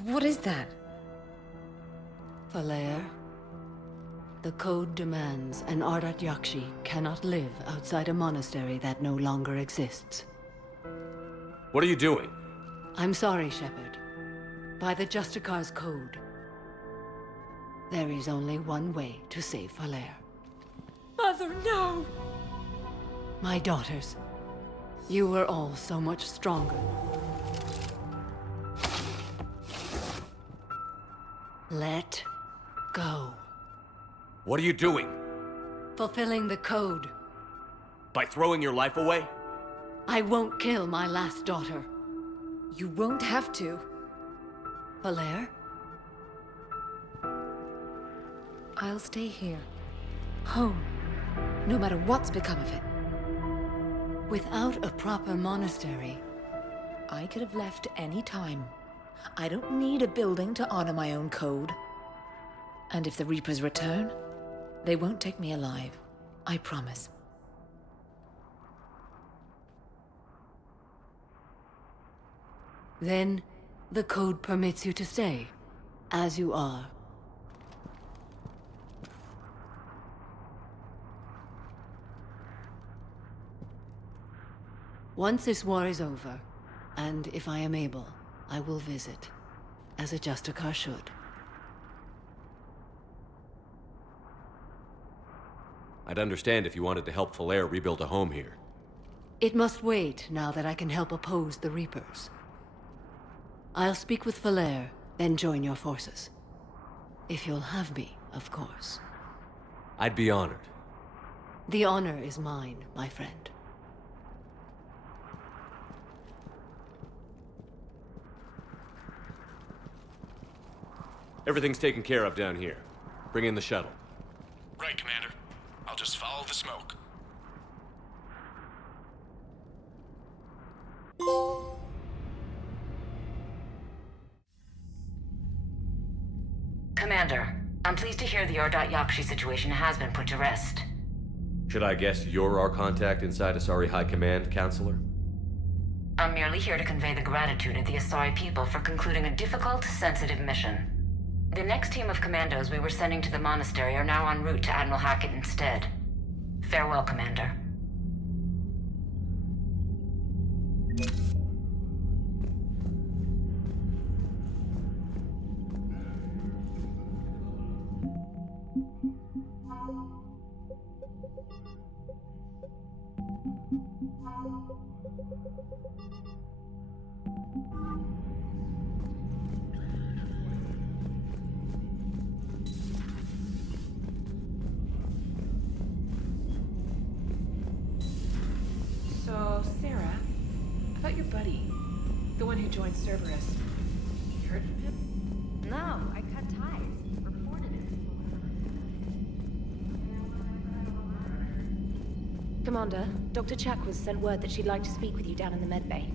What is that? Falaire, the code demands an Ardat Yakshi cannot live outside a monastery that no longer exists. What are you doing? I'm sorry, Shepard. By the Justicar's code, there is only one way to save Falaire. Mother, no! My daughters, you were all so much stronger. Let go. What are you doing? Fulfilling the code. By throwing your life away? I won't kill my last daughter. You won't have to. Falaire? I'll stay here. Home. No matter what's become of it. Without a proper monastery... I could have left any time. I don't need a building to honor my own code. And if the Reapers return, they won't take me alive. I promise. Then, the code permits you to stay, as you are. Once this war is over, and if I am able, I will visit, as a Justicar should. I'd understand if you wanted to help Falaire rebuild a home here. It must wait now that I can help oppose the Reapers. I'll speak with Falaire, then join your forces. If you'll have me, of course. I'd be honored. The honor is mine, my friend. Everything's taken care of down here. Bring in the shuttle. Right, Commander, I'm pleased to hear the Ardat Yakshi situation has been put to rest. Should I guess you're our contact inside Asari High Command, Counselor? I'm merely here to convey the gratitude of the Asari people for concluding a difficult, sensitive mission. The next team of commandos we were sending to the monastery are now en route to Admiral Hackett instead. Farewell, Commander. So, Sarah, about your buddy, the one who joined Cerberus. You heard from him? No, I cut ties. Reported it. Commander, Dr. Chakwas sent word that she'd like to speak with you down in the medbay.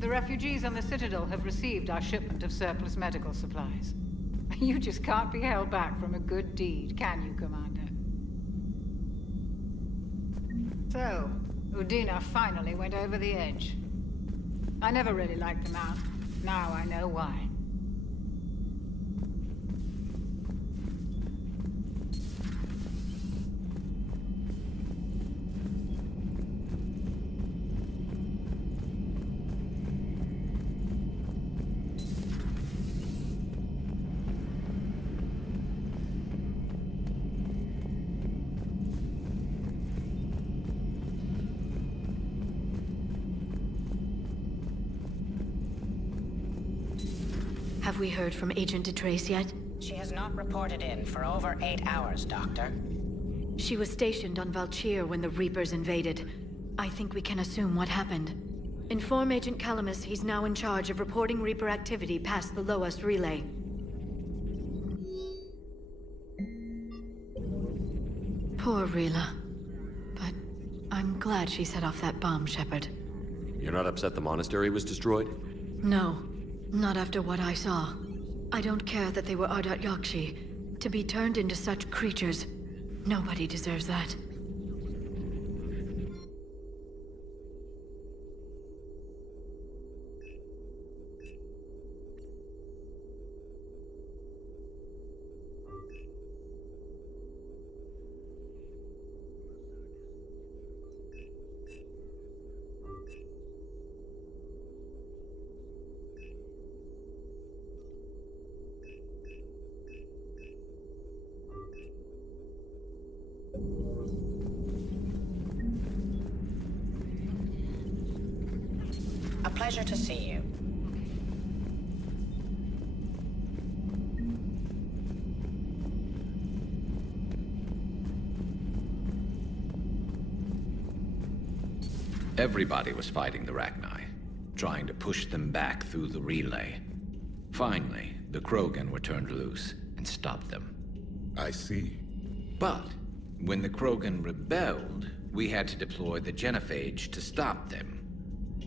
The refugees on the Citadel have received our shipment of surplus medical supplies. You just can't be held back from a good deed, can you, Commander? So, Udina finally went over the edge. I never really liked the Mount. Now I know why. Have we heard from Agent DeTrace yet? She has not reported in for over 8 hours, Doctor. She was stationed on Valchir when the Reapers invaded. I think we can assume what happened. Inform Agent Calamus he's now in charge of reporting Reaper activity past the Loas relay. Poor Rila. But I'm glad she set off that bomb, Shepard. You're not upset the monastery was destroyed? No. Not after what I saw. I don't care that they were Ardat Yakshi. To be turned into such creatures, nobody deserves that. A pleasure to see you. Everybody was fighting the Rachni, trying to push them back through the relay. Finally, the Krogan were turned loose and stopped them. I see. But when the Krogan rebelled, we had to deploy the Genophage to stop them.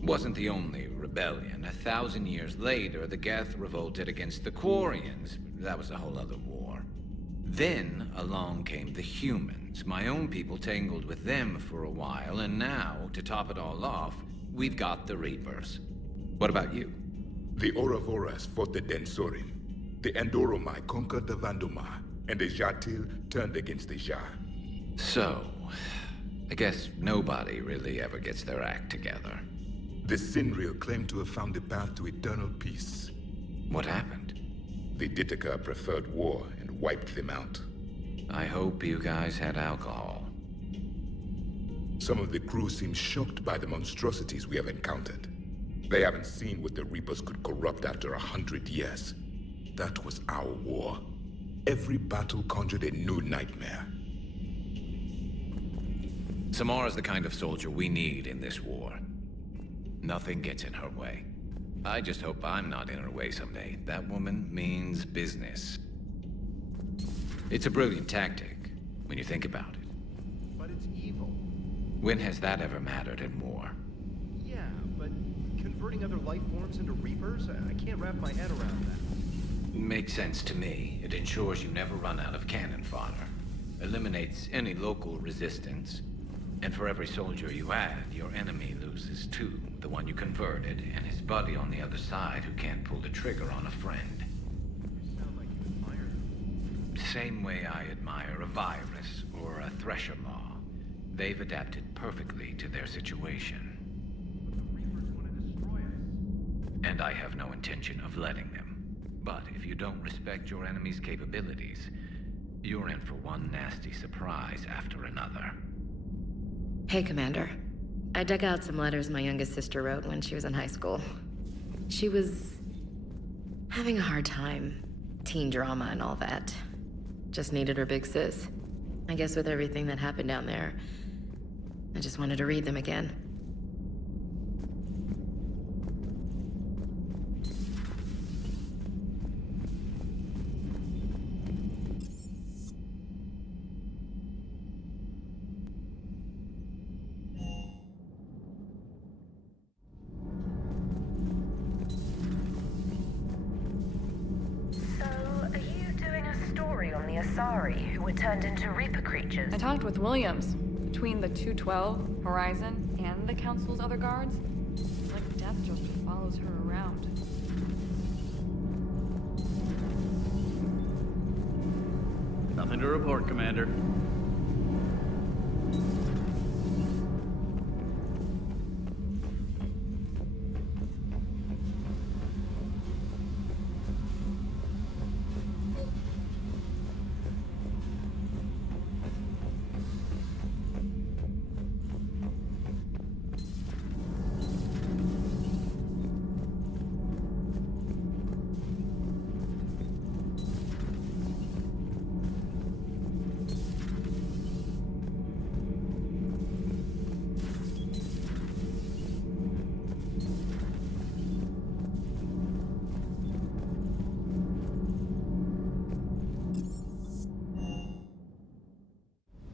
Wasn't the only rebellion. 1,000 years later, the Geth revolted against the Quarians. That was a whole other war. Then along came the humans. My own people tangled with them for a while, and now, to top it all off, we've got the Reapers. What about you? The Ouroboros fought the Densorin. The Andoromai conquered the Vandomar, and the Jatil turned against the Jah. So, I guess nobody really ever gets their act together. The Sinriel claim to have found the path to eternal peace. What happened? The Ditaka preferred war and wiped them out. I hope you guys had alcohol. Some of the crew seem shocked by the monstrosities we have encountered. They haven't seen what the Reapers could corrupt after 100 years. That was our war. Every battle conjured a new nightmare. Samara's the kind of soldier we need in this war. Nothing gets in her way. I just hope I'm not in her way someday. That woman means business. It's a brilliant tactic, when you think about it. But it's evil. When has that ever mattered in war? Yeah, but converting other life forms into Reapers? I can't wrap my head around that. Makes sense to me. It ensures you never run out of cannon fodder. Eliminates any local resistance. And for every soldier you add, your enemy loses two. The one you converted, and his buddy on the other side who can't pull the trigger on a friend. You sound like you admire. Same way I admire a virus or a thresher maw. They've adapted perfectly to their situation. But the Reapers want to destroy us. And I have no intention of letting them. But if you don't respect your enemy's capabilities, you're in for one nasty surprise after another. Hey, Commander. I dug out some letters my youngest sister wrote when she was in high school. She was having a hard time. Teen drama and all that. Just needed her big sis. I guess with everything that happened down there, I just wanted to read them again. Asari, who were turned into Reaper creatures. I talked with Williams. Between the 212, Horizon, and the Council's other guards, it's like death just follows her around. Nothing to report, Commander.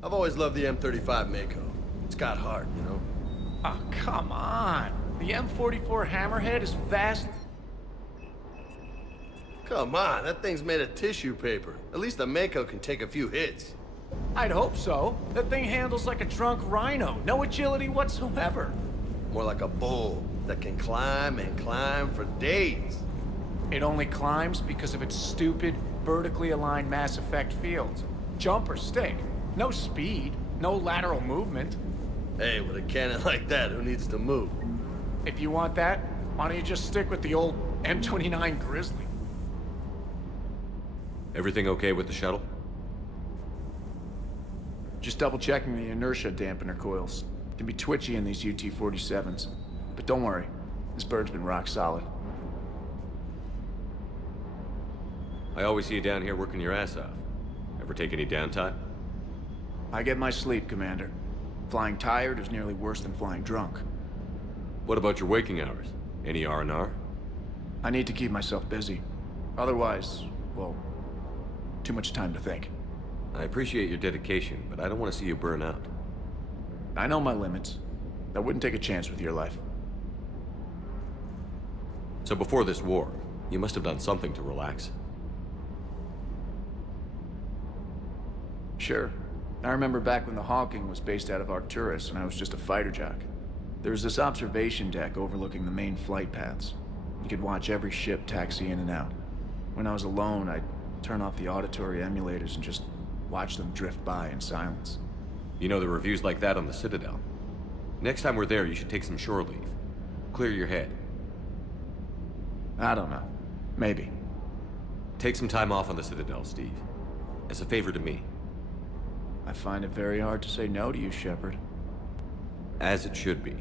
I've always loved the M35 Mako. It's got heart, you know? Oh, come on. The M44 Hammerhead is vast. Come on, that thing's made of tissue paper. At least the Mako can take a few hits. I'd hope so. That thing handles like a drunk rhino. No agility whatsoever. More like a bull that can climb and climb for days. It only climbs because of its stupid, vertically aligned Mass Effect fields. Jump or stick. No speed, no lateral movement. Hey, with a cannon like that, who needs to move? If you want that, why don't you just stick with the old M29 Grizzly? Everything okay with the shuttle? Just double checking the inertia dampener coils. Can be twitchy in these UT-47s. But don't worry, this bird's been rock solid. I always see you down here working your ass off. Ever take any downtime? I get my sleep, Commander. Flying tired is nearly worse than flying drunk. What about your waking hours? Any R&R? I need to keep myself busy. Otherwise, well, too much time to think. I appreciate your dedication, but I don't want to see you burn out. I know my limits. I wouldn't take a chance with your life. So before this war, you must have done something to relax. Sure. I remember back when the Hawking was based out of Arcturus and I was just a fighter jock. There was this observation deck overlooking the main flight paths. You could watch every ship taxi in and out. When I was alone, I'd turn off the auditory emulators and just watch them drift by in silence. You know, the reviews like that on the Citadel. Next time we're there, you should take some shore leave. Clear your head. I don't know. Maybe. Take some time off on the Citadel, Steve. As a favor to me. I find it very hard to say no to you, Shepard. As it should be.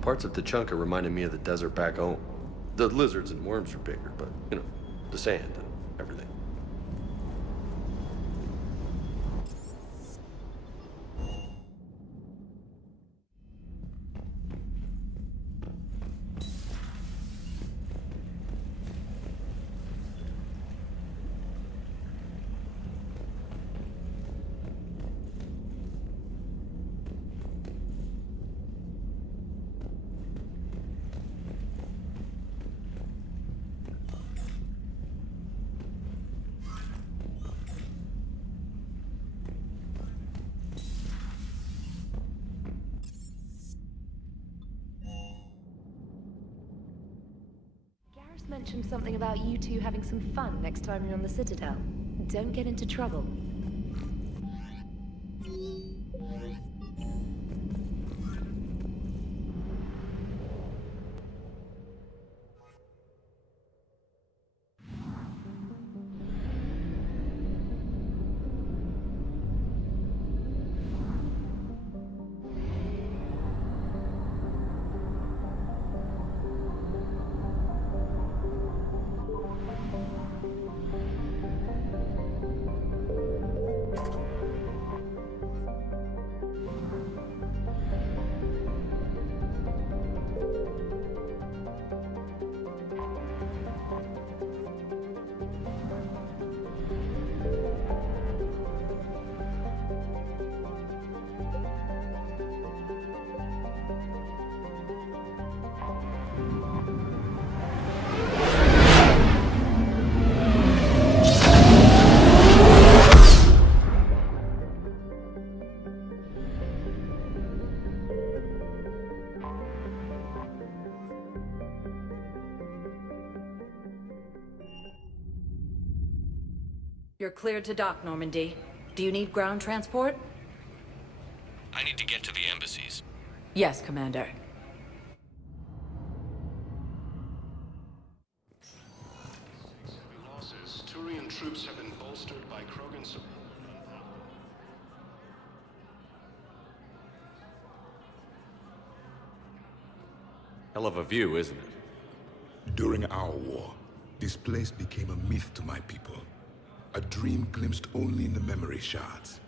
Parts of Tuchanka reminded me of the desert back home. The lizards and worms are bigger, but, you know, the sand and everything. Garrus mentioned something about you two having some fun next time you're on the Citadel. Don't get into trouble. You're cleared to dock, Normandy. Do you need ground transport? I need to get to the embassies. Yes, Commander. Losses. Turian troops have been bolstered by Krogan support. Hell of a view, isn't it? During our war, this place became a myth to my people. A dream glimpsed only in the memory shards.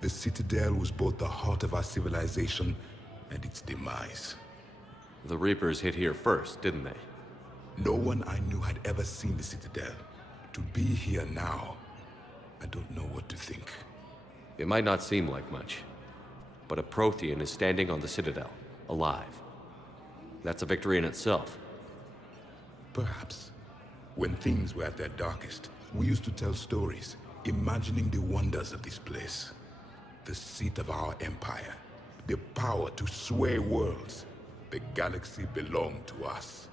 The Citadel was both the heart of our civilization and its demise. The Reapers hit here first, didn't they? No one I knew had ever seen the Citadel. To be here now, I don't know what to think. It might not seem like much, but a Prothean is standing on the Citadel, alive. That's a victory in itself. Perhaps. When things were at their darkest, we used to tell stories, imagining the wonders of this place. The seat of our empire, the power to sway worlds. The galaxy belonged to us.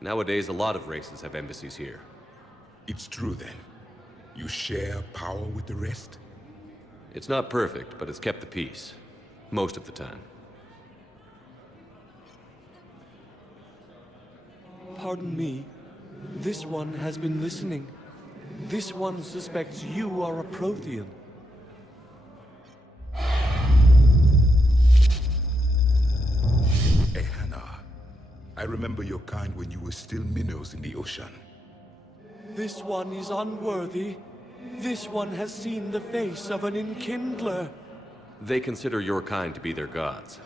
Nowadays, a lot of races have embassies here. It's true then. You share power with the rest? It's not perfect, but it's kept the peace. Most of the time. Pardon me. This one has been listening. This one suspects you are a Prothean. Ehana, I remember your kind when you were still minnows in the ocean. This one is unworthy. This one has seen the face of an Enkindler. They consider your kind to be their gods.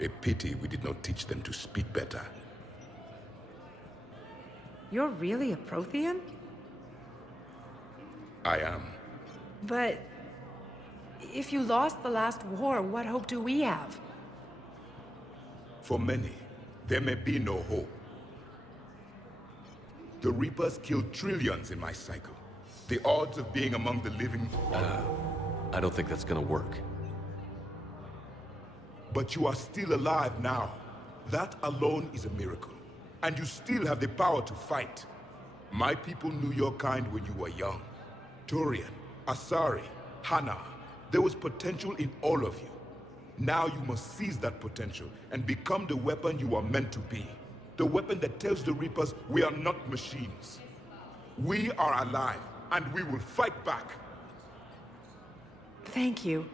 A pity we did not teach them to speak better. You're really a Prothean? I am. But if you lost the last war, what hope do we have? For many, there may be no hope. The Reapers killed trillions in my cycle. The odds of being among the living... I don't think that's gonna work. but you are still alive now. That alone is a miracle. And you still have the power to fight. My people knew your kind when you were young. Turian, Asari, Hana. There was potential in all of you. Now you must seize that potential and become the weapon you are meant to be. The weapon that tells the Reapers we are not machines. We are alive, and we will fight back. Thank you.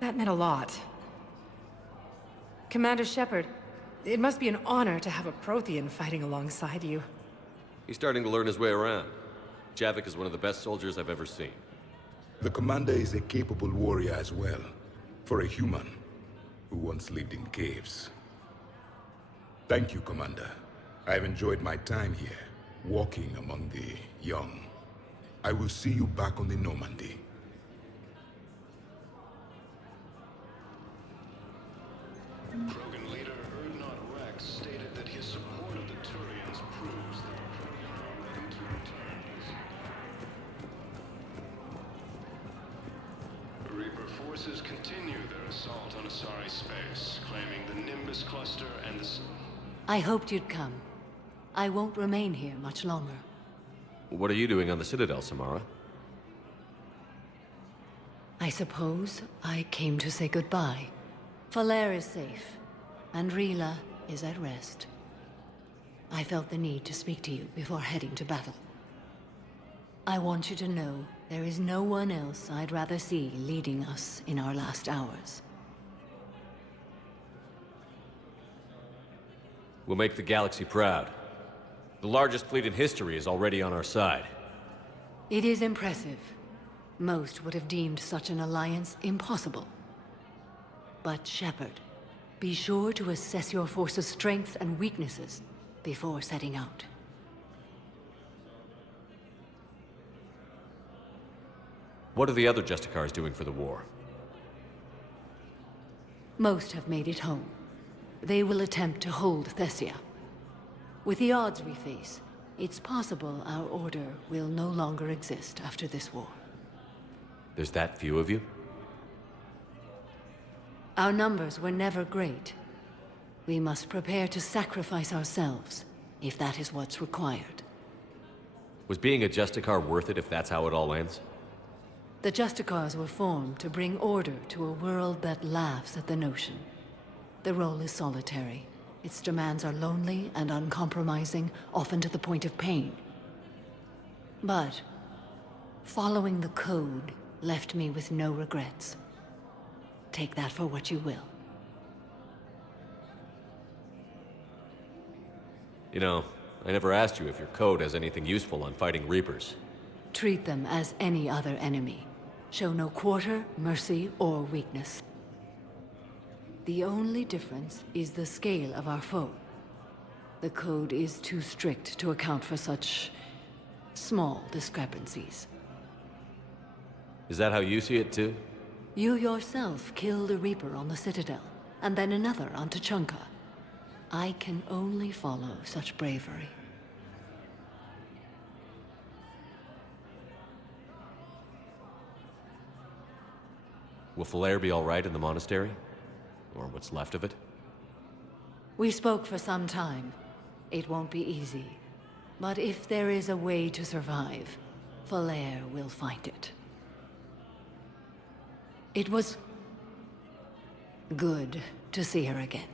That meant a lot. Commander Shepard, it must be an honor to have a Prothean fighting alongside you. He's starting to learn his way around. Javik is one of the best soldiers I've ever seen. The commander is a capable warrior as well, for a human who once lived in caves. Thank you, Commander. I have enjoyed my time here, walking among the young. I will see you back on the Normandy. Krogan leader Urdnot Rex stated that his support of the Turians proves that the Krogan are ready to return. Reaper forces continue their assault on Asari space, claiming the Nimbus cluster and the... I hoped you'd come. I won't remain here much longer. What are you doing on the Citadel, Samara? I suppose I came to say goodbye. Falere is safe, and Rila is at rest. I felt the need to speak to you before heading to battle. I want you to know there is no one else I'd rather see leading us in our last hours. We'll make the galaxy proud. The largest fleet in history is already on our side. It is impressive. Most would have deemed such an alliance impossible. But Shepard, be sure to assess your force's strengths and weaknesses before setting out. What are the other Justicars doing for the war? Most have made it home. They will attempt to hold Thessia. With the odds we face, it's possible our order will no longer exist after this war. There's that few of you? Our numbers were never great. We must prepare to sacrifice ourselves, if that is what's required. Was being a Justicar worth it if that's how it all ends? The Justicars were formed to bring order to a world that laughs at the notion. The role is solitary. Its demands are lonely and uncompromising, often to the point of pain. But following the code left me with no regrets. Take that for what you will. You know, I never asked you if your code has anything useful on fighting Reapers. Treat them as any other enemy. Show no quarter, mercy, or weakness. The only difference is the scale of our foe. The code is too strict to account for such small discrepancies. Is that how you see it too? You yourself killed a Reaper on the Citadel, and then another on Tuchanka. I can only follow such bravery. Will Falere be all right in the monastery? Or what's left of it? We spoke for some time. It won't be easy. But if there is a way to survive, Falere will find it. It was good to see her again.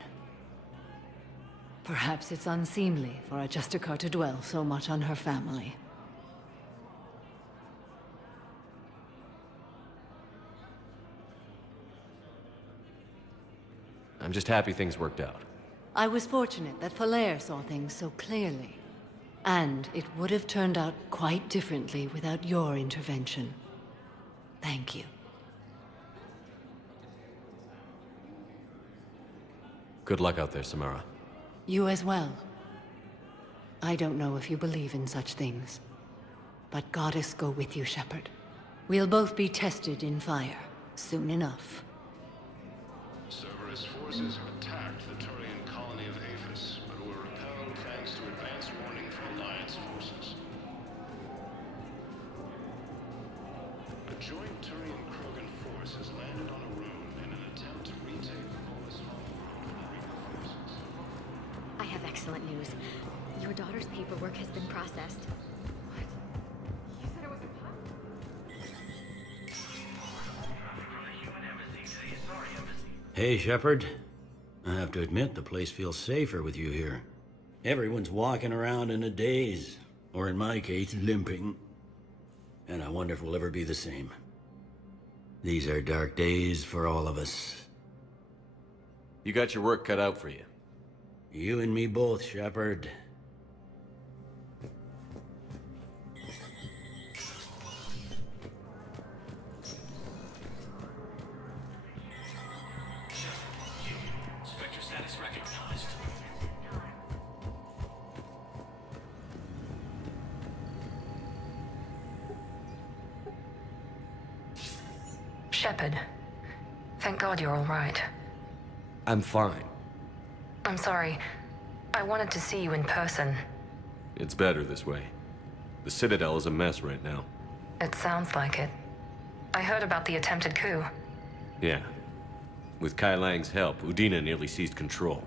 Perhaps it's unseemly for a Justicar to dwell so much on her family. I'm just happy things worked out. I was fortunate that Falere saw things so clearly. And it would have turned out quite differently without your intervention. Thank you. Good luck out there, Samara. You as well. I don't know if you believe in such things, but Goddess go with you, Shepard. We'll both be tested in fire, soon enough. Cerberus forces have attacked the Turian colony of Aphis, but were repelled thanks to advance warning from Alliance forces. A joint Turian-Krogan force has landed on a rune in an attempt to retake Volus Hall. excellent news. Your daughter's paperwork has been processed. Hey, Shepard. I have to admit, the place feels safer with you here. Everyone's walking around in a daze, or in my case, limping. And I wonder if we'll ever be the same. These are dark days for all of us. You got your work cut out for you. You and me both, Shepard. Spectre status recognized. Shepard. Thank God you're all right. I'm fine. I'm sorry. I wanted to see you in person. It's better this way. The Citadel is a mess right now. It sounds like it. I heard about the attempted coup. Yeah. With Kai Lang's help, Udina nearly seized control.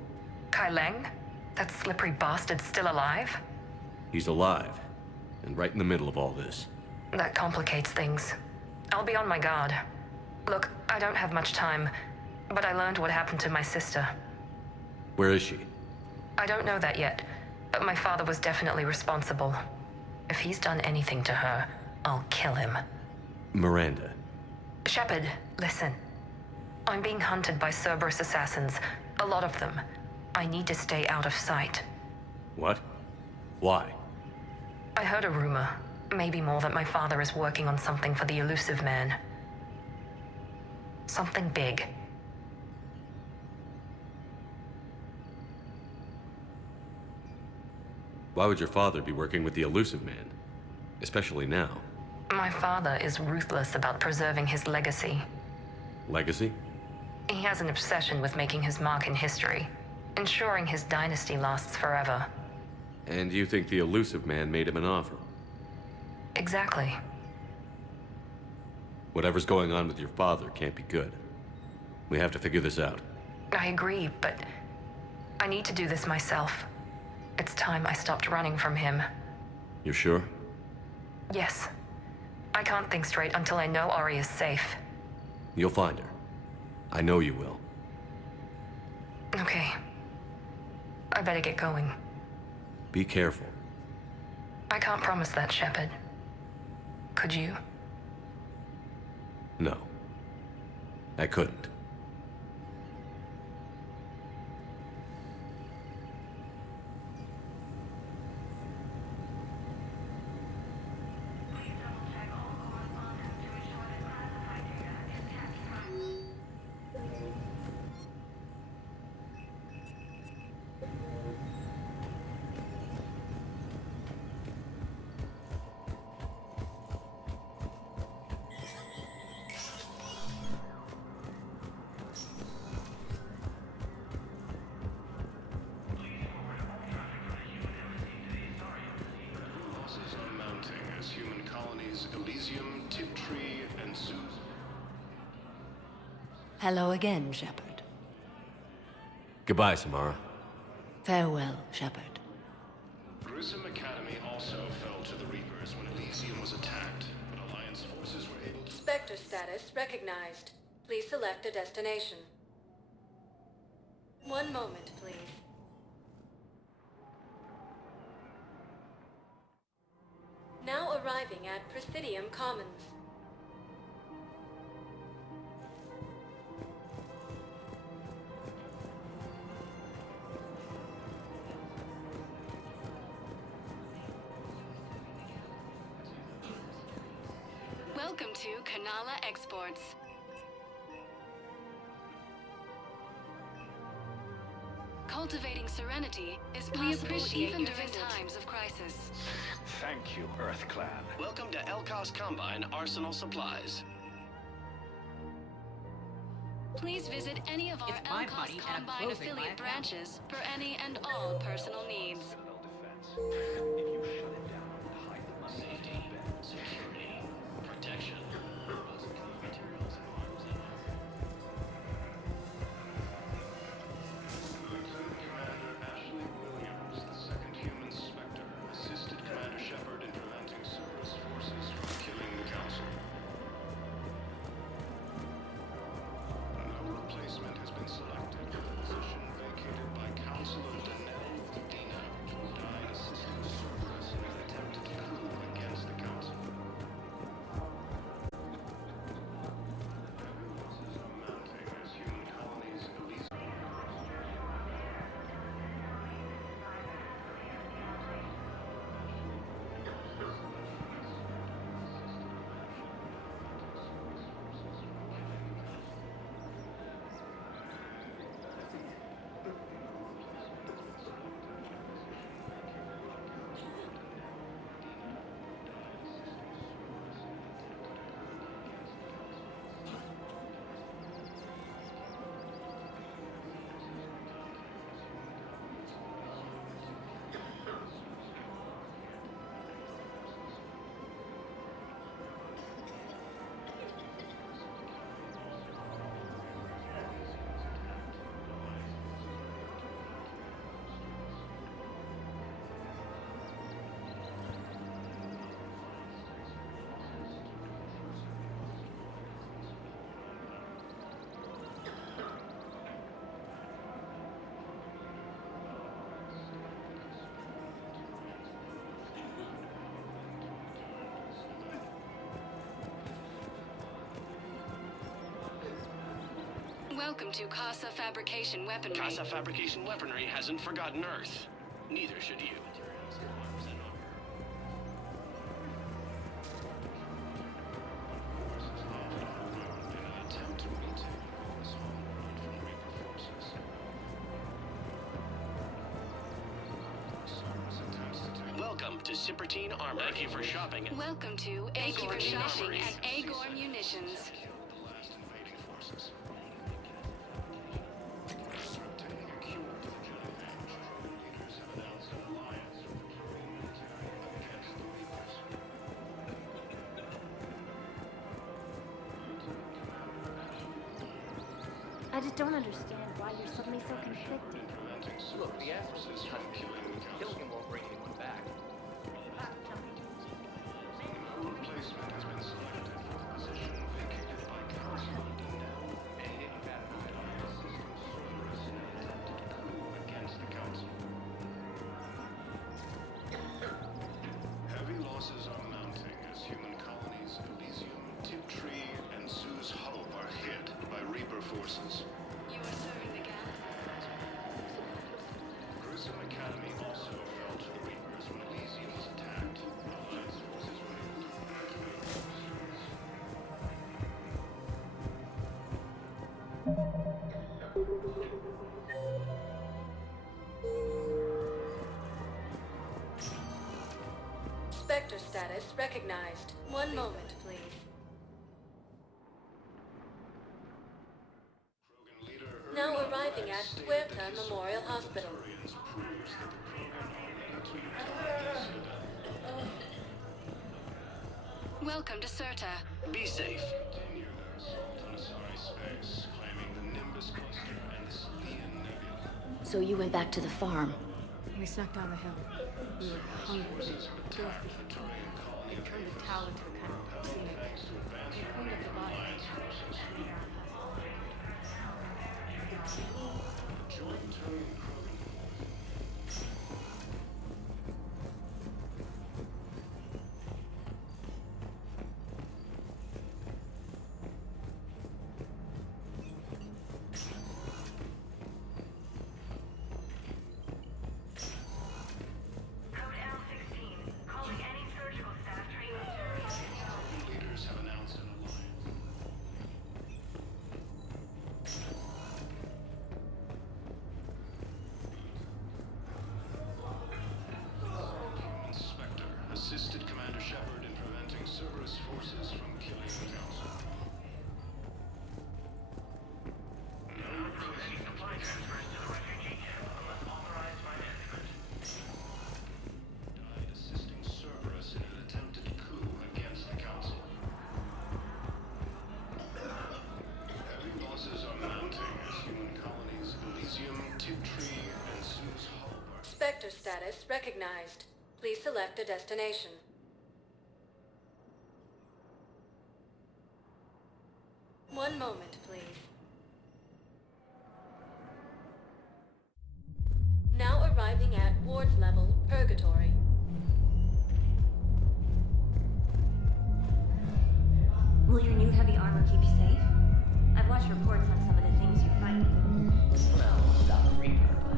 Kai Lang? That slippery bastard's still alive? He's alive, and right in the middle of all this. That complicates things. I'll be on my guard. Look, I don't have much time, but I learned what happened to my sister. Where is she? I don't know that yet, but my father was definitely responsible. If he's done anything to her, I'll kill him. Miranda. Shepard, listen. I'm being hunted by Cerberus assassins. A lot of them. I need to stay out of sight. What? Why? I heard a rumor, maybe more, that my father is working on something for the Elusive Man. Something big. Why would your father be working with the Elusive Man? Especially now. My father is ruthless about preserving his legacy. Legacy? He has an obsession with making his mark in history, ensuring his dynasty lasts forever. And you think the Elusive Man made him an offer? Exactly. Whatever's going on with your father can't be good. We have to figure this out. I agree, but I need to do this myself. It's time I stopped running from him. You're sure? Yes. I can't think straight until I know Ori is safe. You'll find her. I know you will. Okay. I better get going. Be careful. I can't promise that, Shepard. Could you? No. I couldn't. Hello again, Shepard. Goodbye, Samara. Farewell, Shepard. Grissom Academy also fell to the Reapers when Elysium was attacked, but Alliance forces were able to... Spectre status recognized. Please select a destination. One moment, please. Now arriving at Presidium Commons. Welcome to Kanala Exports. Cultivating serenity is possible even during times of crisis. Thank you, EarthClan. Welcome to Elkos Combine Arsenal Supplies. Please visit any of our Elkos Combine affiliate branches for any and all personal needs. Safety, security, protection. Commander Ashley Williams Welcome to Casa Fabrication Weaponry. Casa Fabrication Weaponry hasn't forgotten Earth. Neither should you. Welcome to Cipertine Armor. Thank you for shopping. Welcome to shopping at Agor Munitions. I just don't understand why you're suddenly so conflicted. Look, the assholes is Gilligan won't bring anyone back. Replacement has been selected for the position vacated by Council Denell. Against the Council. Heavy losses are mounting as human colonies Elysium, Tiptree, and Zeus Hope are hit by Reaper forces. You are serving the gas. Grissom Academy also fell to Reapers when Elysium was attacked. Alliance forces were able to evacuate. Spectre status recognized. One moment, please. Now arriving at Huerta Memorial Hospital. Welcome to Serta. Be safe. Continued their assault on Asari space, claiming the Nimbus cluster and the Selian Nebula. So you went back to the farm. We snuck down the hill. We were hungry, filthy. They turned the Tal into a kind of proximity. They cleaned up the bodies. Joint Terran Krogan. Leaders have announced an alliance. Human Spectre assisted Commander Shepard in preventing Cerberus forces from killing the Council. No replacement supply transfers to the refugee camp unless authorized by management. Died assisting Cerberus in an attempted coup against the Council. Heavy losses are mounting as human colonies Elysium, Tiptree, and Zeus Hope are... Spectre status recognized. Please select a destination. One moment, please. Now arriving at Ward's level, Purgatory. Will your new heavy armor keep you safe? I've watched reports on some of the things you fight. Well, not a Reaper, but...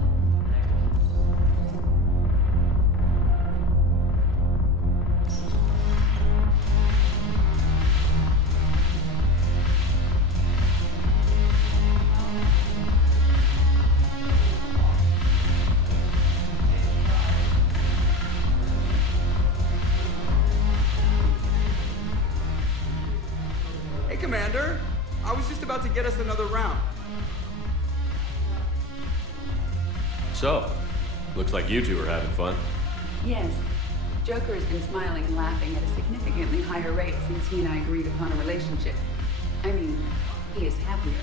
Hey, Commander. I was just about to get us another round. So, looks like you two are having fun. Yes. Joker has been smiling and laughing at a significantly higher rate since he and I agreed upon a relationship. I mean, he is happier.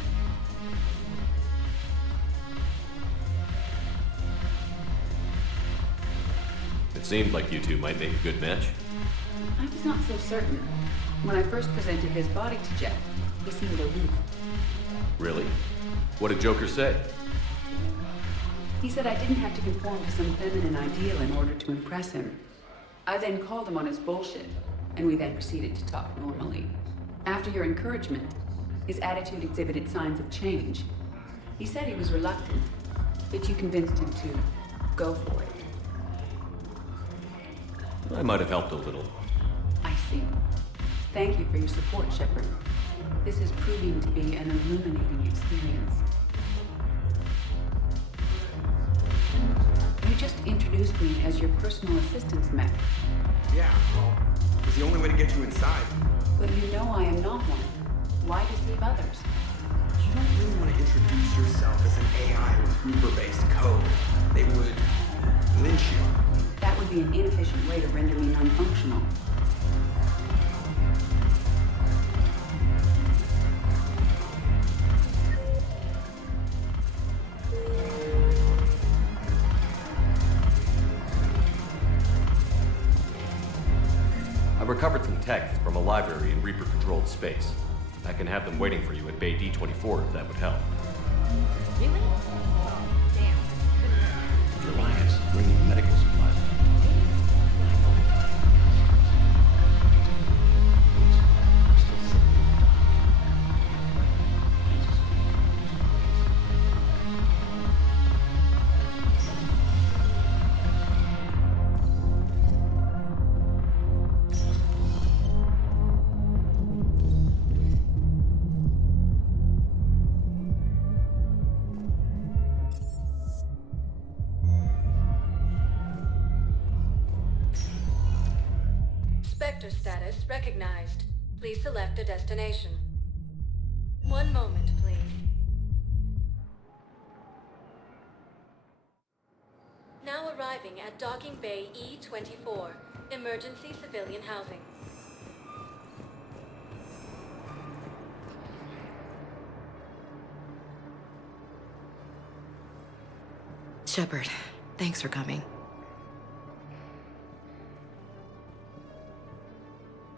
It seemed like you two might make a good match. I was not so certain. When I first presented his body to Jeff, he seemed aloof. Really? What did Joker say? He said I didn't have to conform to some feminine ideal in order to impress him. I then called him on his bullshit, and we then proceeded to talk normally. After your encouragement, his attitude exhibited signs of change, He said he was reluctant, but you convinced him to go for it. I might have helped a little. I see. Thank you for your support, Shepard. This is proving to be an illuminating experience. You just introduced me as your personal assistance mech. Yeah, well, it was the only way to get you inside. But you know I am not one. Why deceive others? You don't really want to introduce yourself as an AI with Reaper-based code. They would lynch you. That would be an inefficient way to render me non-functional. I recovered some tech from a library in Reaper-controlled space. I can have them waiting for you at Bay D-24 if that would help. Really? Oh, damn. Reliance, bringing medical supplies. Spectre status recognized. Please select a destination. One moment, please. Now arriving at Docking Bay E-24, emergency civilian housing. Shepard, thanks for coming.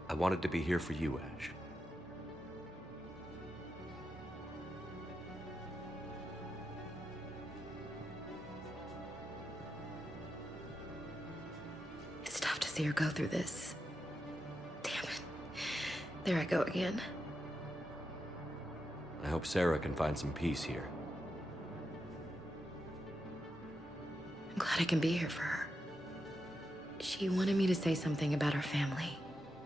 I wanted to be here for you, Ash. It's tough to see her go through this. Damn it. There I go again. I hope Sarah can find some peace here. I'm glad I can be here for her. She wanted me to say something about her family.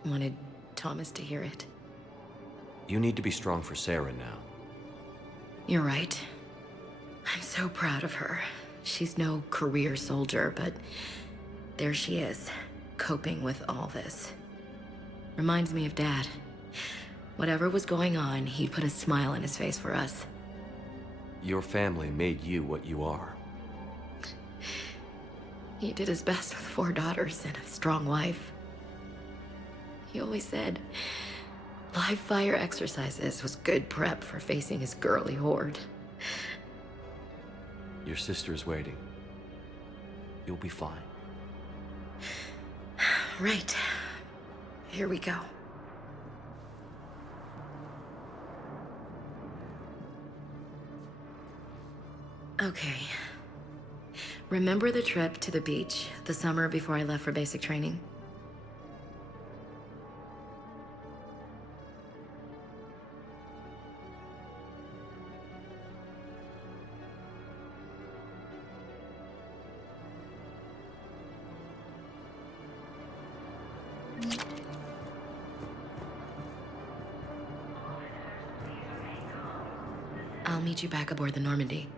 Wanted Thomas to hear it. You need to be strong for Sarah now. You're right. I'm so proud of her. She's no career soldier, but there she is, coping with all this. Reminds me of Dad. Whatever was going on, he'd put a smile on his face for us. Your family made you what you are. He did his best with 4 daughters and a strong wife. He always said live fire exercises was good prep for facing his girly horde. Your sister's waiting. You'll be fine. Right. Here we go. Okay. Remember the trip to the beach the summer before I left for basic training? I'll meet you back aboard the Normandy.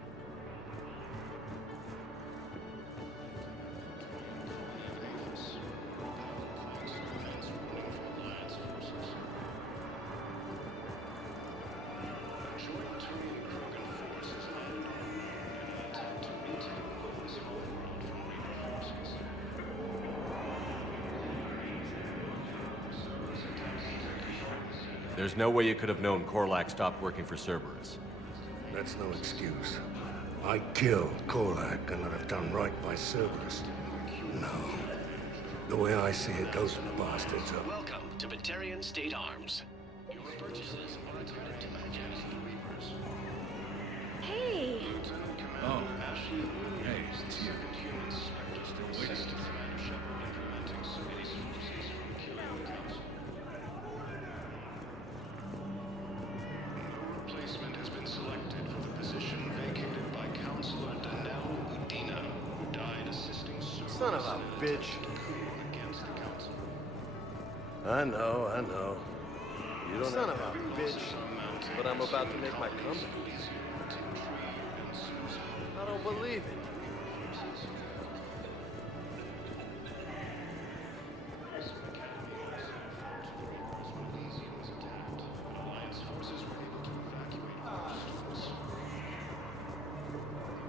There's no way you could have known Korlak stopped working for Cerberus. That's no excuse. I killed Korlak and I'd have done right by Cerberus. No. The way I see it, those are the bastards are... Welcome to Batarian State Arms. Your purchases are entitled to matches the Reapers. Hey! Oh, Ashley. Hey, it's you. Human Spectre still assist Commander Shepard in preventing Cerberus forces from killing the Council. Replacement has been selected for the position vacant Son of a bitch. I know. You don't son of a bitch. But I'm about to make my comeback. I don't believe it.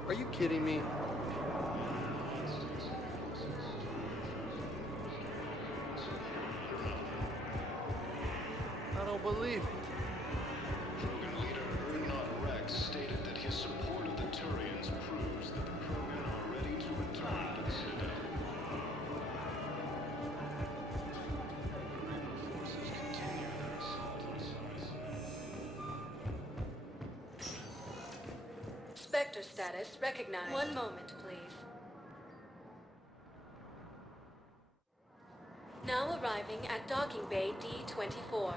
Are you kidding me? I don't believe it. Krogan leader Ernot Rex stated that his support of the Turians proves that the Krogan are ready to return to the Citadel. Reaper forces continue their assault on Sirius. Spectre status recognized. One moment, please. Now arriving at docking bay D-24.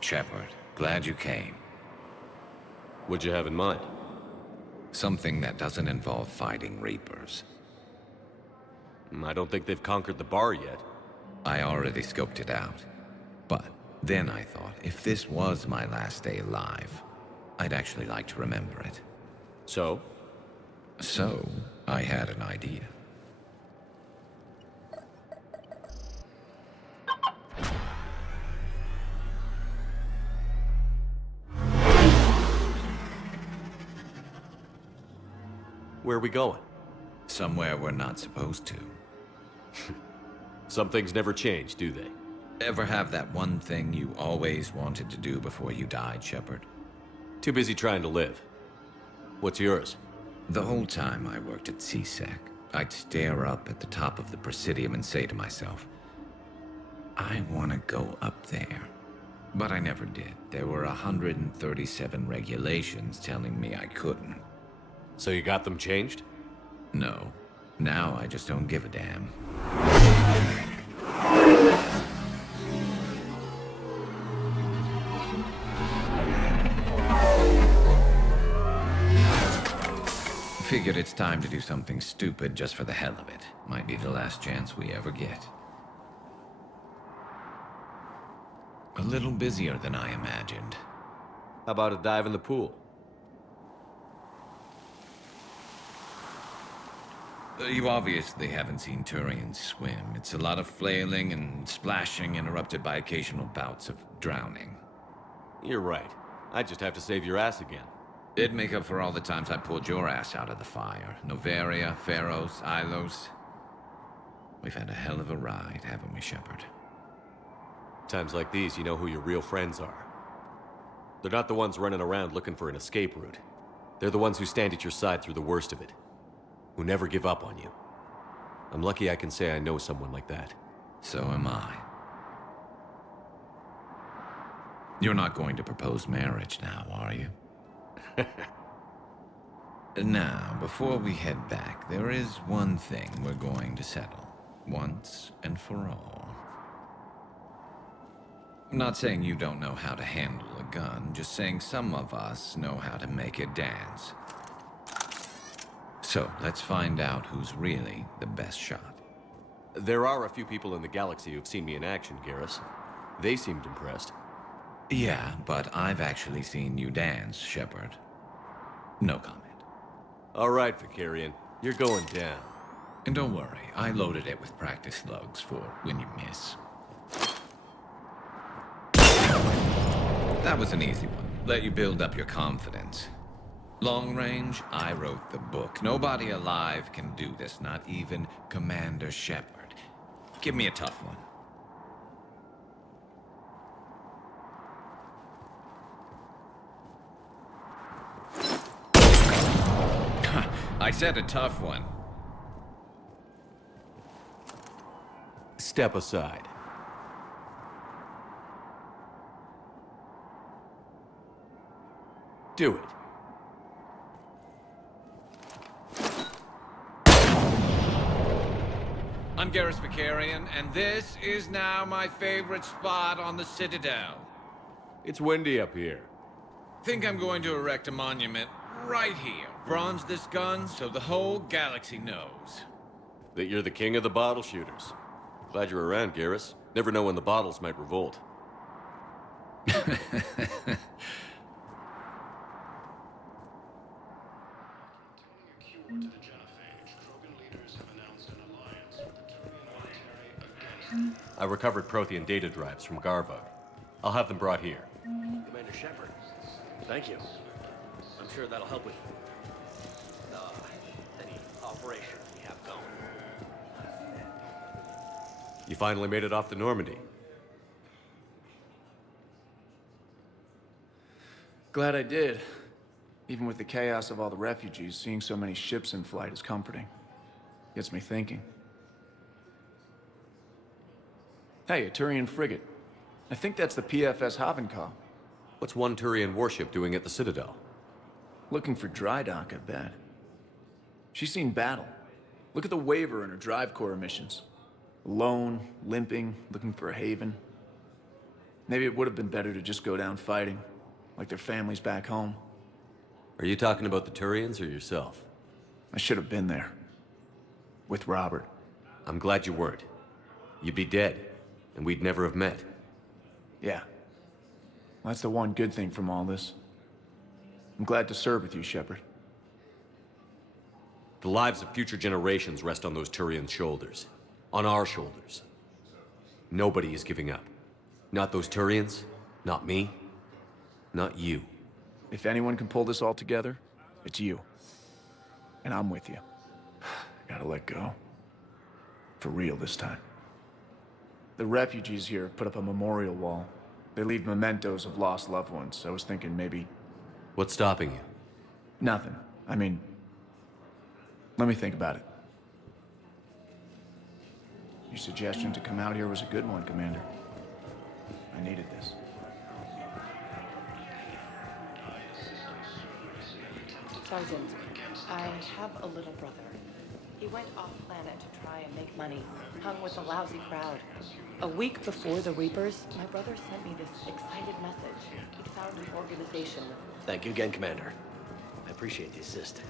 Shepard, glad you came. What'd you have in mind? Something that doesn't involve fighting Reapers. I don't think they've conquered the bar yet. I already scoped it out. But then I thought, if this was my last day alive, I'd actually like to remember it. So? So, I had an idea. Where are we going? Somewhere we're not supposed to. Some things never change, do they? Ever have that one thing you always wanted to do before you died, Shepard? Too busy trying to live. What's yours? The whole time I worked at CSEC, I'd stare up at the top of the Presidium and say to myself, I want to go up there. But I never did. There were 137 regulations telling me I couldn't. So you got them changed? No. Now I just don't give a damn. Figured it's time to do something stupid just for the hell of it. Might be the last chance we ever get. A little busier than I imagined. How about a dive in the pool? You obviously haven't seen Turians swim. It's a lot of flailing and splashing, interrupted by occasional bouts of drowning. You're right. I just have to save your ass again. It'd make up for all the times I pulled your ass out of the fire. Noveria, Pharos, Ilos. We've had a hell of a ride, haven't we, Shepard? Times like these, you know who your real friends are. They're not the ones running around looking for an escape route. They're the ones who stand at your side through the worst of it. Who never give up on you. I'm lucky I can say I know someone like that. So am I. You're not going to propose marriage now, are you? Now, before we head back, there is one thing we're going to settle. Once and for all. I'm not saying you don't know how to handle a gun, just saying some of us know how to make it dance. So, let's find out who's really the best shot. There are a few people in the galaxy who've seen me in action, Garrus. They seemed impressed. Yeah, but I've actually seen you dance, Shepard. No comment. All right, Vakarian. You're going down. And don't worry, I loaded it with practice slugs for when you miss. That was an easy one. Let you build up your confidence. Long range, I wrote the book. Nobody alive can do this, not even Commander Shepard. Give me a tough one. I said a tough one. Step aside. Do it. I'm Garrus Vakarian, and this is now my favorite spot on the Citadel. It's windy up here. Think I'm going to erect a monument right here. Bronze this gun so the whole galaxy knows. that you're the king of the bottle shooters. Glad you're around, Garrus. Never know when the bottles might revolt. I recovered Prothean data drives from Garvug. I'll have them brought here. Commander Shepard, thank you. I'm sure that'll help with any operation we have going. You finally made it off the Normandy. Glad I did. Even with the chaos of all the refugees, seeing so many ships in flight is comforting. Gets me thinking. Hey, a Turian frigate. I think that's the PFS Havenkaw. What's one Turian warship doing at the Citadel? Looking for dry dock, I bet. She's seen battle. Look at the waiver in her drive core emissions. Alone, limping, looking for a haven. Maybe it would have been better to just go down fighting, like their families back home. Are you talking about the Turians or yourself? I should have been there. With Robert. I'm glad you weren't. You'd be dead, and we'd never have met. Yeah. Well, that's the one good thing from all this. I'm glad to serve with you, Shepard. The lives of future generations rest on those Turians' shoulders. On our shoulders. Nobody is giving up. Not those Turians, not me, not you. If anyone can pull this all together, it's you. And I'm with you. Gotta let go. For real this time. The refugees here have put up a memorial wall. They leave mementos of lost loved ones. I was thinking maybe... What's stopping you? Nothing. I mean... Let me think about it. Your suggestion to come out here was a good one, Commander. I needed this. Sergeant, I have a little brother. He went off-planet to try and make money, hung with a lousy crowd. A week before the Reapers, my brother sent me this excited message. He'd found an organization. Thank you again, Commander. I appreciate the assist.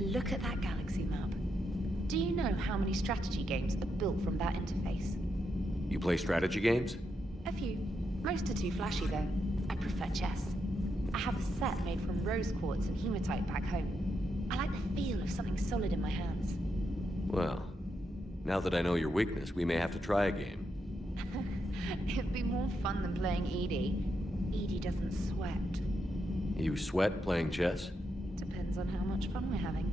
Look at that galaxy map. Do you know how many strategy games are built from that interface? You play strategy games? A few. Most are too flashy, though. I prefer chess. I have a set made from rose quartz and hematite back home. I like the feel of something solid in my hands. Well, now that I know your weakness, we may have to try a game. It'd be more fun than playing Edie. Edie doesn't sweat. You sweat playing chess? Depends on how much fun we're having.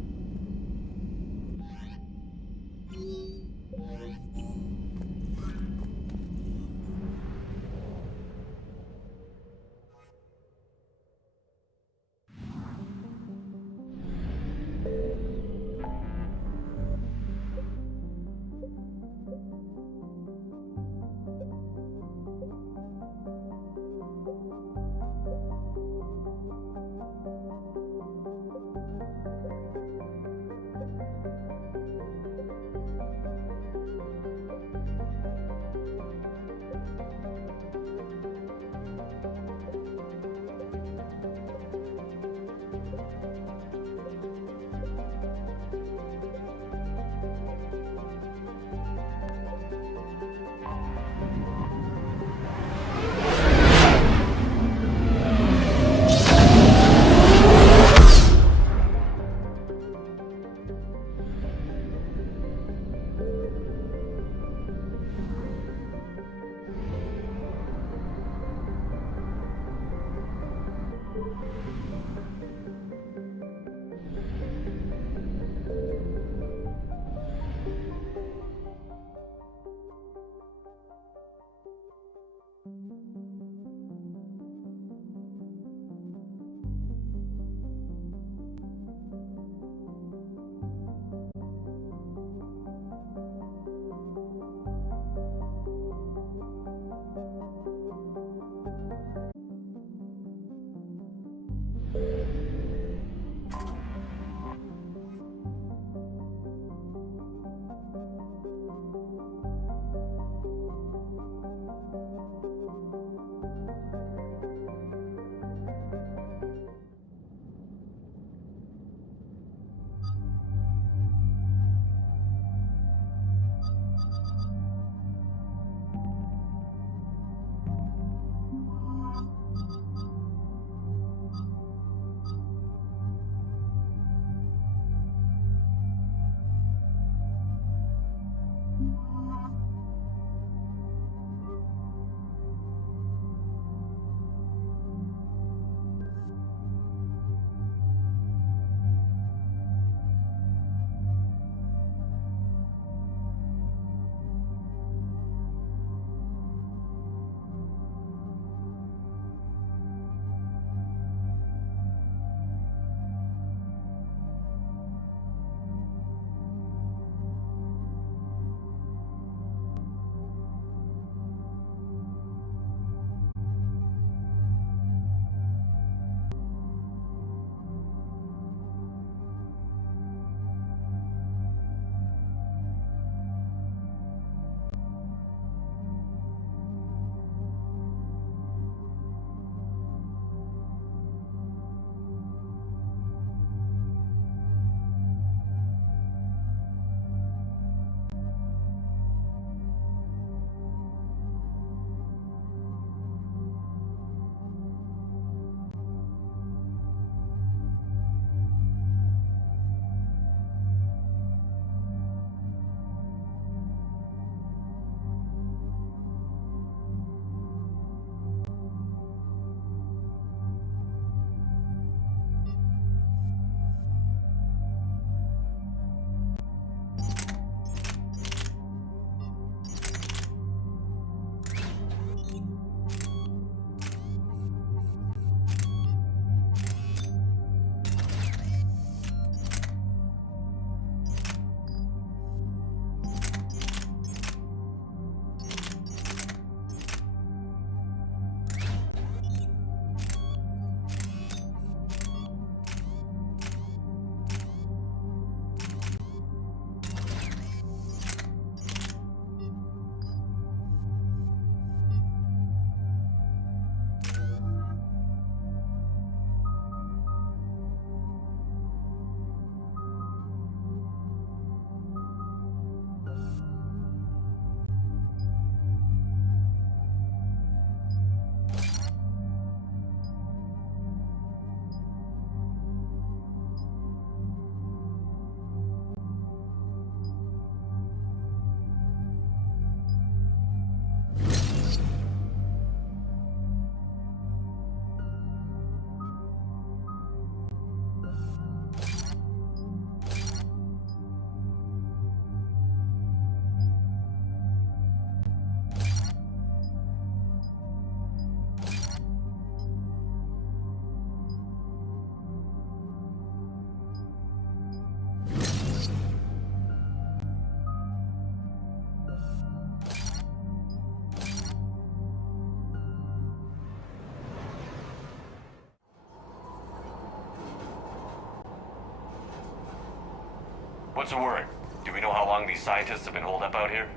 What's the word? Do we know how long these scientists have been holed up out here?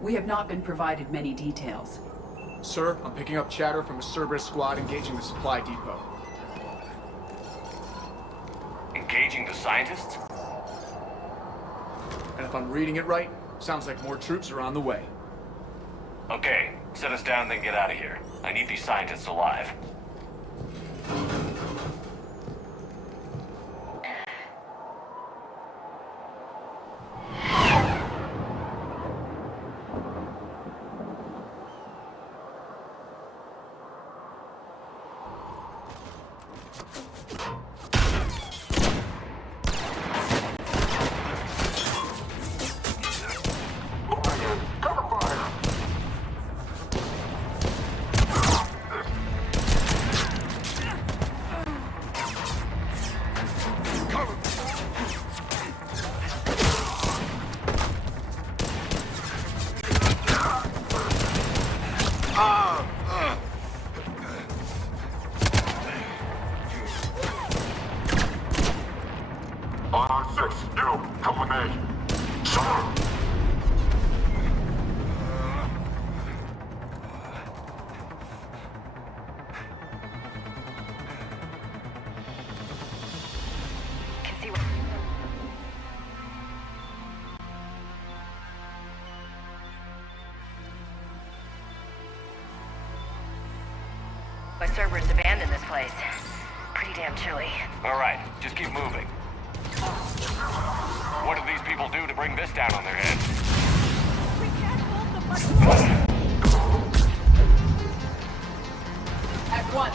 We have not been provided many details. Sir, I'm picking up chatter from a Cerberus squad engaging the supply depot. Engaging the scientists? And if I'm reading it right, sounds like more troops are on the way. Okay, set us down, then get out of here. I need these scientists alive. But Cerberus abandoned this place. Pretty damn chilly. Alright, just keep moving. What did these people do to bring this down on their heads? We can't hold them much. At once.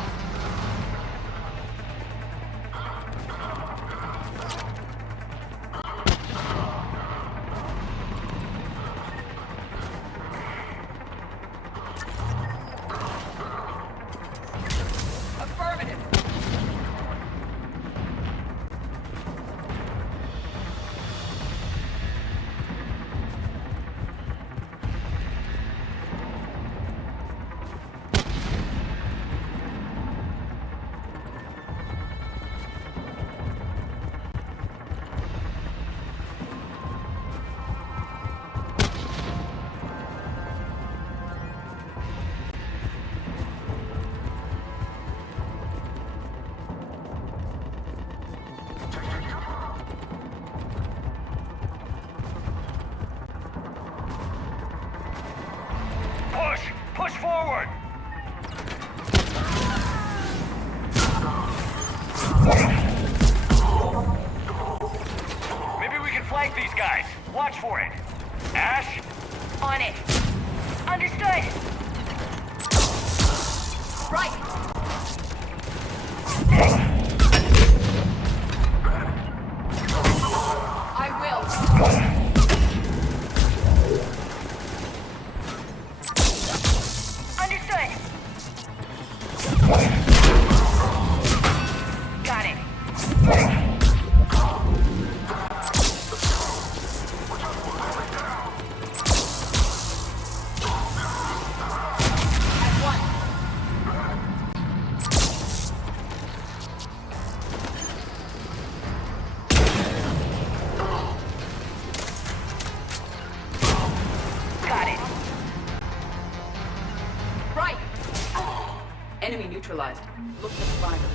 Push forward! Maybe we can flank these guys. Watch for it. Ash? On it. Understood. Right. I will. Got it. Got it. Right. Enemy neutralized. Look for survivors.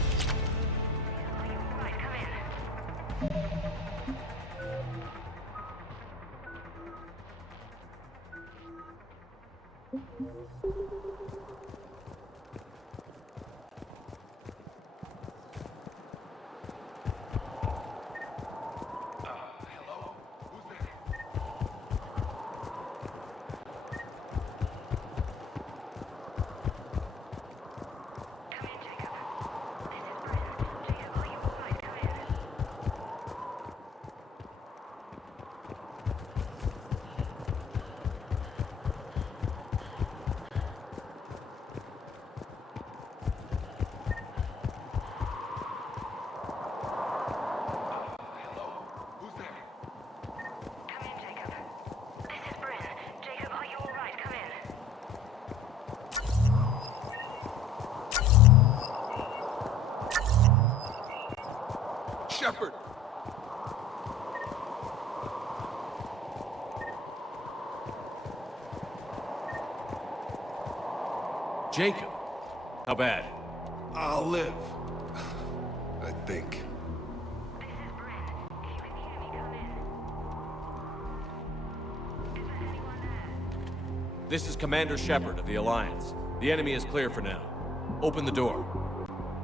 Shepard! Jacob! How bad? I'll live. I think. This is Commander Shepard of the Alliance. The enemy is clear for now. Open the door.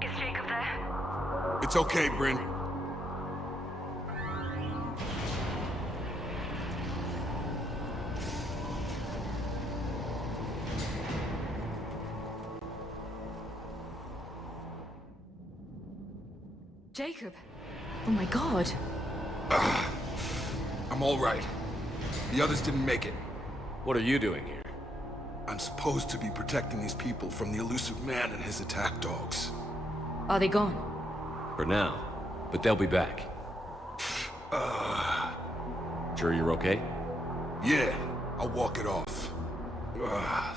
Is Jacob there? It's okay, Bryn. Jacob! Oh my god. I'm all right. The others didn't make it. What are you doing here? I'm supposed to be protecting these people from the elusive man and his attack dogs. Are they gone? For now. But they'll be back. Sure you're okay? Yeah, I'll walk it off.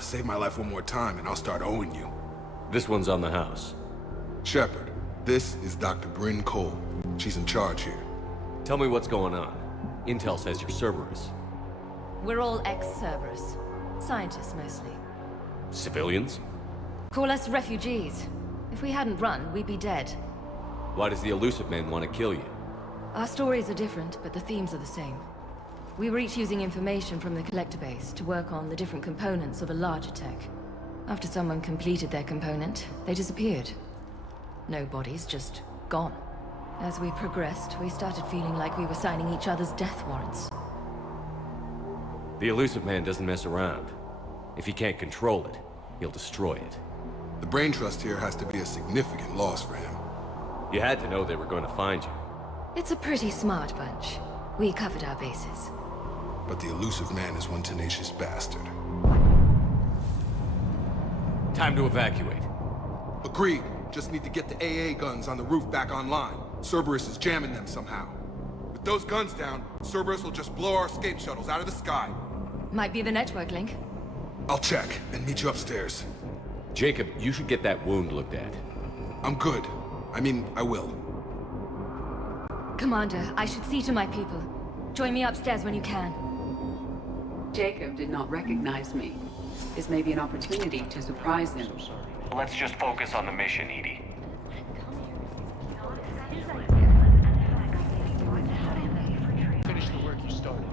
Save my life one more time and I'll start owing you. This one's on the house. Shepard, this is Dr. Bryn Cole. She's in charge here. Tell me what's going on. Intel says you're Cerberus. We're all ex-Cerberus. Scientists, mostly. Civilians? Call us refugees. If we hadn't run, we'd be dead. Why does the Elusive Man want to kill you? Our stories are different, but the themes are the same. We were each using information from the Collector base to work on the different components of a larger tech. After someone completed their component, they disappeared. No bodies, just gone. As we progressed, we started feeling like we were signing each other's death warrants. The Elusive Man doesn't mess around. If he can't control it, he'll destroy it. The brain trust here has to be a significant loss for him. You had to know they were going to find you. It's a pretty smart bunch. We covered our bases. But the Elusive Man is one tenacious bastard. Time to evacuate. Agreed. Just need to get the AA guns on the roof back online. Cerberus is jamming them somehow. With those guns down, Cerberus will just blow our escape shuttles out of the sky. Might be the network link. I'll check and meet you upstairs. Jacob, you should get that wound looked at. I'm good. I mean, I will. Commander, I should see to my people. Join me upstairs when you can. Jacob did not recognize me. This may be an opportunity to surprise him. Let's just focus on the mission, EDI. Finish the work you started.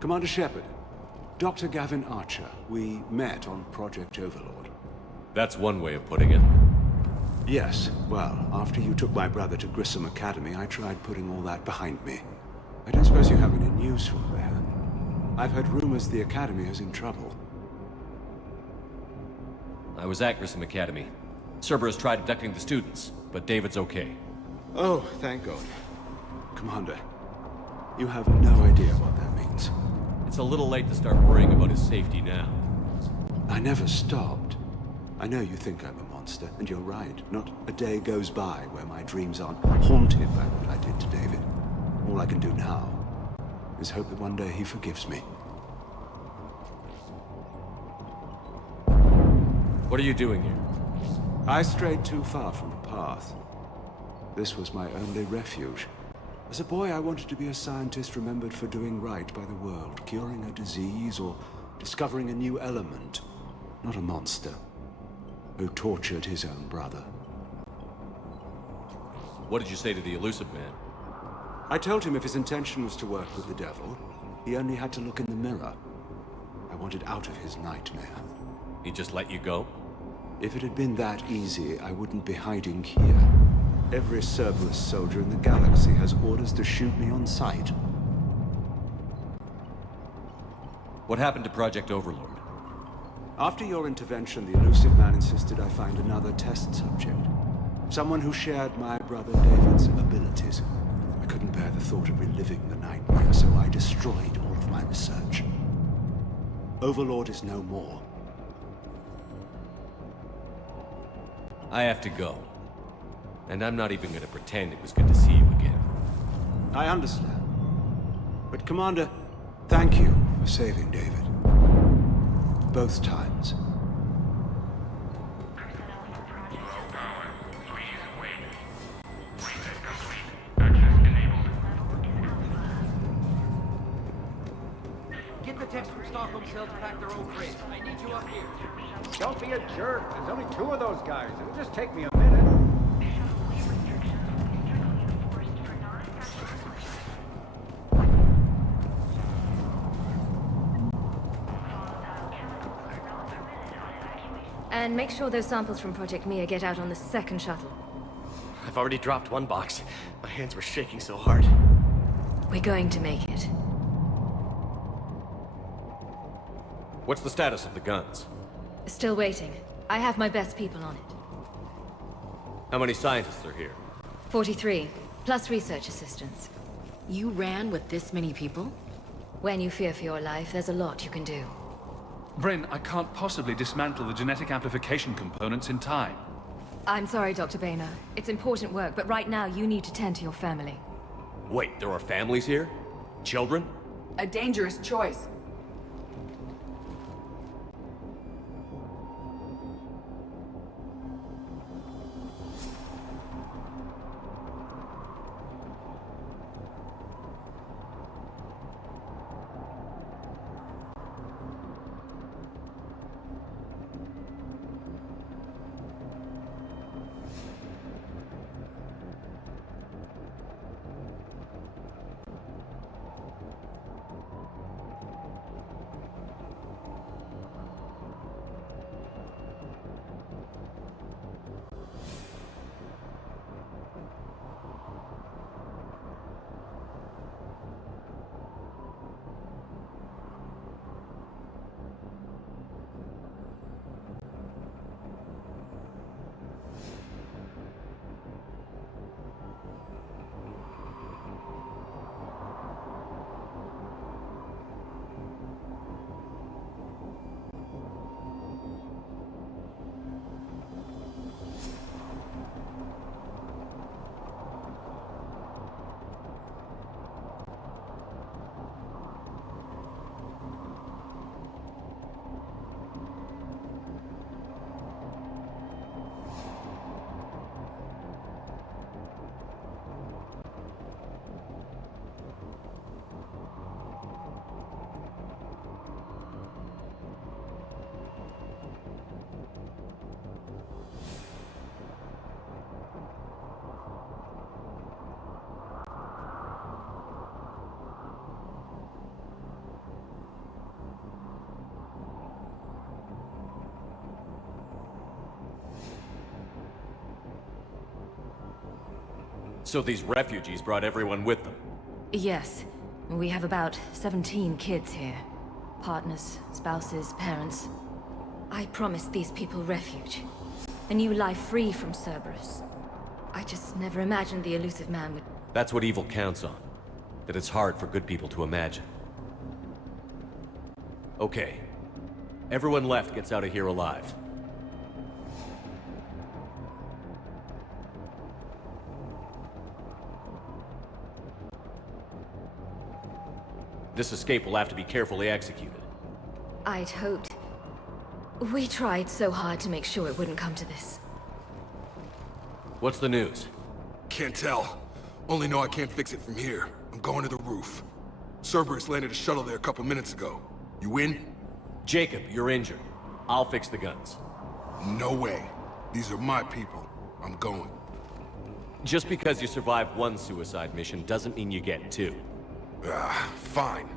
Commander Shepard, Dr. Gavin Archer. We met on Project Overlord. That's one way of putting it. Yes, well, after you took my brother to Grissom Academy, I tried putting all that behind me. I don't suppose you have any news from there. I've heard rumors the Academy is in trouble. I was at Grissom Academy. Cerberus tried abducting the students, but David's okay. Oh, thank God. Commander, you have no idea what that means. It's a little late to start worrying about his safety now. I never stopped. I know you think I'm a monster, and you're right. Not a day goes by where my dreams aren't haunted by what I did to David. All I can do now is hope that one day he forgives me. What are you doing here? I strayed too far from the path. This was my only refuge. As a boy, I wanted to be a scientist remembered for doing right by the world, curing a disease or discovering a new element, not a monster who tortured his own brother. What did you say to the Elusive Man? I told him if his intention was to work with the devil, he only had to look in the mirror. I wanted out of his nightmare. He just let you go? If it had been that easy, I wouldn't be hiding here. Every Cerberus soldier in the galaxy has orders to shoot me on sight. What happened to Project Overlord? After your intervention, the Elusive Man insisted I find another test subject. Someone who shared my brother David's abilities. I couldn't bear the thought of reliving the nightmare, so I destroyed all of my research. Overlord is no more. I have to go. And I'm not even gonna pretend it was good to see you again. I understand. But Commander, thank you for saving David. Both times. Get the text from Stockholm Cell to pack their own crates. I need you up here. Don't be a jerk. There's only 2 of those guys. It'll just take me a minute. And make sure those samples from Project Mia get out on the second shuttle. I've already dropped 1 box. My hands were shaking so hard. We're going to make it. What's the status of the guns? Still waiting. I have my best people on it. How many scientists are here? 43, plus research assistants. You ran with this many people? When you fear for your life, there's a lot you can do. Bryn, I can't possibly dismantle the genetic amplification components in time. I'm sorry, Dr. Boehner. It's important work, but right now you need to tend to your family. Wait, there are families here? Children? A dangerous choice. So these refugees brought everyone with them? Yes. We have about 17 kids here. Partners, spouses, parents. I promised these people refuge. A new life free from Cerberus. I just never imagined the elusive man would... That's what evil counts on. That it's hard for good people to imagine. Okay. Everyone left gets out of here alive. This escape will have to be carefully executed. I'd hoped... We tried so hard to make sure it wouldn't come to this. What's the news? Can't tell. Only know I can't fix it from here. I'm going to the roof. Cerberus landed a shuttle there a couple minutes ago. You in? Jacob, you're injured. I'll fix the guns. No way. These are my people. I'm going. Just because you survived one suicide mission doesn't mean you get 2. Fine.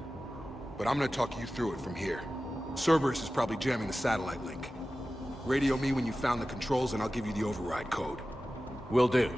But I'm gonna talk you through it from here. Cerberus is probably jamming the satellite link. Radio me when you found the controls and I'll give you the override code. Will do.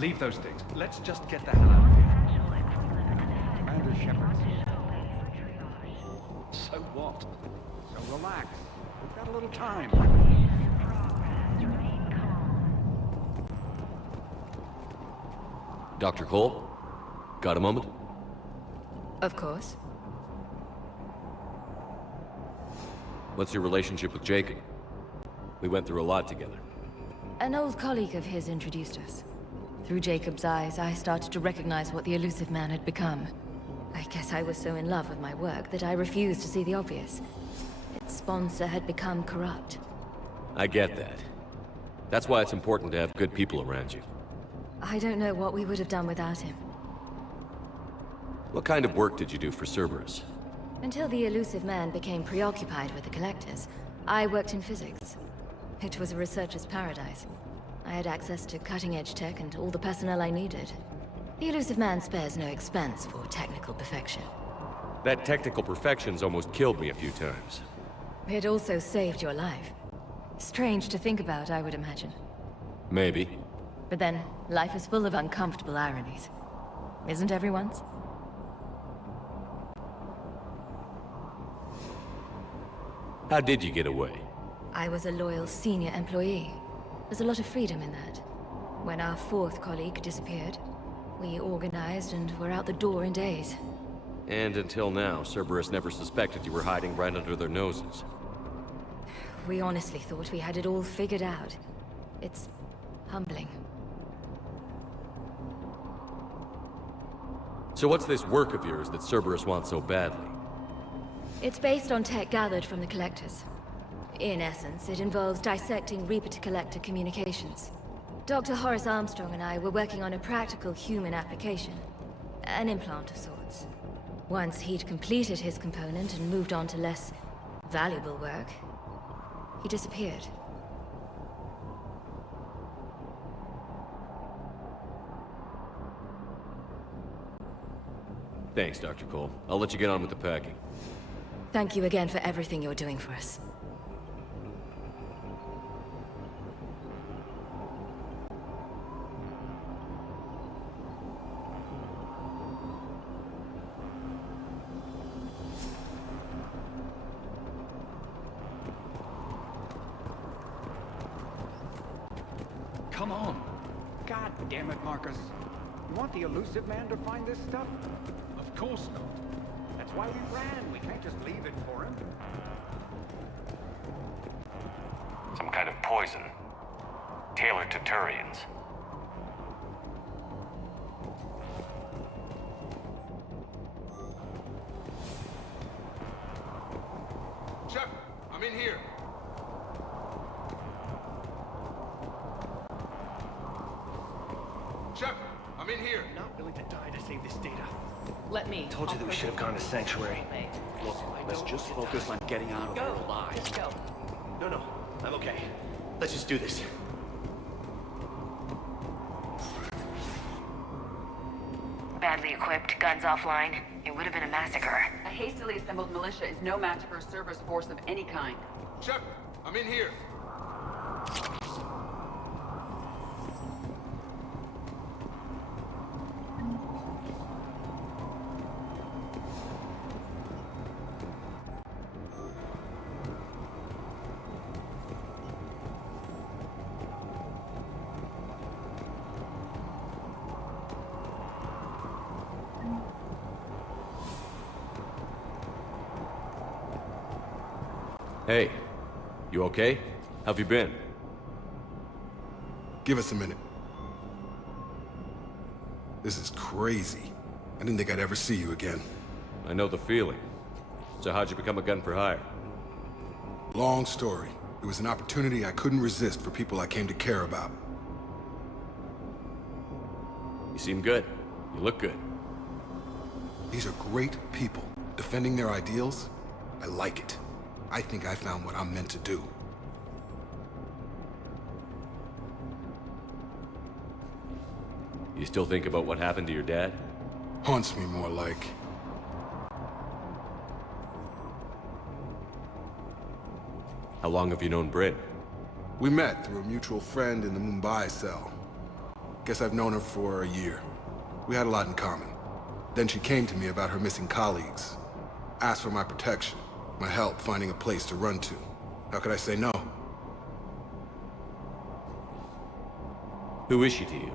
Leave those things. Let's just get the hell out of here. Commander Shepard. So what? So relax. We've got a little time. Dr. Cole? Got a moment? Of course. What's your relationship with Jacob? We went through a lot together. An old colleague of his introduced us. Through Jacob's eyes, I started to recognize what the Elusive Man had become. I guess I was so in love with my work that I refused to see the obvious. Its sponsor had become corrupt. I get that. That's why it's important to have good people around you. I don't know what we would have done without him. What kind of work did you do for Cerberus? Until the Elusive Man became preoccupied with the Collectors, I worked in physics. It was a researcher's paradise. I had access to cutting-edge tech and all the personnel I needed. The Elusive Man spares no expense for technical perfection. That technical perfection's almost killed me a few times. It also saved your life. Strange to think about, I would imagine. Maybe. But then, life is full of uncomfortable ironies. Isn't everyone's? How did you get away? I was a loyal senior employee. There's a lot of freedom in that. When our fourth colleague disappeared, we organized and were out the door in days. And until now, Cerberus never suspected you were hiding right under their noses. We honestly thought we had it all figured out. It's humbling. So what's this work of yours that Cerberus wants so badly? It's based on tech gathered from the Collectors. In essence, it involves dissecting Reaper-to-Collector communications. Dr. Horace Armstrong and I were working on a practical human application. An implant of sorts. Once he'd completed his component and moved on to less valuable work, he disappeared. Thanks, Dr. Cole. I'll let you get on with the packing. Thank you again for everything you're doing for us. Come on. God damn it, Marcus. You want the Elusive Man to find this stuff? Of course not. That's why we ran. We can't just leave it for him. Some kind of poison. Tailored to Turians. Shepard, I'm in here. Shepard, I'm in here. Not willing to die to save this data. Let me. Told you that we should have gone to Sanctuary. Look, let's just focus on getting out of here alive. Just go. No, I'm okay. Let's just do this. Badly equipped, guns offline. It would have been a massacre. A hastily assembled militia is no match for a Cerberus force of any kind. Shepard, I'm in here. Hey, you okay? How've you been? Give us a minute. This is crazy. I didn't think I'd ever see you again. I know the feeling. So how'd you become a gun for hire? Long story. It was an opportunity I couldn't resist for people I came to care about. You seem good. You look good. These are great people. Defending their ideals, I like it. I think I found what I'm meant to do. You still think about what happened to your dad? Haunts me more like. How long have you known Britt? We met through a mutual friend in the Mumbai cell. Guess I've known her for a year. We had a lot in common. Then she came to me about her missing colleagues. Asked for my protection, my help finding a place to run to. How could I say no? Who is she to you?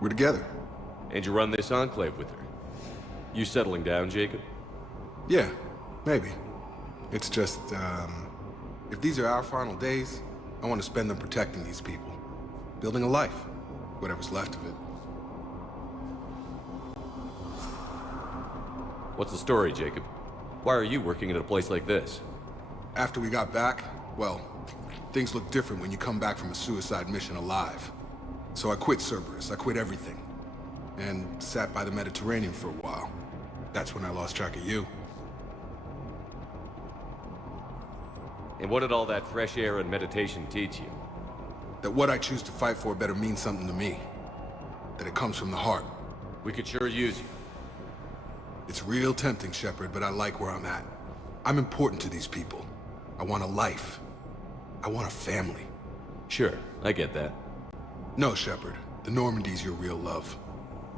We're together. And you run this enclave with her? You settling down, Jacob? Yeah, maybe. It's just, if these are our final days, I want to spend them protecting these people. Building a life. Whatever's left of it. What's the story, Jacob? Why are you working at a place like this? After we got back, well, things look different when you come back from a suicide mission alive. So I quit Cerberus, I quit everything. And sat by the Mediterranean for a while. That's when I lost track of you. And what did all that fresh air and meditation teach you? That what I choose to fight for better mean something to me. That it comes from the heart. We could sure use you. It's real tempting, Shepard, but I like where I'm at. I'm important to these people. I want a life. I want a family. Sure, I get that. No, Shepard. The Normandy's your real love.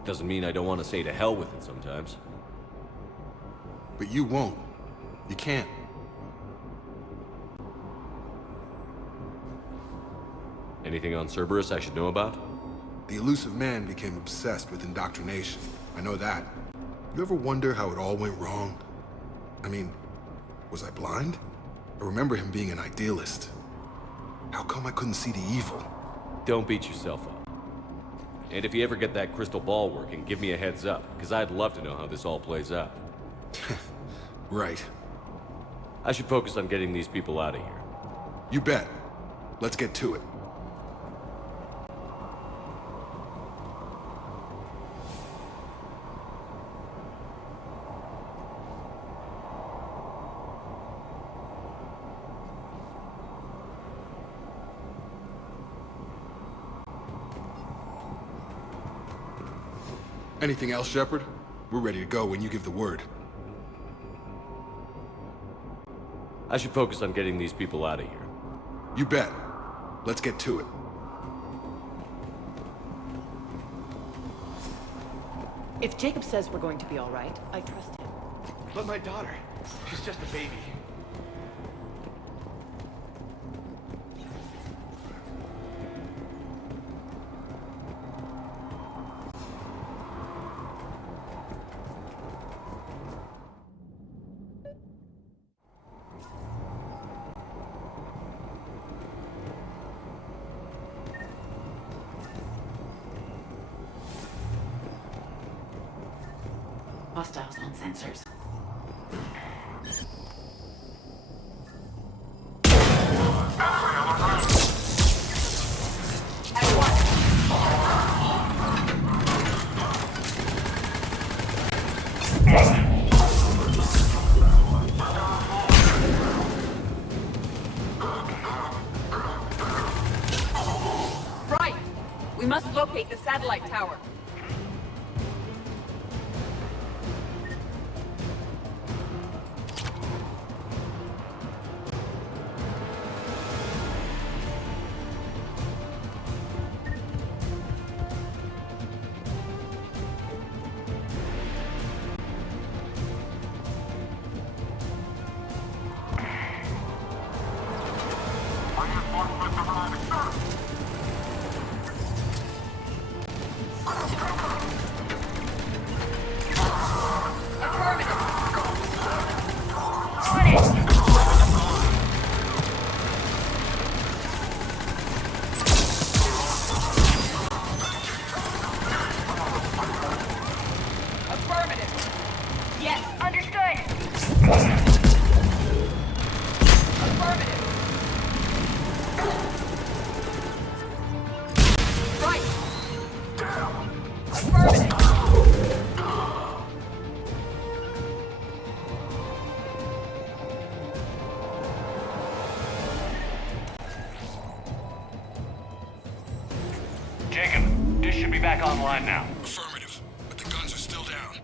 Doesn't mean I don't want to say to hell with it sometimes. But you won't. You can't. Anything on Cerberus I should know about? The elusive man became obsessed with indoctrination. I know that. You ever wonder how it all went wrong? I mean, was I blind? I remember him being an idealist. How come I couldn't see the evil? Don't beat yourself up. And if you ever get that crystal ball working, give me a heads up, because I'd love to know how this all plays out. Right. I should focus on getting these people out of here. You bet. Let's get to it. Anything else, Shepard? We're ready to go when you give the word. I should focus on getting these people out of here. You bet. Let's get to it. If Jacob says we're going to be all right, I trust him. But my daughter, she's just a baby. Hostiles on sensors. Right! We must locate the satellite tower. Jacob, dish should be back online now. Affirmative, but the guns are still down.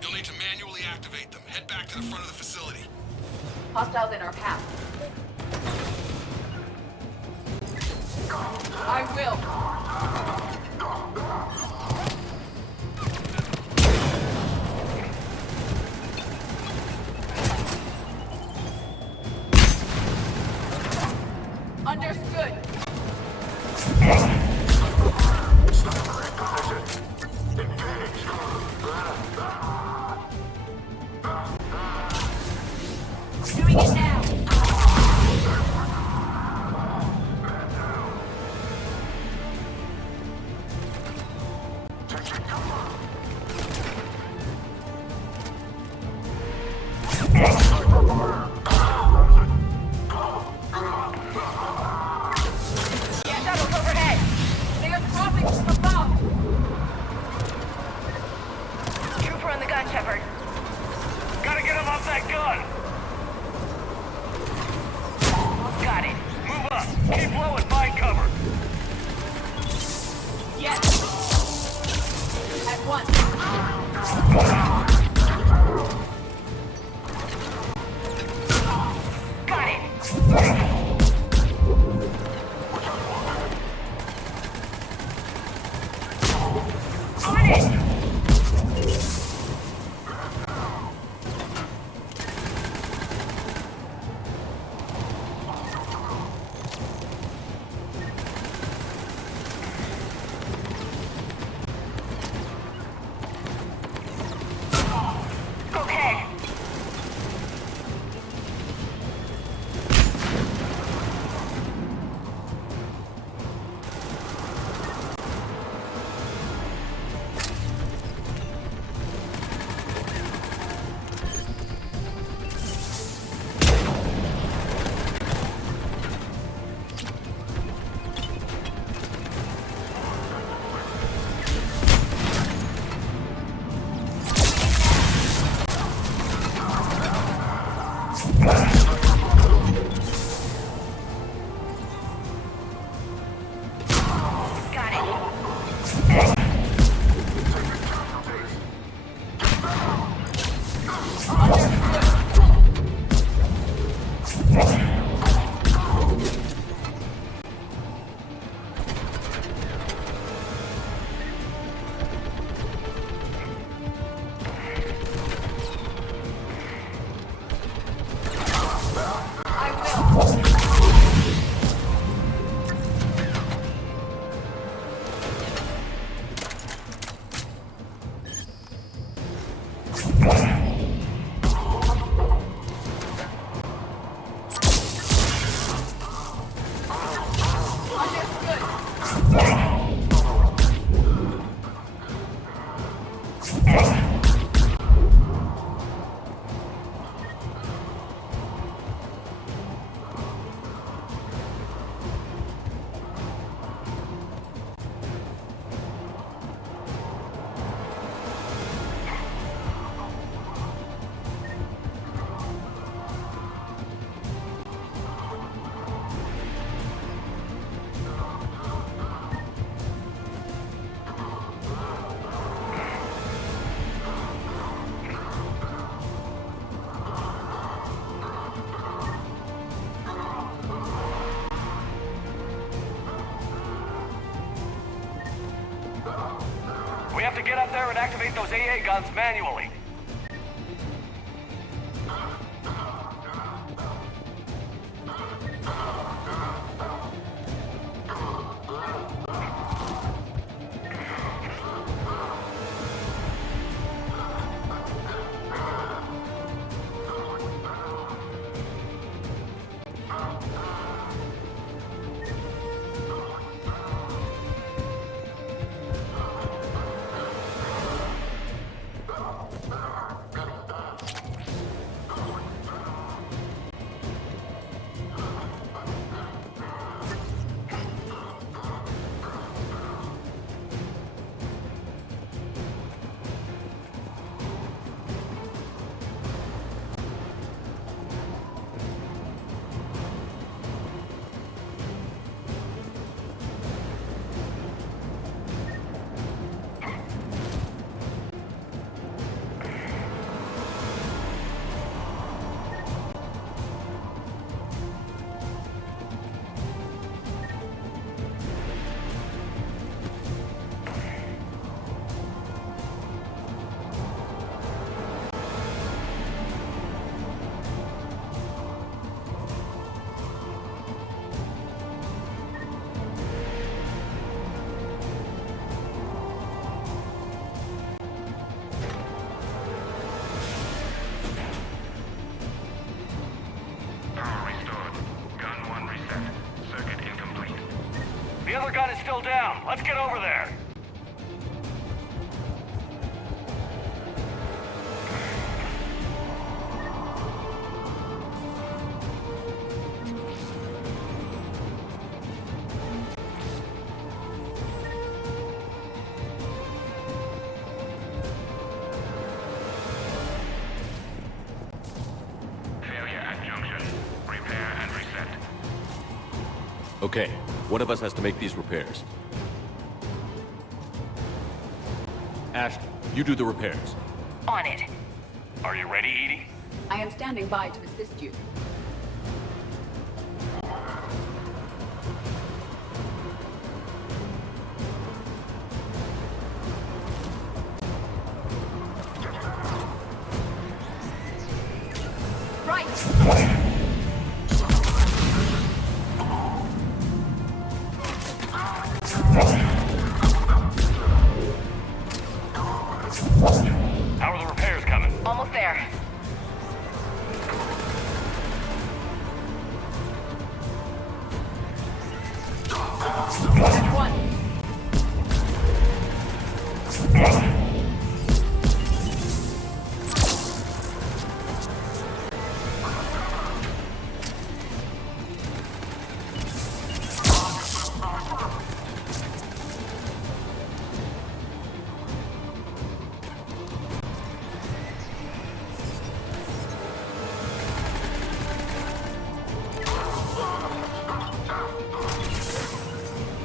You'll need to manually activate them. Head back to the front of the facility. Hostiles in our path. I will. Shuttles overhead. They are dropping from above. Trooper on the gun, Shepard. Gotta get him off that gun! Got it. Move up! Keep low and find cover! Yes. At once. Got it. On it. Okay. Got it. We have to get up there and activate those AA guns manually. The other gun is still down. Let's get over there. Okay, one of us has to make these repairs. Ashley, you do the repairs. On it. Are you ready, Edie? I am standing by to assist you. How are the repairs coming? Almost there. That's one.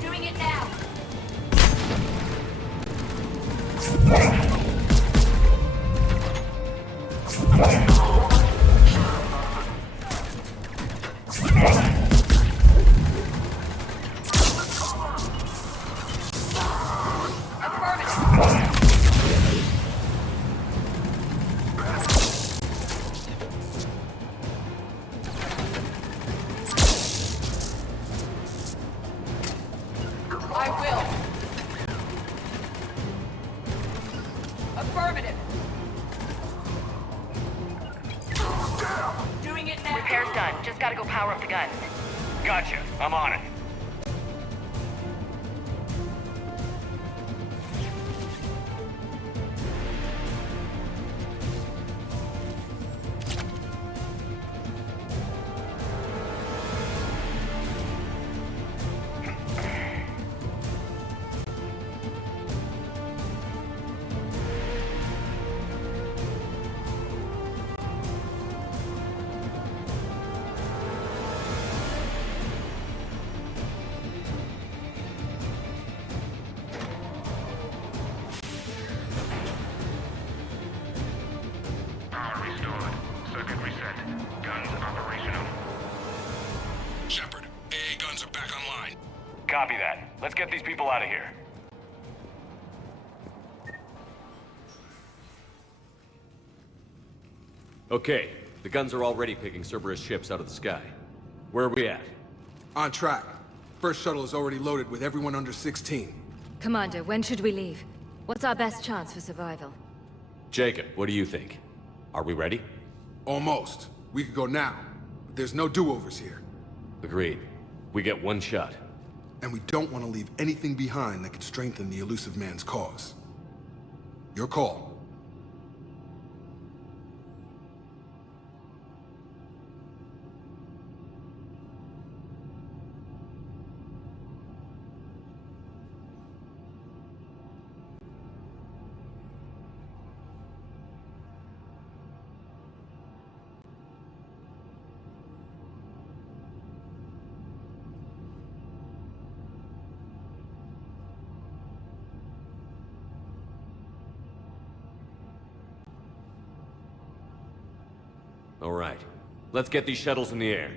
Doing it now. I will. Affirmative. Doing it now. Repair's done. Just gotta go power up the guns. Gotcha. I'm on it. Power restored. Circuit reset. Guns operational. Shepard, AA guns are back online. Copy that. Let's get these people out of here. Okay, the guns are already picking Cerberus ships out of the sky. Where are we at? On track. First shuttle is already loaded with everyone under 16. Commander, when should we leave? What's our best chance for survival? Jacob, what do you think? Are we ready? Almost. We could go now, but there's no do-overs here. Agreed. We get one shot. And we don't want to leave anything behind that could strengthen the Elusive Man's cause. Your call. All right. Let's get these shuttles in the air.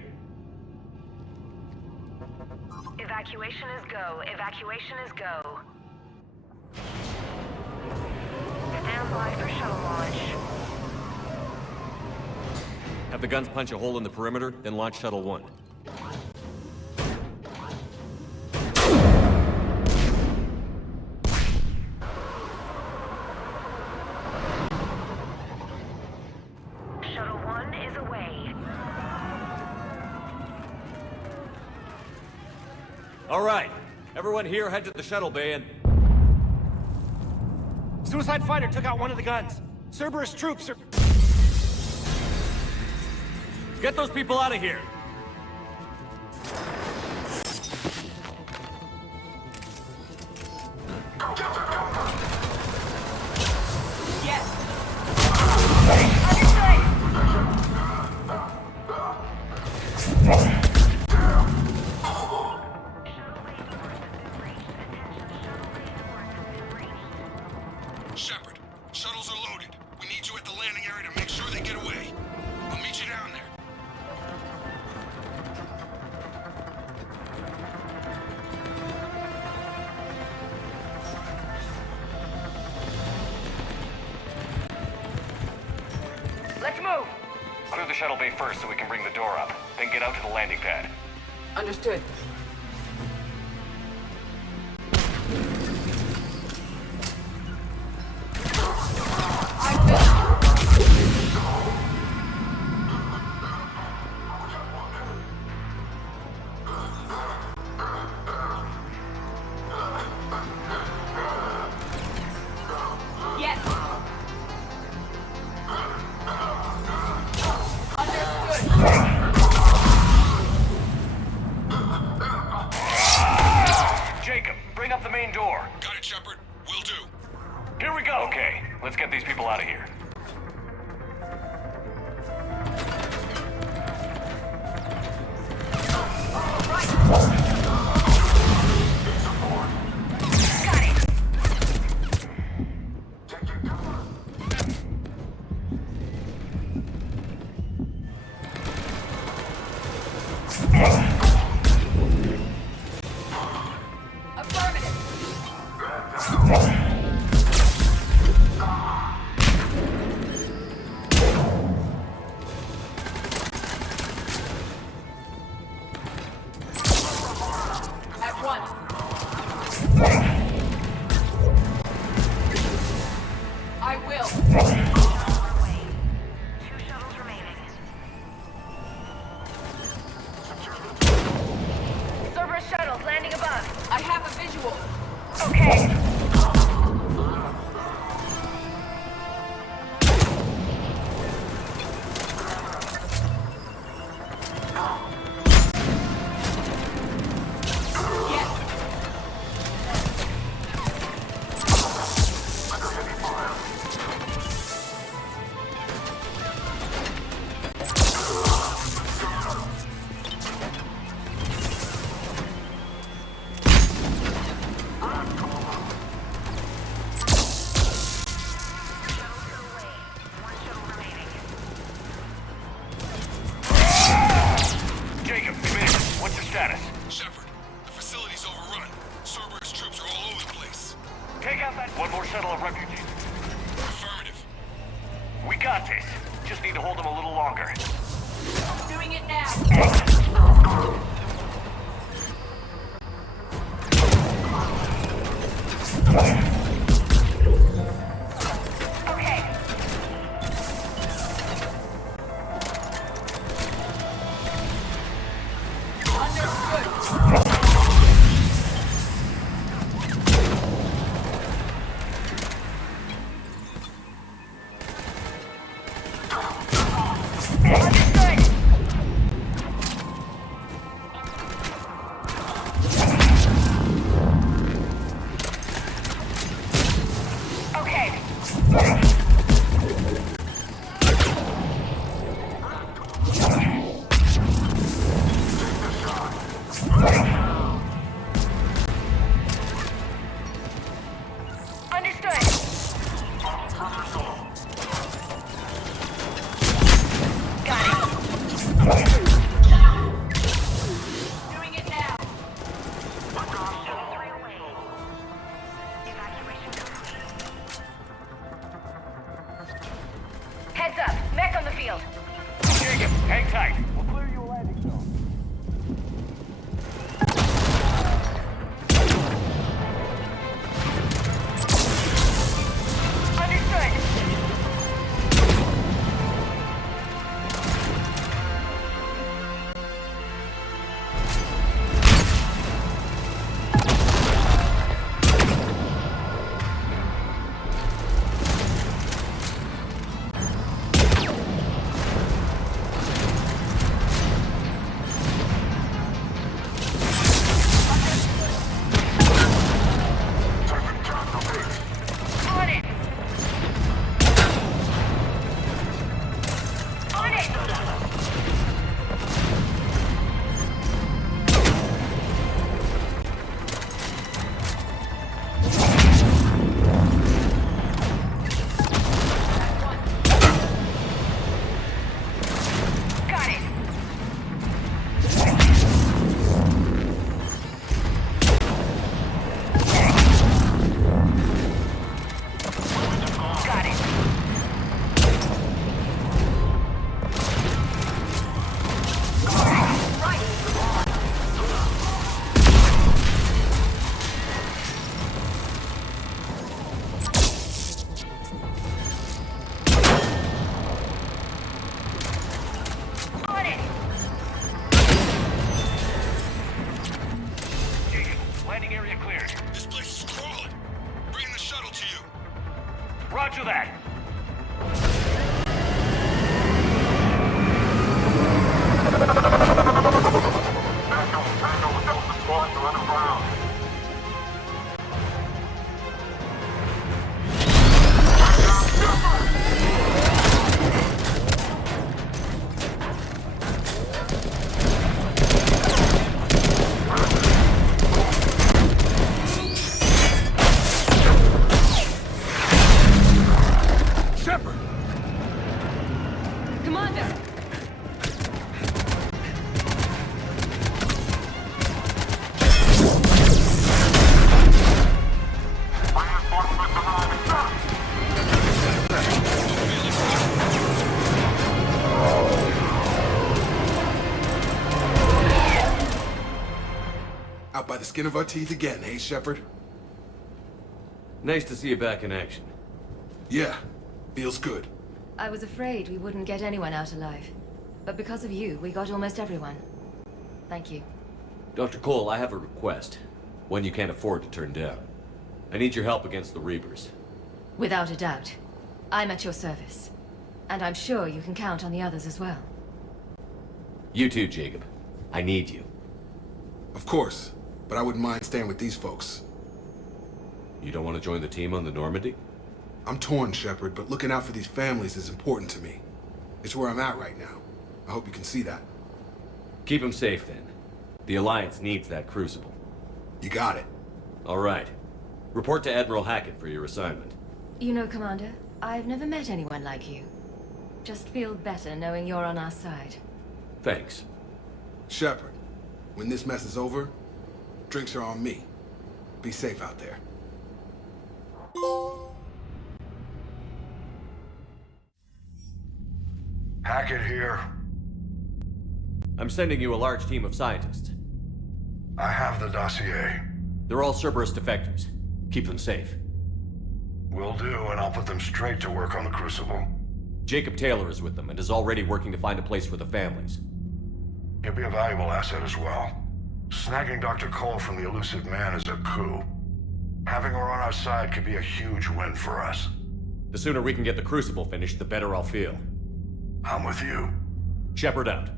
Evacuation is go. Evacuation is go. Stand by for shuttle launch. Have the guns punch a hole in the perimeter, then launch Shuttle 1. Shuttle 1 is away. All right. Everyone here head to the shuttle bay and... Suicide fighter took out one of the guns. Cerberus troops are... Get those people out of here! Clear the shuttle bay first so we can bring the door up. Then get out to the landing pad. Understood. Jacob, bring up the main door. Got it, Shepard. Will do. Here we go. Okay, let's get these people out of here. skin of our teeth again, eh, Shepard? Nice to see you back in action. Yeah, feels good. I was afraid we wouldn't get anyone out alive. But because of you, we got almost everyone. Thank you. Dr. Cole, I have a request. One you can't afford to turn down. I need your help against the Reapers. Without a doubt. I'm at your service. And I'm sure you can count on the others as well. You too, Jacob. I need you. Of course, but I wouldn't mind staying with these folks. You don't want to join the team on the Normandy? I'm torn, Shepard, but looking out for these families is important to me. It's where I'm at right now. I hope you can see that. Keep them safe, then. The Alliance needs that Crucible. You got it. All right. Report to Admiral Hackett for your assignment. You know, Commander, I've never met anyone like you. Just feel better knowing you're on our side. Thanks. Shepard, when this mess is over, drinks are on me. Be safe out there. Hackett here. I'm sending you a large team of scientists. I have the dossier. They're all Cerberus defectors. Keep them safe. Will do, and I'll put them straight to work on the Crucible. Jacob Taylor is with them and is already working to find a place for the families. He'll be a valuable asset as well. Snagging Dr. Cole from the Elusive Man is a coup. Having her on our side could be a huge win for us. The sooner we can get the Crucible finished, the better I'll feel. I'm with you. Shepard out.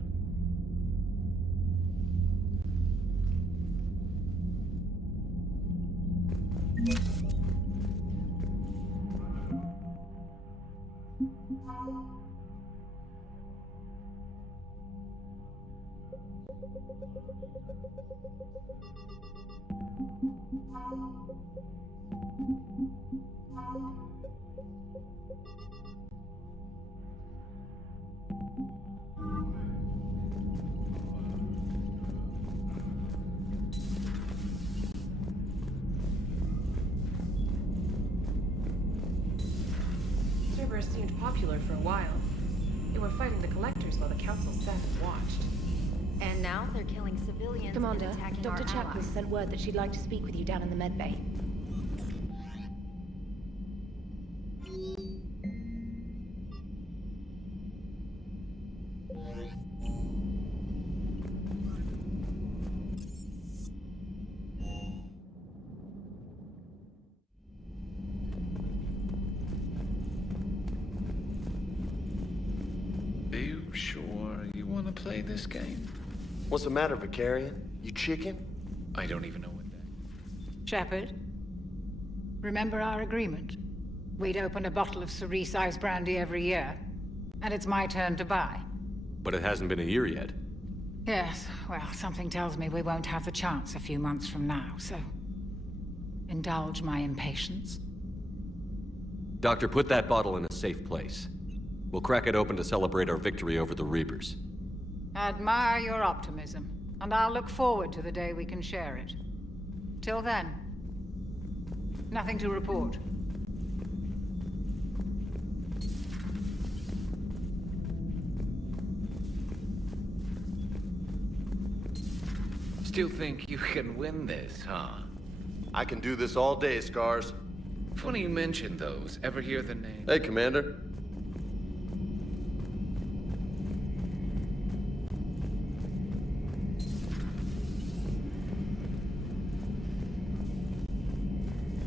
Cerberus seemed popular for a while. They were fighting the Collectors while the Council sat and watched. And now they're killing civilians Commander, and attacking Dr. our Chapman allies. sent word that she'd like to speak with you down in the med bay. Are you sure you want to play this game? What's the matter, Vicarian? You chicken? I don't even know what that... Shepard, remember our agreement? We'd open a bottle of Cerise brandy every year, and it's my turn to buy. But it hasn't been a year yet. Yes, well, something tells me we won't have the chance a few months from now, so... indulge my impatience. Doctor, put that bottle in a safe place. We'll crack it open to celebrate our victory over the Reapers. Admire your optimism, and I'll look forward to the day we can share it. Till then, nothing to report. Still think you can win this, huh? I can do this all day, Scars. Funny you mentioned those. Ever hear the name? Hey, Commander.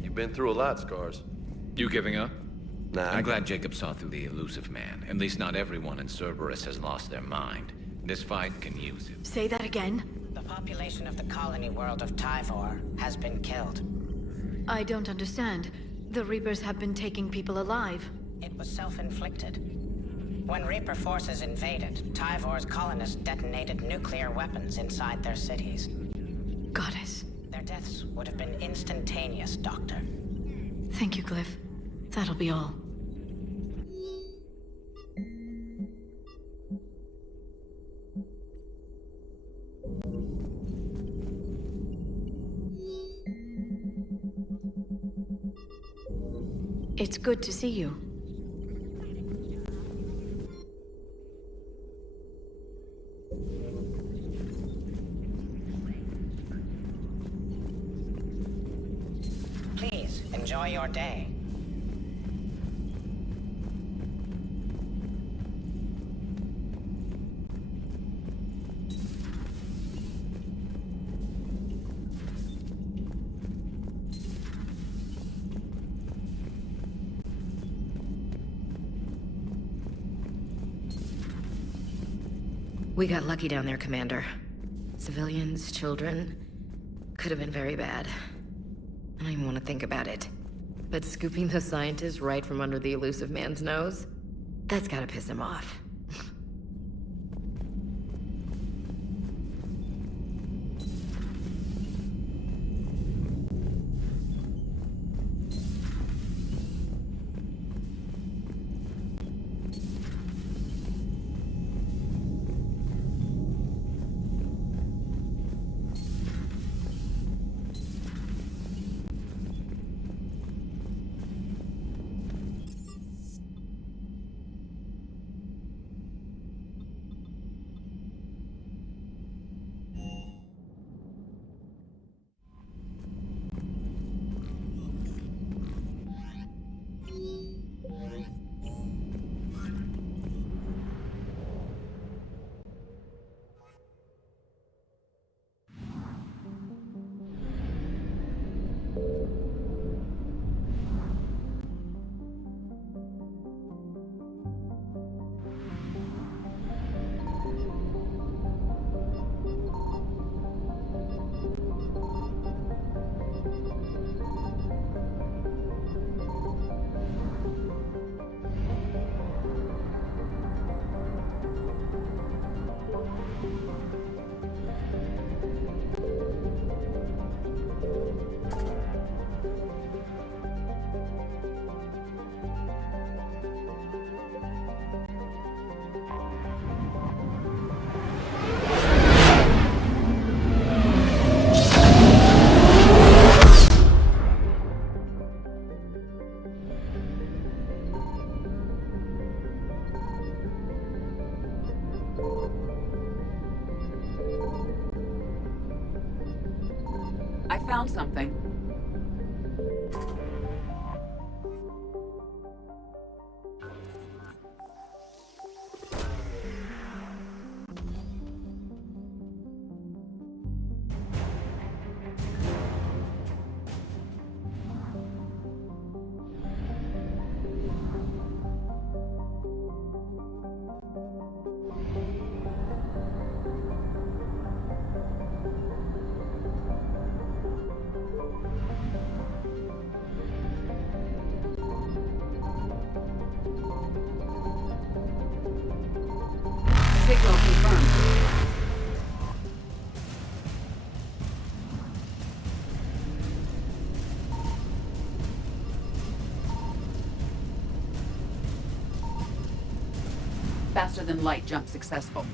You've been through a lot, Scars. You giving up? Nah, I'm glad Jacob saw through the Elusive Man. At least not everyone in Cerberus has lost their mind. This fight can use it. Say that again? The population of the colony world of Tyvor has been killed. I don't understand. The Reapers have been taking people alive. It was self-inflicted. When Reaper forces invaded, Tyvor's colonists detonated nuclear weapons inside their cities. Goddess. Their deaths would have been instantaneous, Doctor. Thank you, Glyph. That'll be all. It's good to see you. enjoy your day. We got lucky down there, Commander. Civilians, children. Could have been very bad. I don't even want to think about it. But scooping those scientists right from under the elusive man's nose? That's gotta piss him off. I found something. Signal confirmed. Faster than light jump successful.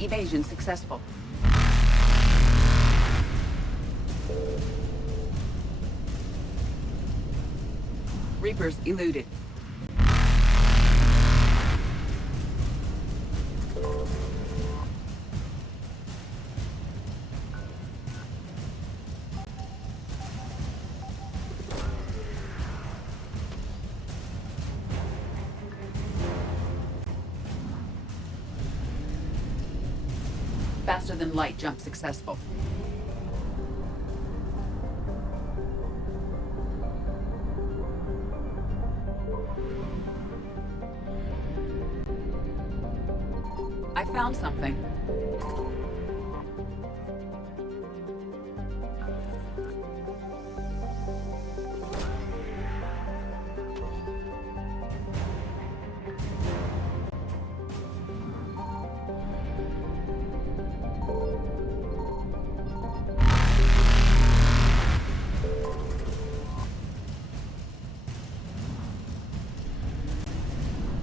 Evasion successful. Reapers eluded. Faster than light jump successful. I found something.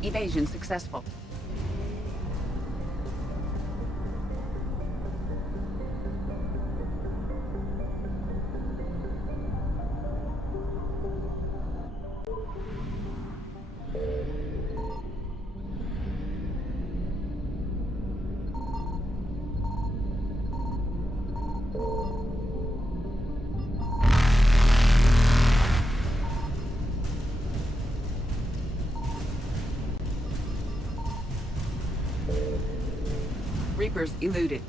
Evasion successful. Reapers eluded.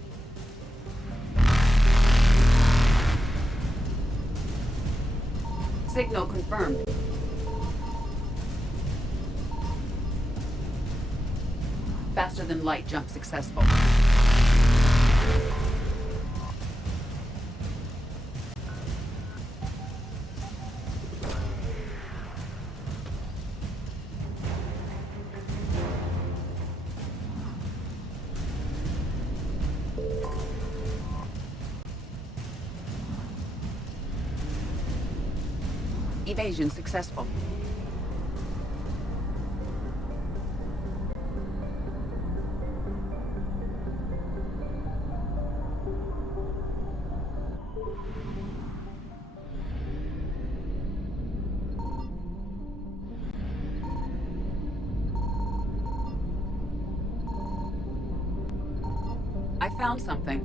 Signal confirmed. Faster than light jump successful. Evasion successful. I found something.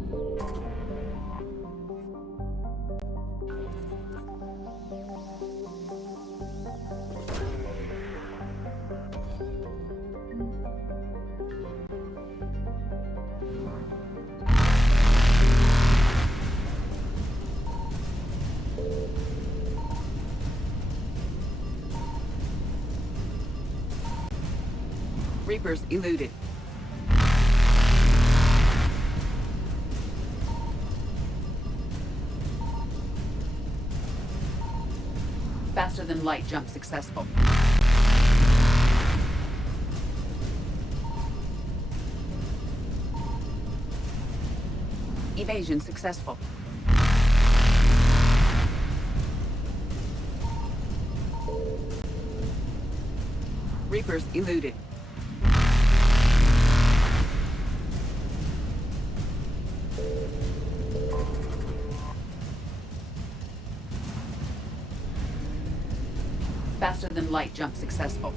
Reapers eluded. Faster than light jump successful. Evasion successful. Reapers eluded. Faster than light jump successful.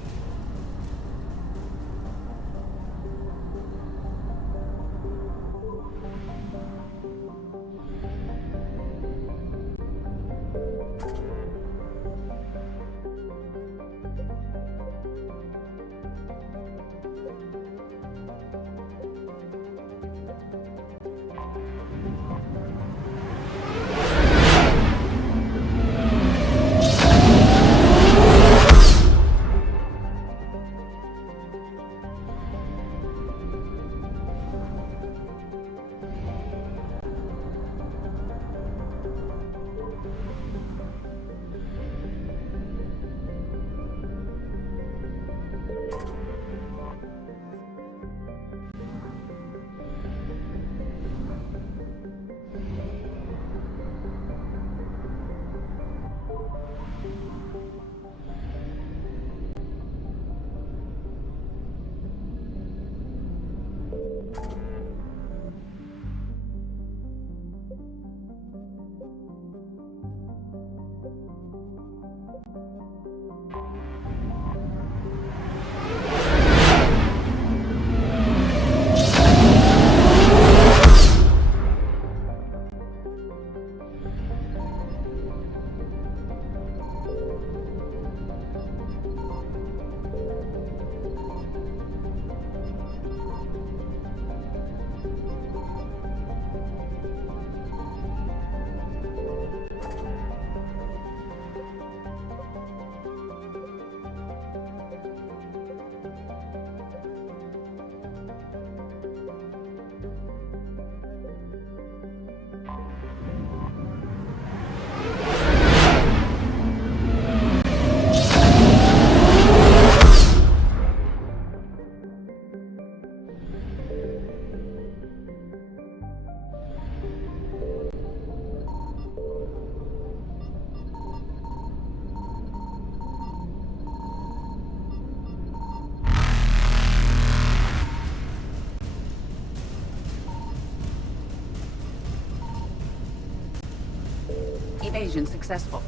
Evasion successful.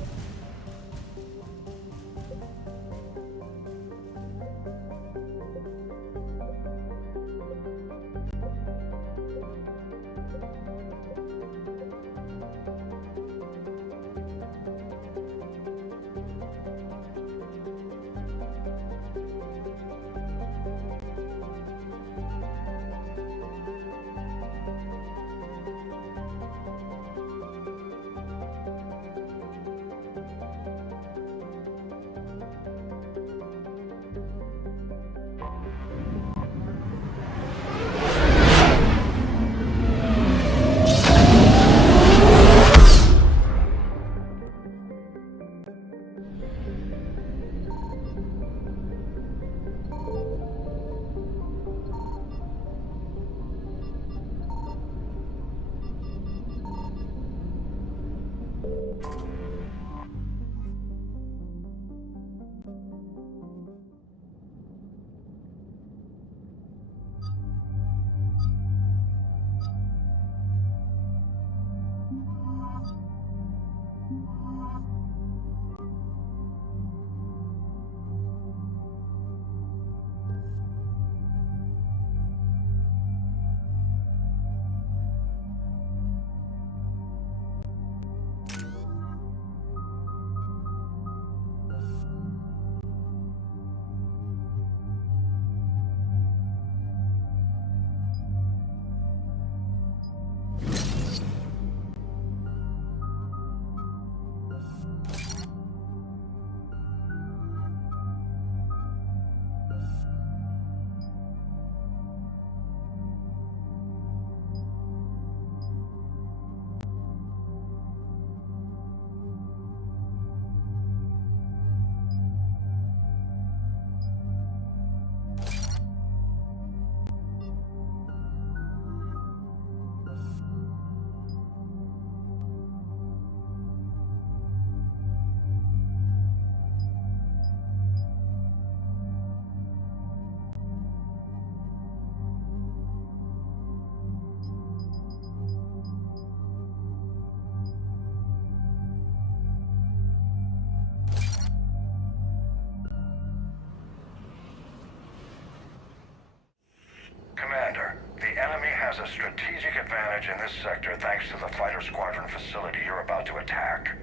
a strategic advantage in this sector thanks to the fighter squadron facility you're about to attack.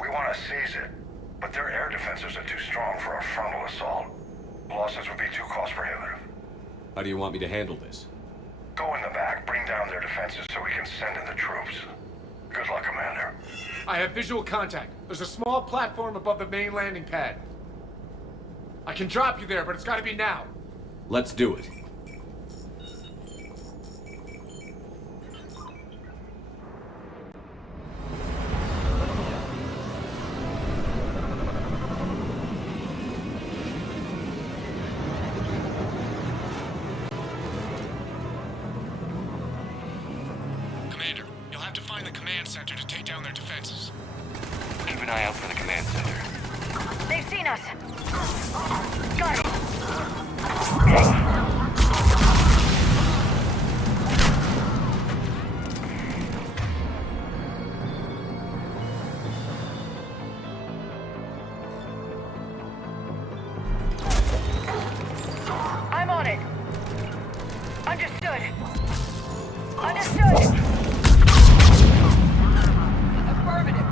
We want to seize it, but their air defenses are too strong for a frontal assault. Losses would be too cost prohibitive. How do you want me to handle this? Go in the back, bring down their defenses so we can send in the troops. Good luck, Commander. I have visual contact. There's a small platform above the main landing pad. I can drop you there, but it's gotta be now. Let's do it. Commander, you'll have to find the command center to take down their defenses. Keep an eye out for the command center. They've seen us. Got it. I'm on it. Understood. Understood. Affirmative.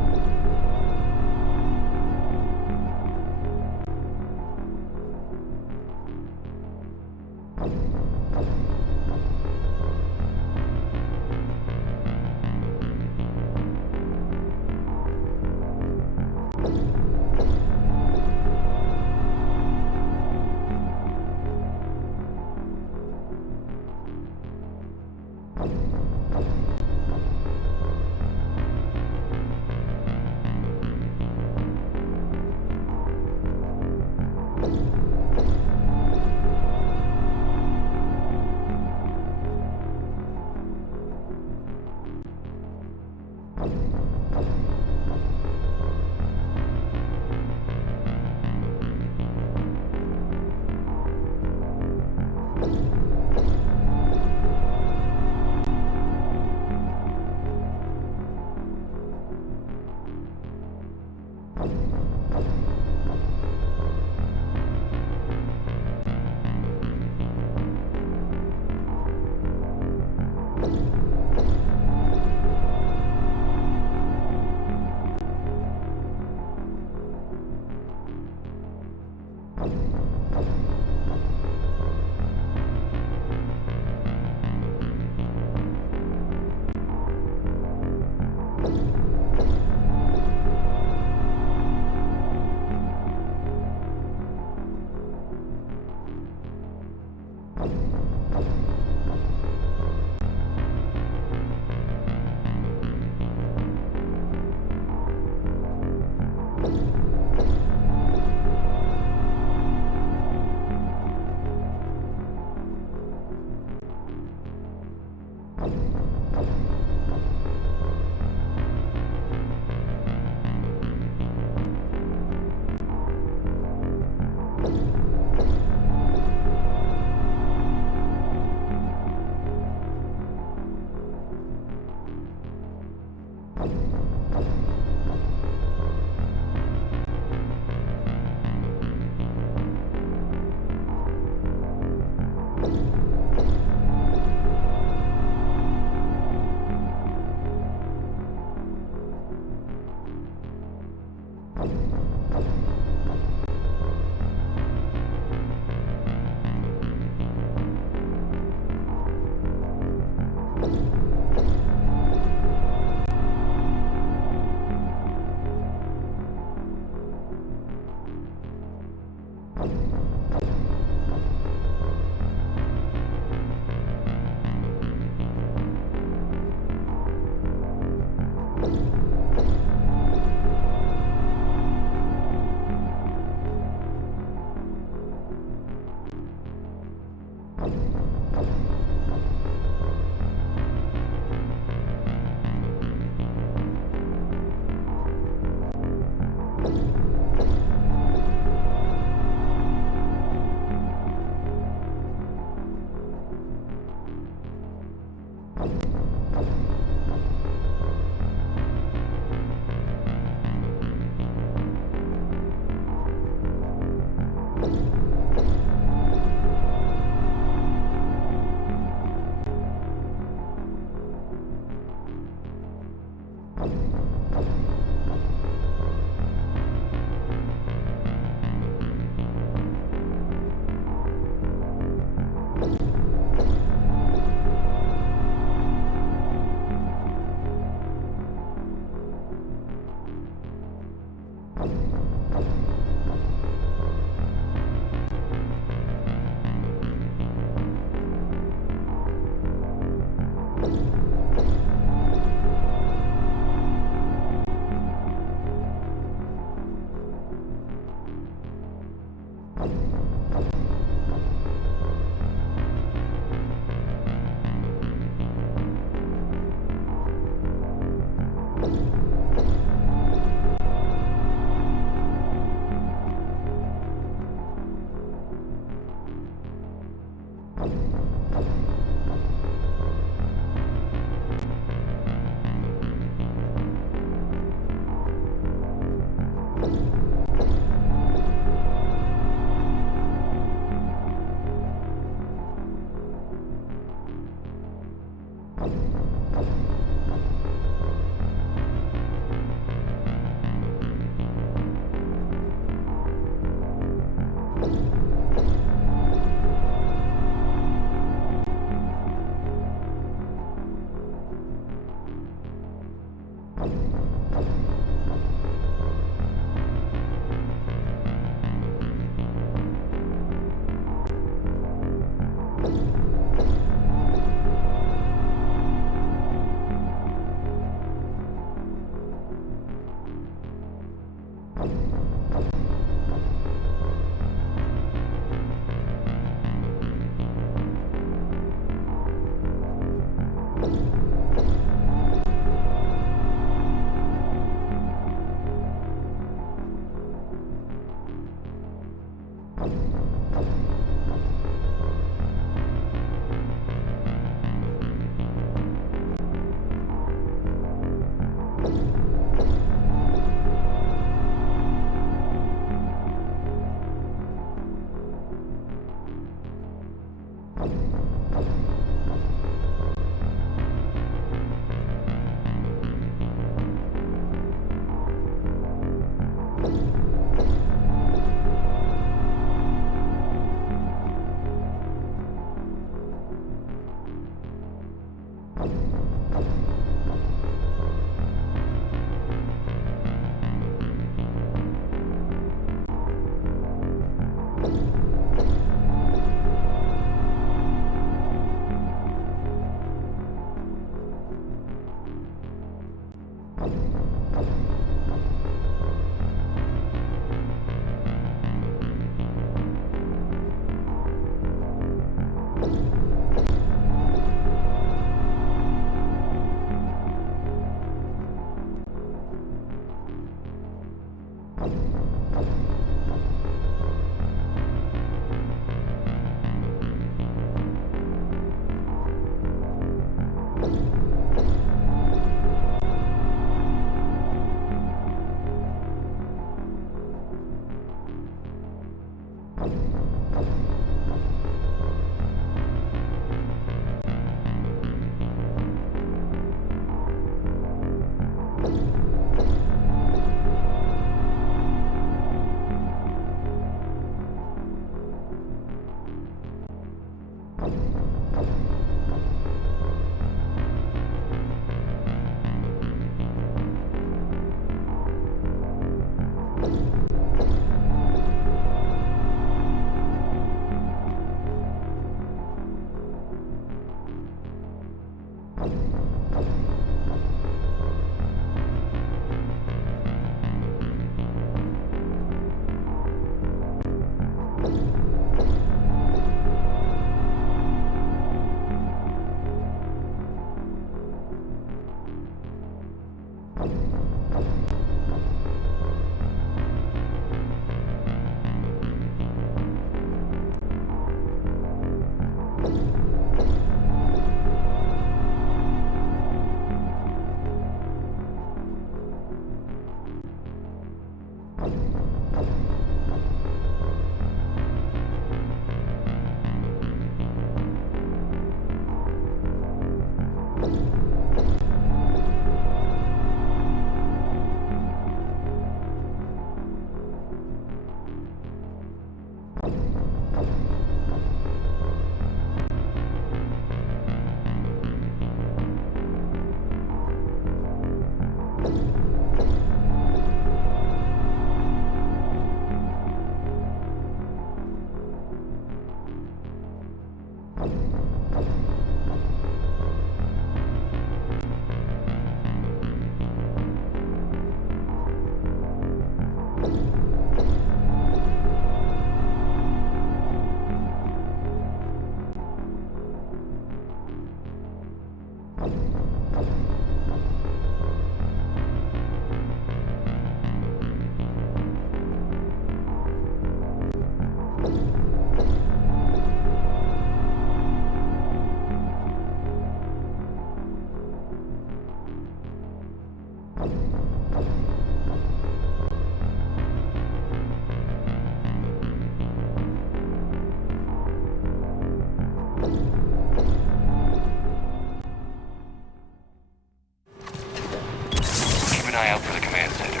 eye out for the command center.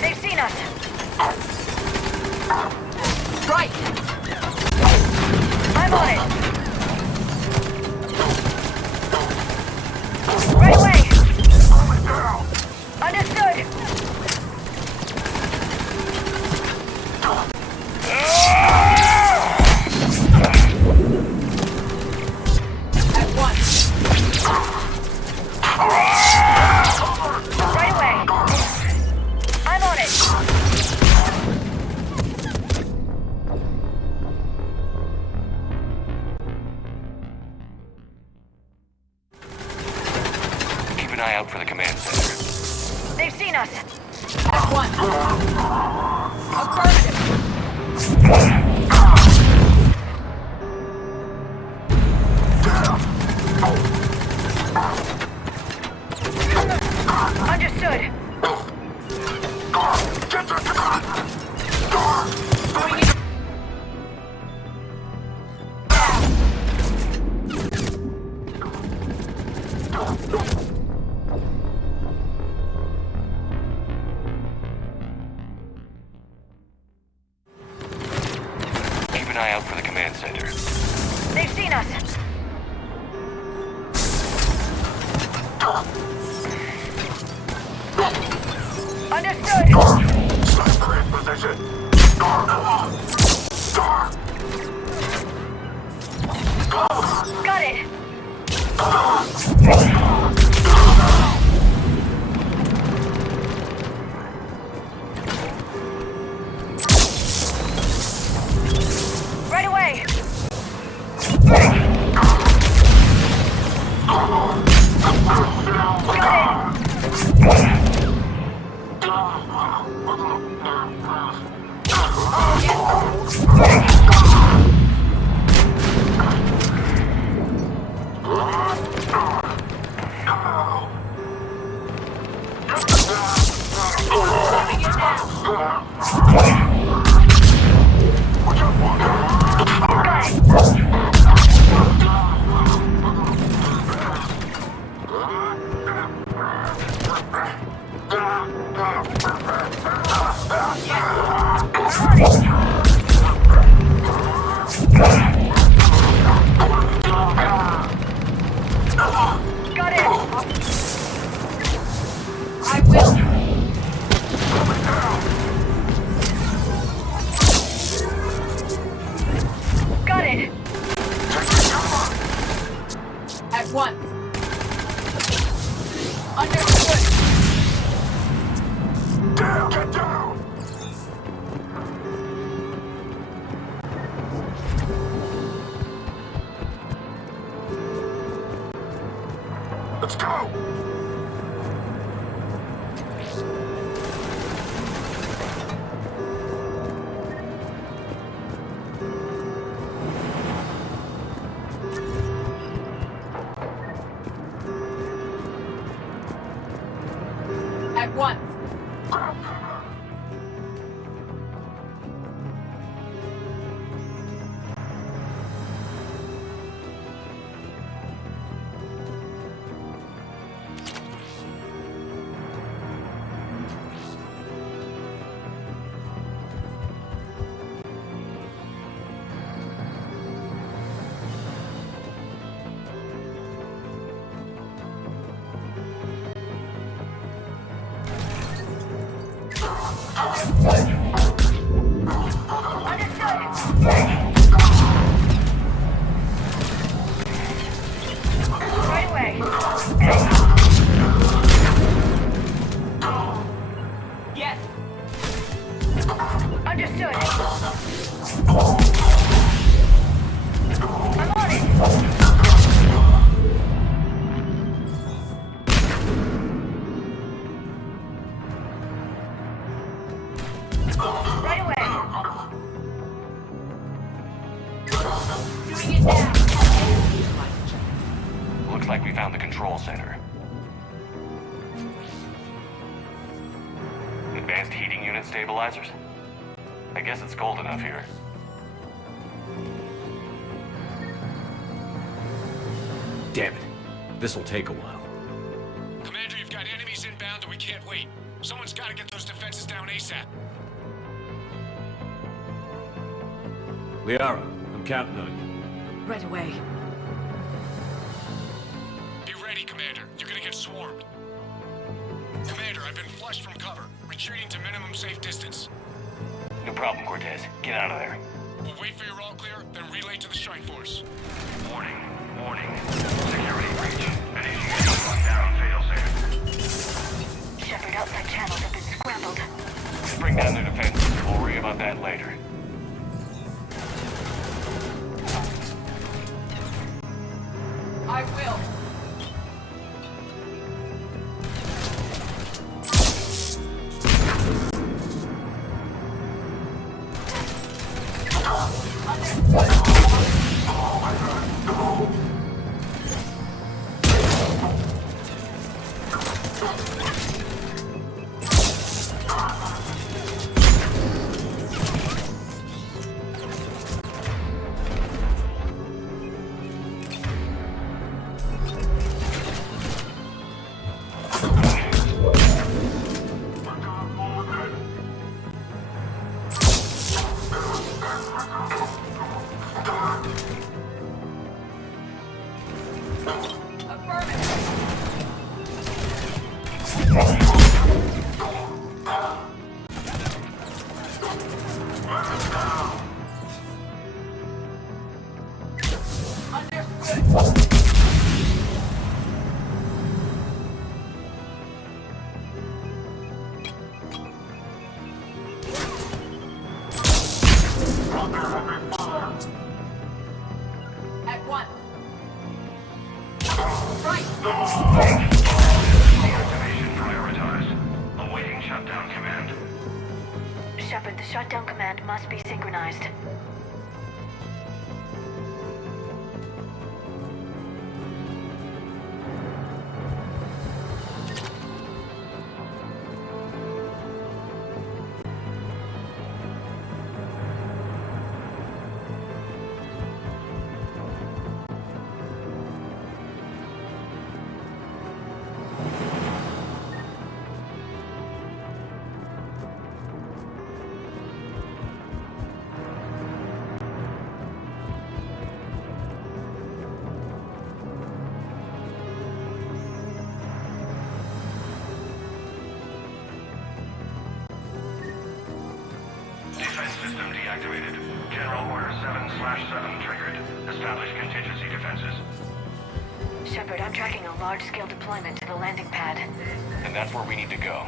They've seen us. Right! I'm on it. Right away. Understood. At once. Right away. I'm on it. Keep an eye out for the command center. They've seen us! Understood! Sniper in position. Got it! Right away! Got it! I will! Got it! At once. Understood. Down, get down! Let's go! At once. Right away! Yes. Understood! I'm on it! Right away! Doing it now! Looks like we found the control center. Advanced heating unit stabilizers? I guess it's cold enough here. Damn it. This'll take a while. Commander, you've got enemies inbound and we can't wait. Someone's got to get those defenses down ASAP. Liara, I'm counting on you. Right away. Be ready, Commander. You're gonna get swarmed. Commander, I've been flushed from cover. Retreating to minimum safe distance. No problem, Cortez. Get out of there. We'll wait for your all clear, then relay to the strike force. Warning. Warning. Security breach. Initiating lockdown failsafe. Shepard outside channels have been scrambled. Bring down their defenses. We'll worry about that later. I will. At one. Deactivation prioritized. Awaiting shutdown command. Shepard, the shutdown command must be synchronized. Defense system deactivated. General Order 7/7 triggered. Establish contingency defenses. Shepard, I'm tracking a large-scale deployment to the landing pad. And that's where we need to go.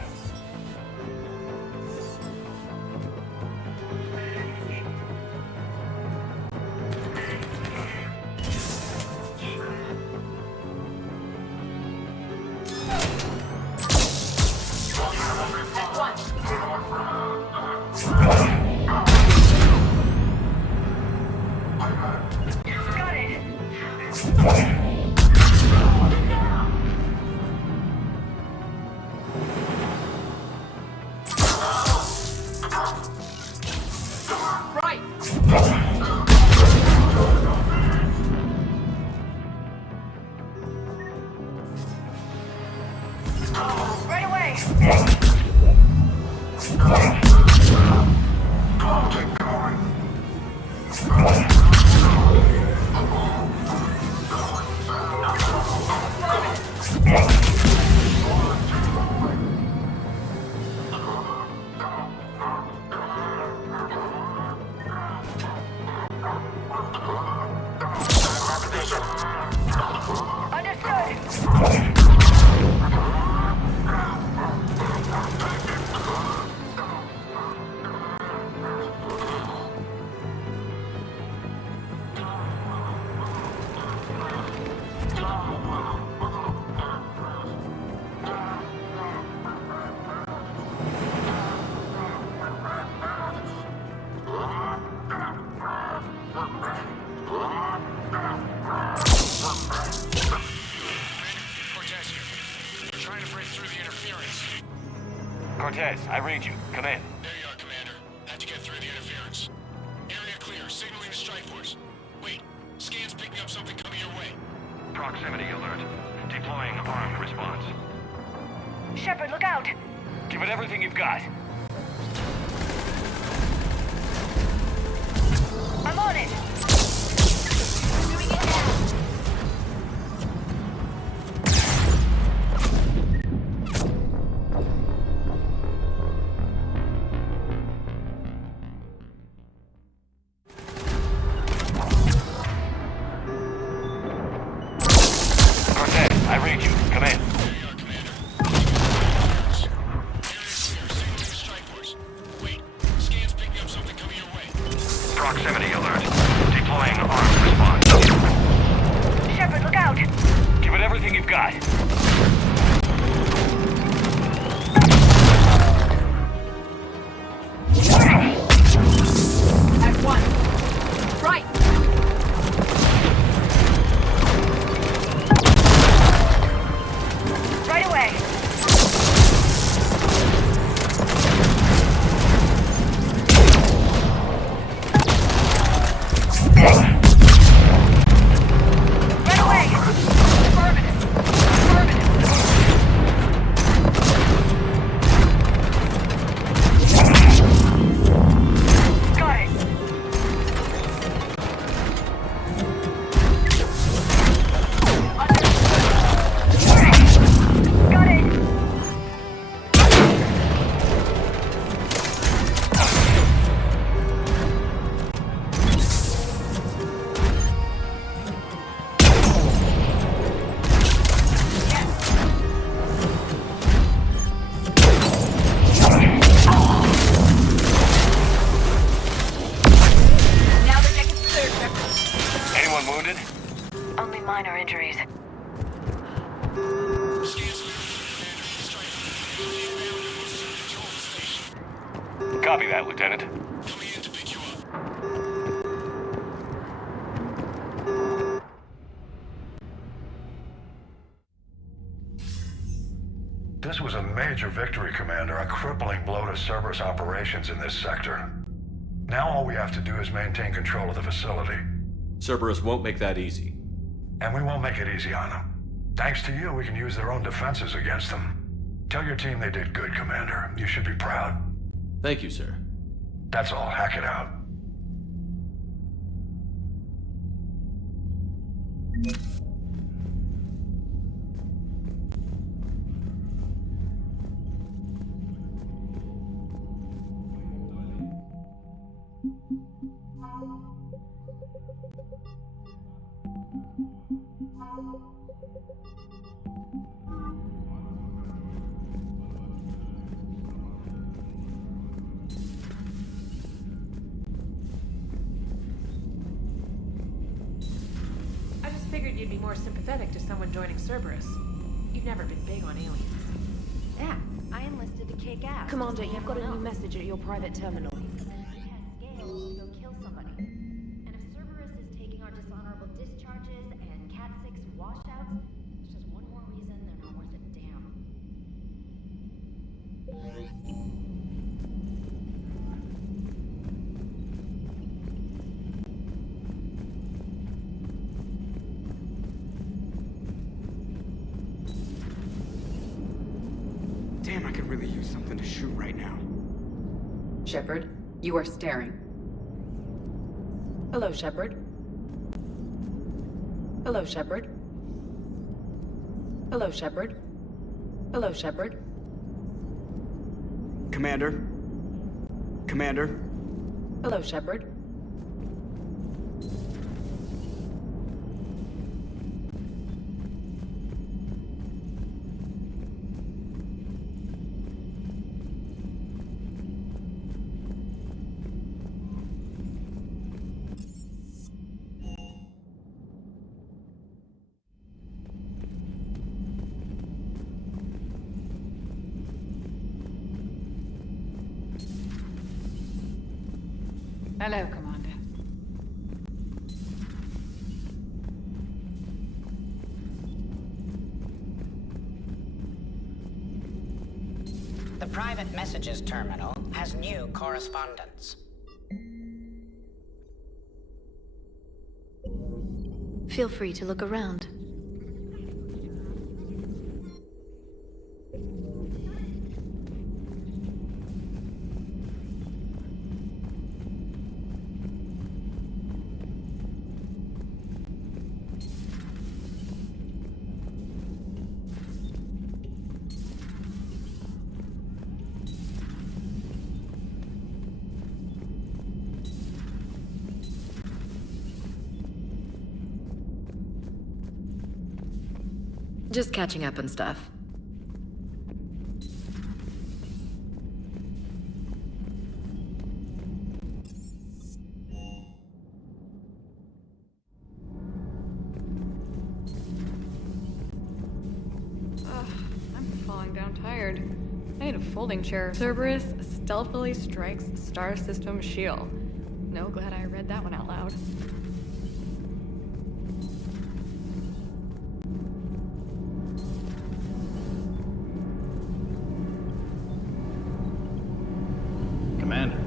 Cortez, I read you. Come in. There you are, Commander. Had to get through the interference. Area clear. Signaling to strike force. Wait. Scan's picking up something coming your way. Proximity alert. Deploying armed response. Shepard, look out! Give it everything you've got. I'm on it! Doing it now. Cortez, I read you. Come in. Proximity alert. Deploying armed response. Shepard, look out! Give it everything you've got. At one. Right. Right away! Right away. Affirmative. Affirmative. Coming in to pick you up. This was a major victory, Commander. A crippling blow to Cerberus operations in this sector. Now all we have to do is maintain control of the facility. Cerberus won't make that easy. And we won't make it easy on them. Thanks to you, we can use their own defenses against them. Tell your team they did good, Commander. You should be proud. Thank you, sir. That's all. Hack it out. I just figured you'd be more sympathetic to someone joining Cerberus. You've never been big on aliens. Yeah, I enlisted to kick ass. Commander, you've got a new message at your private terminal. Go kill somebody. And if Cerberus is taking our dishonorable discharges and Cat 6 washouts, it's just one more reason they're not worth a damn. Damn, I could really use something to shoot right now. Shepard, you are staring. Hello, Shepard. Hello, Shepard. Hello, Shepard. Hello, Shepard. Commander? Commander? Hello, Shepard. Hello, Commander. The private messages terminal has new correspondence. Feel free to look around. Just catching up and stuff. I'm falling down tired. I need a folding chair. Cerberus stealthily strikes Star System shield. No, glad I read that one out loud. Commander.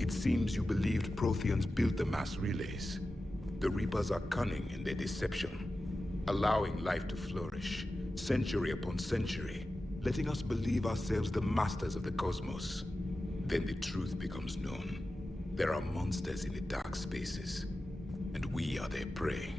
It seems you believed Protheans built the mass relays. The Reapers are cunning in their deception, allowing life to flourish, century upon century, letting us believe ourselves the masters of the cosmos. Then the truth becomes known. There are monsters in the dark spaces, and we are their prey.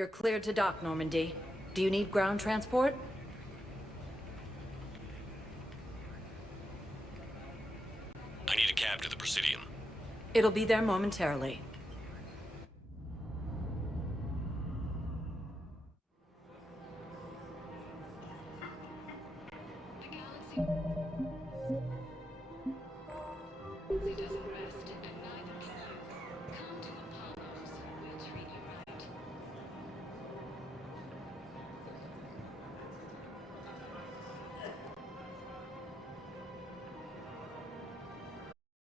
You're cleared to dock, Normandy. Do you need ground transport? I need a cab to the Presidium. It'll be there momentarily. The galaxy...